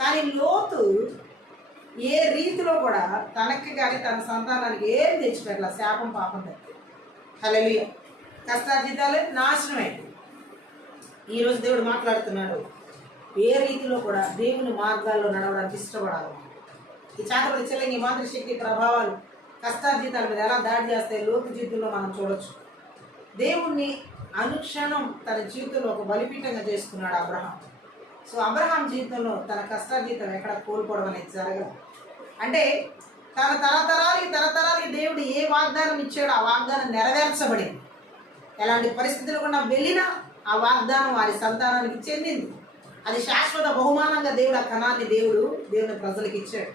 కానీ లోతు ఏ రీతిలో కూడా తనకి కానీ తన సంతానానికి ఏం తెచ్చిపెట్టాల, శాపం పాపం తప్పి. హల్లెలూయా. కష్టార్జితాలే నాశనమైంది. ఈరోజు దేవుడు మాట్లాడుతున్నాడు, ఏ రీతిలో కూడా దేవుని మార్గాల్లో నడవడానికి ఇష్టపడాలి. ఈ చాకపడి చెల్లింగి మాతృశక్తి ప్రభావాలు కష్టార్జితాల మీద ఎలా దాడి చేస్తాయి లోతు జీవితంలో మనం చూడొచ్చు. దేవుణ్ణి అనుక్షణం తన జీవితంలో ఒక బలిపీఠంగా చేసుకున్నాడు అబ్రహాం. సో అబ్రహాం జీవితంలో తన కష్టార్జితం ఎక్కడ కోల్పోవడం అనేది జరగదు. అంటే తన తరతరాలకి దేవుడు ఏ వాగ్దానం ఇచ్చాడో ఆ వాగ్దానం నెరవేర్చబడింది. ఎలాంటి పరిస్థితులు కూడా వెళ్ళినా ఆ వాగ్దానం వారి సంతానానికి చెందింది. అది శాశ్వత బహుమానంగా దేవుడు ఆ కణాన్ని దేవుని ప్రజలకు ఇచ్చాడు.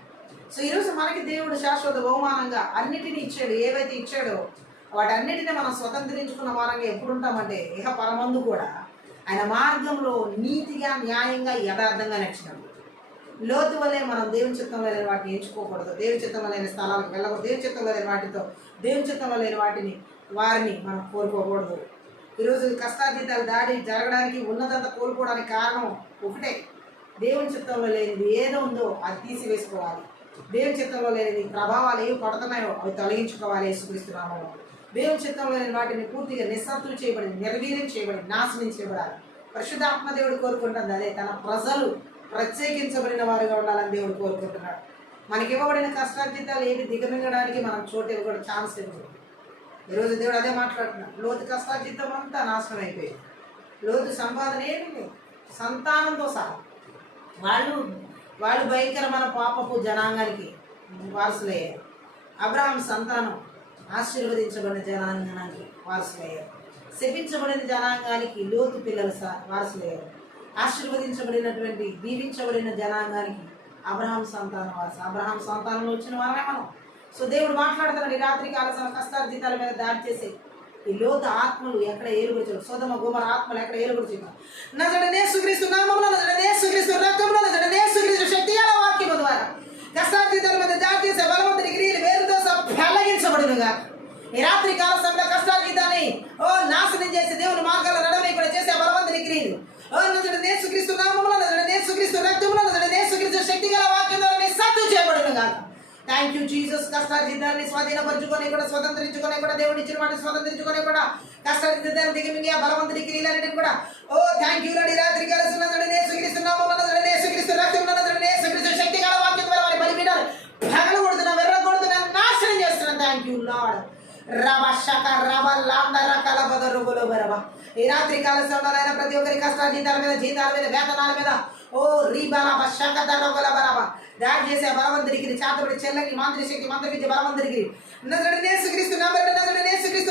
సో ఈరోజు మనకి దేవుడు శాశ్వత బహుమానంగా అన్నిటినీ ఇచ్చాడు. ఏవైతే ఇచ్చాడో వాటన్నిటిని మనం స్వతంత్రించుకున్న వారంగా ఎప్పుడు ఉంటామంటే ఇహ పరమందు కూడా ఆయన మార్గంలో నీతిగా, న్యాయంగా, యథార్థంగా నడిచినప్పుడు. లోతు వలె మనం దేవుని చిత్తంలో లేని వాటిని ఎంచుకోకూడదు. దేవుని చిత్తంలో లేని స్థలాలకు వెళ్ళకూడదు. దేవుని చిత్తంలో లేని దేవుని చిత్తంలో లేని వారిని మనం కోల్పోకూడదు. ఈరోజు కష్టార్జితాలు దాడి జరగడానికి ఉన్నదంతా కోల్పోవడానికి కారణం ఒకటే, దేవుని చిత్తంలో లేనిది ఏదో ఉందో అది తీసివేసుకోవాలి. దేవుని చిత్తంలో లేనిది ప్రభావాలు ఏవి పడుతున్నాయో అవి తొలగించుకోవాలి. యేసుక్రీస్తు నామములో దేవుని చిత్తంలో లేని వాటిని పూర్తిగా నిస్సత్తులు చేయబడింది, నిర్వీర్యం చేయబడింది, నాశనం చేయబడాలి. పరిశుద్ధాత్మ దేవుడు కోరుకుంటుంది అదే. తన ప్రజలు ప్రత్యేకించబడిన వారుగా ఉండాలని దేవుడు కోరుకుంటున్నాడు. మనకి ఇవ్వబడిన కష్టార్జితాలు ఏవి దిగమింగడానికి మనం చోటు ఇవ్వకూడదు, ఛాన్స్ ఇవ్వకూడదు. ఈరోజు దేవుడు అదే మాట్లాడుతున్నాడు. లోతు కష్టార్జితం అంతా నాశనం అయిపోయింది. లోతు సంపాదన ఏమీ లేదు, సంతానంతో సహా. వాళ్ళు భయంకరమైన పాపపు జనాంగానికి వారసులయ్యారు. అబ్రహాం సంతానం ఆశీర్వదించబడిన జనాంగానికి వారసులయ్యారు. శపించబడిన జనాంగానికి లోతు పిల్లలు వారసులయ్యారు. ఆశీర్వదించబడినటువంటి దీవించబడిన జనాంగానికి అబ్రహాం సంతానం వారసు. అబ్రహాం సంతానంలో వచ్చిన వారమే మనం. సో దేవుడు మాట్లాడుతున్నాడు, ఈ రాత్రి కాల కష్టార్జితాల మీద దాడి చేసి ఈ లోతు ఆత్మలు ఎక్కడ ఏలుగురు సోదమ గోమర ఆత్మలు ఎక్కడ ఏలుగురు యేసుక్రీస్తు నామములో యేసుక్రీస్తు రక్తంలో యేసుక్రీస్తు శక్తి గల వాక్యము ద్వారా కష్టార్జితాల మీద దాడి చేసే బలవంత డిగ్రీలు వేరుతో ఫెల్లగించబడినగా ఈ రాత్రి కాల సమయంలో కష్టార్జితాన్ని నాశనం చేసి దేవుని మార్గాల నడవని కూడా చేసే బలవంత డిగ్రీలు యేసుక్రీస్తు నామములో యేసుక్రీస్తు రక్తంలో యేసుక్రీస్తు శక్తి గల వాక్యం ద్వారా సత్తు చేయబడినగా. Thank you Jesus. కష్టార్జితాన్ని స్వాధీనపరచుకొని కూడా స్వతంత్రించుకొని కూడా దేవుడు ఇచ్చిన వాటిని స్వతంత్రించుకొని కూడా కష్టార్జితాన్ని దిగమింగి ఆ బలవంతుడి క్రియలన్నిటిని కూడా థ్యాంక్ యూ నాడు రాత్రి శక్తి గల వాక్యం ద్వారా వారి బలిపీఠాలు పగలు కొడుతున్నాం, వెర్ర కొడుతున్నాం, నాశనం చేస్తున్నాం. Thank you Lord. ఈ రాత్రి కాల సమయంలో ప్రతి ఒక్కరి కష్టార్జితాల మీద, జీతాల మీద, వేతనాల మీద దాడి చేసే బలవంతుడికి చాతబడి చెల్లకి మాంత్రిశక్తి మంత్రవిద్య బలవంతుడికి యేసుక్రీస్తు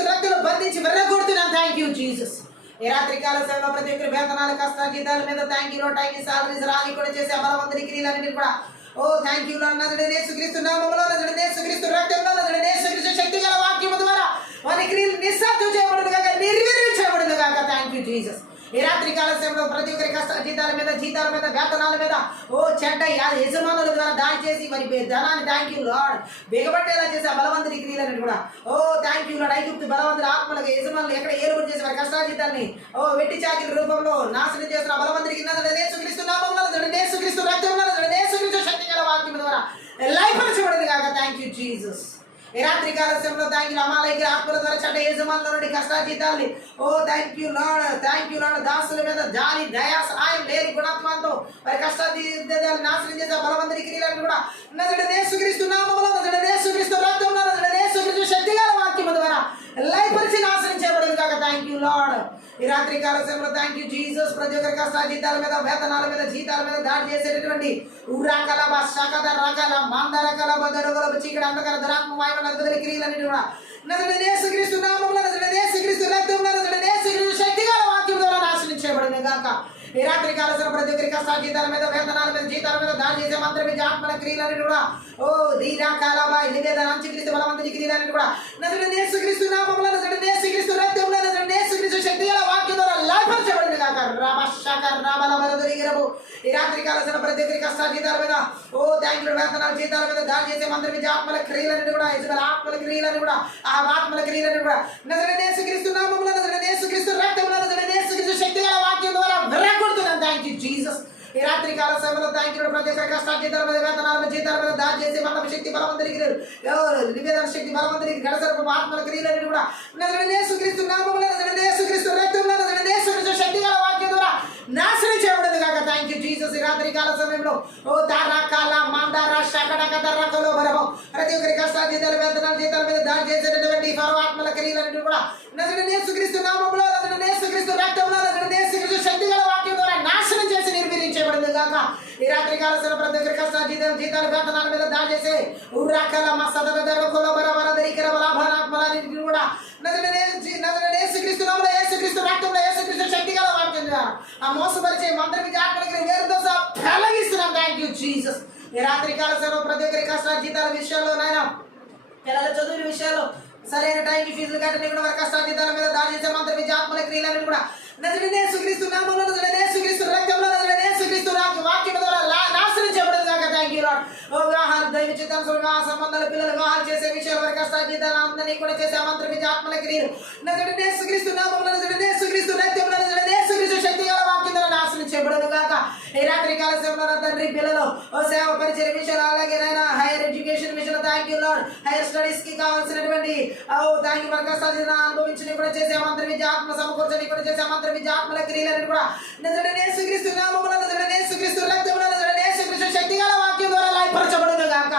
రక్తంలో బంధించి వెర్రగొడుతున్నాం. Thank you Jesus. ఈ రాత్రి కాల సేవలో ప్రతి ఒక్కరి వేతనాలు కష్ట జీతాల మీద thank you lord, thank you salaries రాని కూడా చేసే బలవంతుని క్రియలన్నిటి కూడా ఓ థ్యాంక్ యూ లార్డ్. నజరేయుడైన యేసుక్రీస్తు నామములో, నజరేయుడైన యేసుక్రీస్తు రక్తంలో, నజరేయుడైన యేసుక్రీస్తు శక్తి గల వాక్యము ద్వారా వారి క్రియలు నిస్సాధ్యం చేయబడును గాక, నిర్వీర్యం చేయబడును గాక. Thank you Jesus. ఈ రాత్రి కాల సమయంలో ప్రతి ఒక్కరి కష్ట జీతాల మీద వేతనాల మీద ఓ చెడ్డ యజమానుల ద్వారా దాడి చేసి మరి ధనాన్ని థ్యాంక్ యూ లార్డ్ బిగబట్టేలా చేసి ఆ బలవంతుని క్రియలను కూడా ఓ థ్యాంక్ యూ లార్డ్. ఐగుప్తు బలవంతుల ఆత్మలకు యజమానులు ఎక్కడ ఏలుబడి చేసి వారి కష్టాజీతాన్ని ఓ వెట్టి చాకిరి రూపంలో నాశనం చేసిన బలవంతునికి యేసుక్రీస్తు నామములో, యేసుక్రీస్తు రక్తంలో, యేసుక్రీస్తు శక్తి గల వాక్యం ద్వారా లైఫ్ కాక. Thank you Jesus. ఈ రాత్రి కాల సమయంలో థ్యాంక్ యూ అమాలయకి ఆత్మల ద్వారా చెడ్డ యజమానుల నుండి కష్టాజీతాల్ని ఓ థ్యాంక్ యూ లార్డ్. దాసుల మీద జాలి దయా సహాయం లేని గుణత్వంతో వారి కష్టాజీతాలు నాశనం చేసే బలవంతుని క్రియలను కూడా నజరేయుడైన యేసుక్రీస్తు నామములో, నజరేయుడైన యేసుక్రీస్తు రక్తంలో, నజరేయుడైన యేసుక్రీస్తు శక్తి గల వాక్యం ద్వారా లైఫ్ నాశనం చేయబడింది కాక. Thank you Lord. ఈ రాత్రి కాల సమయంలో థ్యాంక్ యూ జీసస్. ప్రతి ఒక్కరి కష్టాజీతాల మీద వేతనాల మీద జీతాల మీద దాడి చేసేటటువంటి ఉరాకల శాఖద రకాల మాందరకల బదరగల చీకటి అంధకార ధరాత్మ వాయువు నదుల క్రియలన్నిటి కూడా నజరేయుడైన యేసుక్రీస్తు నామములో, నజరేయుడైన యేసుక్రీస్తు రక్తంలో, నజరేయుడైన యేసుక్రీస్తు శక్తి గల వాక్యం ద్వారా నాశనం చేయబడింది గాక. ఈ రాత్రి కాల సమయంలో ప్రతి ఒక్కరి కష్టాజీతాల మీద వేతనాల మీద జీతాల మీద దాడి చేసే మంత్రబీజ ఆత్మల క్రియలన్నిటి కూడా ఓ దీరాకాల నివేదన అంచక్రీస్తు బలవంతుని క్రియలన్నిటి కూడా నజరేయుడైన యేసుక్రీస్తు నామములో, నజరేయుడైన యేసుక్రీస్తు రక్తంలో, నజరేయుడైన యేసుక్రీస్తు శక్తి గల వాక్యం ద్వారా లైఫ్ గాక. ఈ రాత్రి కాల సమయంలో ప్రతి ఒక్కరి కష్టాజీతాల మీద ఓ థ్యాంక్ యూ వేతనాల జీతాల మీద దాడి చేసే మంత్రబీజ ఆత్మల క్రియలన్నిటి కూడా ఆత్మల క్రియలను కూడా ఆ ఆత్మల క్రియలను కూడా నజరేయుడైన యేసుక్రీస్తు నామములో, నజరేయుడైన యేసుక్రీస్తు రక్తంలో, నజరేయుడైన యేసుక్రీస్తు శక్తి గల వాక్యం ద్వారా విరగొడుతున్నాను. Thank you Jesus. ఈ రాత్రి కాల సమయంలో థ్యాంక్ యూ ప్రతి ఒక్కరి కష్టాజీతాల మీద వేతనాల మీద జీతాల మీద దాడి చేసి మన శక్తి బలవంతునికి నివేదన శక్తి బలవంతునికి గడసరపు ఆత్మల క్రియలను కూడా నజరేయుడైన యేసుక్రీస్తు నామములో, నజరేయుడైన యేసుక్రీస్తు రక్తంలో, నజరేయుడైన యేసుక్రీస్తు శక్తి గల వాక్యం ద్వారా నాశనం చేయబడింది కాక. Thank you Jesus. ఈ రాత్రి కాల సమయంలో ఓ తారాకాల మాందార శకటక దర్రకలో బరబో ప్రతి ఒక్కరి కష్టాజీతాల వేతనాల జీతాల మీద దాడి చేసేటటువంటి ఫరో ఆత్మల క్రియలను కూడా నజరేయుడైన యేసుక్రీస్తు నామములో, నజరేయుడైన యేసుక్రీస్తు రక్తంలో, నజరేయుడైన యేసుక్రీస్తు శక్తి గల వాక్యం ద్వారా నాశనం చేసి నిర్వీర్యం చేయబడింది గాక. ఈ రాత్రి కాల సమయంలో ప్రతి ఒక్కరి కష్టాజీతాల జీతాల వేతనాల మీద దాడి చేసే ఉర్రాకల మసదర దర్రకలో బరబర దరికర బలాభానాత్మలన్నిటిని కూడా నజరేయుడైన యేసుక్రీస్తు నామములో, యేసుక్రీస్తు రక్తంలో, యేసుక్రీస్తు శక్తి గల వాక్యం ద్వారా ఆ మోసపరిచే మంత్రబీజ ఆత్మలకి వేరుతో ఫెలగిస్తున్నాం. Thank you Jesus. ఈ రాత్రి కాల సమయంలో ప్రతి ఒక్కరి కష్టాజీతాల విషయాల్లో నాయన పిల్లల చదువుల విషయాల్లో సరైన టైంకి ఫీజులు కట్టని కూడా వారి కష్టాజీతాల మీద దాడి చేసే మంత్రబీజ ఆత్మల క్రియలను కూడా నజరేయుడైన యేసుక్రీస్తు నామములో, నజరేయుడైన యేసుక్రీస్తు రక్తంలో, నజరేయుడైన యేసుక్రీస్తు వాక్యం ద్వారా నాశనం చేయబడింది కాక. Thank you Lord. ఓ వివాహాలు దైవ చిత్తానుసారం వివాహ సంబంధాలు పిల్లలు వివాహాలు చేసే విషయాలు వారి కష్టాజీతాలు అందరినీ కూడా చేసే మంత్రబీజ ఆత్మల క్రియలు నజరేయుడైన యేసుక్రీస్తు నామములో, నజరేయుడైన యేసుక్రీస్తు రక్తంలో, నజరేయుడైన యేసుక్రీస్తు శక్తి గల వాక్యం ద్వారా నాశనం చేయబడింది కాక. ఈ రాత్రి కాల సమయంలో తండ్రి పిల్లలు ఓ సేవ పరిచయ విషయాలు అలాగే నాయన హైయర్ ఎడ్యుకేషన్ విషయంలో thank you Lord. Higher studies కి కావాల్సినటువంటి ఓ థ్యాంక్ యూ వారి కష్టాజీతాలను అనుభవించి కూడా చేసే మంత్రబీజ ఆత్మ సమకూర్చని కూడా చేసే మంత్రబీజ ఆత్మల క్రియలను కూడా నజరేయుడైన యేసుక్రీస్తు నామములో, నజరేయుడైన యేసుక్రీస్తు రక్తంలో, నజరేయుడైన యేసుక్రీస్తు శక్తి గల వాక్యం ద్వారా లయపరచబడును గాక.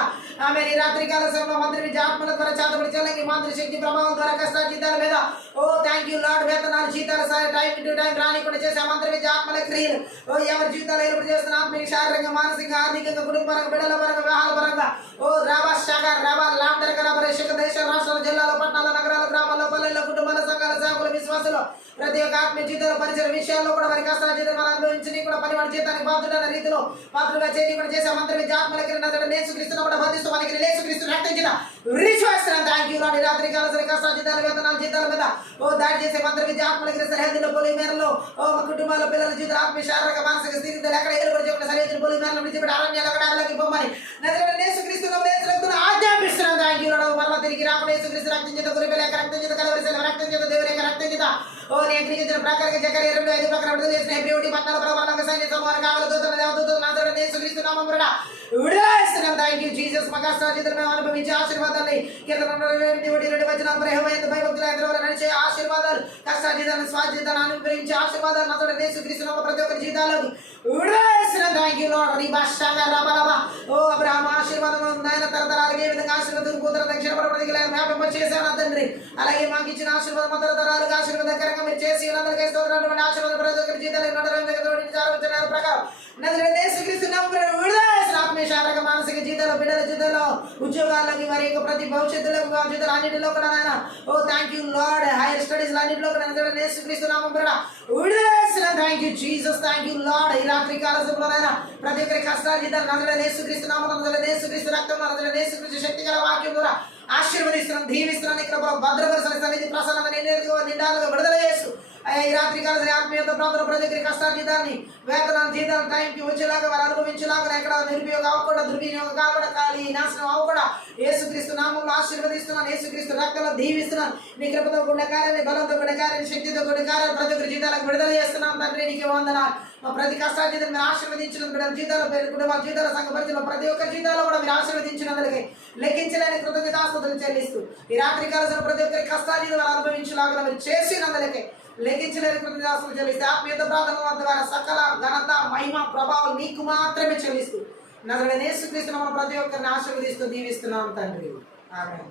ఆమె ఈ రాత్రి కాల సమయంలో మంత్రబీజ ఆత్మల ద్వారా చేతబడి చల్లని మంత్రి శక్తి ప్రభావం ద్వారా కష్టాజీతాల మీద ఓ థ్యాంక్ యూ లార్డ్ వేతనాలు జీతాలు టైం టు టైం రాని కూడా చేసే మంత్రబీజ ఆత్మల క్రియలు ఓ ఎవరి జీవితాలు ఏర్పాటు చేస్తున్న ఆత్మీయ శారీరకంగా మానసికంగా ఆర్థికంగా కుటుంబపరంగా బిడ్డల పరంగా వివాహాల పరంగా ఓ రాబా శాఖ రాబా లాంటరక రాబరేషక దేశ రాష్ట్రాల జిల్లాలో పట్టణాల నగరాల గ్రామాల్లో పల్లెల్లో కుటుంబాల సంఘాల సేవకుల విశ్వాసులు ప్రతి ఒక్క ఆత్మీయ జీతాల పరిచయ విషయాల్లో కూడా వారి కష్టాజీతం అనుభవించి కూడా పనివాడి జీతానికి పాత్రుడైన రీతిలో పాత్రగా చేసి కూడా చేసే మంత్రబీజ ఆత్మల క్రియలు యేసుక్రీస్తును కూడా బంధిస్తూ మనకి యేసుక్రీస్తు రక్తించిన రిచ్వేస్తున్నాం. Thank you Lord. రాత్రి కాల సరి కష్టాజీతాల వేతనాల జీతాల మీద ఓ దాడి చేసే మంత్రబీజ ఆత్మల క్రియ సరిహద్దులో పోలి మేరలో ఓ కుటుంబాల పిల్లల జీవితాల ఆత్మీయ శారీరక మానసిక స్థితిలో ఎక్కడ ఏలుబడి చెప్పిన సరిహద్దులు పోలి మేరలో విడిచిపెట్టి అరణ్యాలు అక్కడ అడవిలోకి పొమ్మని నజరేయుడైన యేసుక్రీస్తును ఆజ్ఞాపిస్తున్నాం. Thank you lord. మరలా తిరిగి రాకుండా యేసుక్రీస్తు రక్తం చేత గురిపేల రక్తం చేత కలవరిసిన రక్తం చేత దేవుని యొక్క రక్తం చేత ఓ నేర్పించిన ప్రకారంగా జకర్యా 2:5 ప్రకారం విడుదల చేసిన హెబ్రీ 14 ప్రకారం సైన్య సమూహాన్ని కావలదూతల దేవదూతల నజరేయుడైన యేసుక్రీస్తు నామమున విడుదల. Thank you Jesus. మా కష్టాజీతాలను మేము అనుభవించే ఆశీర్వాదాన్ని కీర్తన 2:2 వచనం భయభక్తుల నడిచే ఆశీర్వాదాలు కష్టాజీతాలను స్వాజీతాలను అనుభవించే ఆశీర్వాదాలు నజరేయుడైన యేసుక్రీస్తు నామమున ప్రతి ఒక్కరి జీతాలకు విడుదల. Thank you Lord. ఓ అబ్రహాము ఆశీర్వాదం నాయన తరతరాలకి ఏ విధంగా ఆశీర్వాదం కూతురు దక్షిణ వ్యాపింప చేశాను తండ్రి. అలాగే మాకు ఇచ్చిన ఆశీర్వాదం తరతరాలుగా ఆశీర్వాదకరంగా మీరు చేసి అందరికీ స్తోత్రాలు ఆశీర్వాద ప్రతి ఒక్కరి జీతాలు ప్రకారం నజరేయుడైన యేసుక్రీస్తు నామమున విడుదల. ఆత్మీయ శారీరక మానసిక యొక్క జీతాలు, బిడ్డల జీతాలు, ఉద్యోగాలకి వారి యొక్క ప్రతి భవిష్యత్తులో జీతాలు అన్నింటిలో కూడా నాయన ఓ thank you Lord. Higher studies అన్నింటిలో కూడా యేసుక్రీస్తు నామం పేరిట విడుదల. Thank you Jesus, thank you Lord. ఈ రాత్రి కాల సమయంలో ప్రతి ఒక్కరి కష్టాలు జీతాలు నజరేయుడైన యేసుక్రీస్తు నామం, నజరేయుడైన యేసుక్రీస్తు రక్తం, నజరేయుడైన యేసుక్రీస్తు శక్తిగల వాక్యం ద్వారా ఆశీర్వదిస్తున్నాను, దీవిస్తున్నాను. ఇక్కడ భద్రపరచని సన్నిధి ప్రసన్నమైన నిండాలుగా విడుదల చేస్తూ ఈ రాత్రి కాల ఆత్మీయత ప్రాంతంలో ప్రతి ఒక్కరి కష్టార్జితాన్ని, వేతనాలు, జీతాలు టైంకి వచ్చేలాగా వారు అనుభవించేలాగా ఎక్కడ నిరుపయోగం అవ్వకుండా, దుర్వినియోగం కాకుండా, ఖాళీ నాశనం అవ్వకుండా యేసుక్రీస్తు నామంలో ఆశీర్వదిస్తున్నాను. యేసుక్రీస్తు రక్తంలో దీవిస్తున్నాను. నీ కృపతో గుండెకార్యాన్ని, బలంతో గుండెకార్యాన్ని, శక్తితో గుండెకార్యాన్ని ప్రతి ఒక్కరి జీతాలకు విడుదల చేస్తున్నాను తండ్రి. నీకే వందనాలు. మా ప్రతి కష్టార్జితం మీరు ఆశీర్వదించిన బిడ్డల జీతాల పేరు కుటుంబ జీతాల సంఘ పరిచయంలో ప్రతి ఒక్క జీతాల్లో కూడా మీరు ఆశీర్వదించినందుకే లెక్కించలేని కృతజ్ఞతాస్తుతులు చెల్లిస్తూ ఈ రాత్రి కాలసిన ప్రతి ఒక్కరి కష్టార్జితం అనుభవించేలాగా మీరు చేసినందుకే లెక్కించలేని కృతజ్ఞతాస్తుతులు చెల్లిస్తూ ఆత్మీయత ప్రార్థన ద్వారా సకల ఘనత, మహిమ, ప్రభావం నీకు మాత్రమే చెల్లిస్తూ నజరేయుడైన యేసుక్రీస్తు నామమున ప్రతి ఒక్కరిని ఆశీర్వదిస్తూ దీవిస్తున్నాం తండ్రి. ఆమేన్.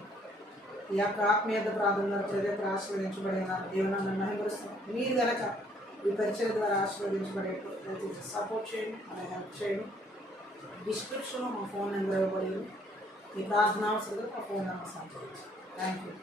ఈ యొక్క ఆత్మీయత ప్రార్థనలో ప్రతి ఒక్కరు ఆశీర్వదించబడిన దేవుని మహిమపరుస్తున్నాం. మీరు కనుక ఈ పరిచయం ద్వారా ఆశీర్వదించబడే సపోర్ట్ చేయండి, అలాగే హెల్ప్ చేయండి. డిస్క్రిప్షన్లో మా ఫోన్ నెంబర్ ఇవ్వబడి ఈ ప్రార్థన అవసరం మా ఫోన్ నెంబర్ సంప్రదించండి. Thank you.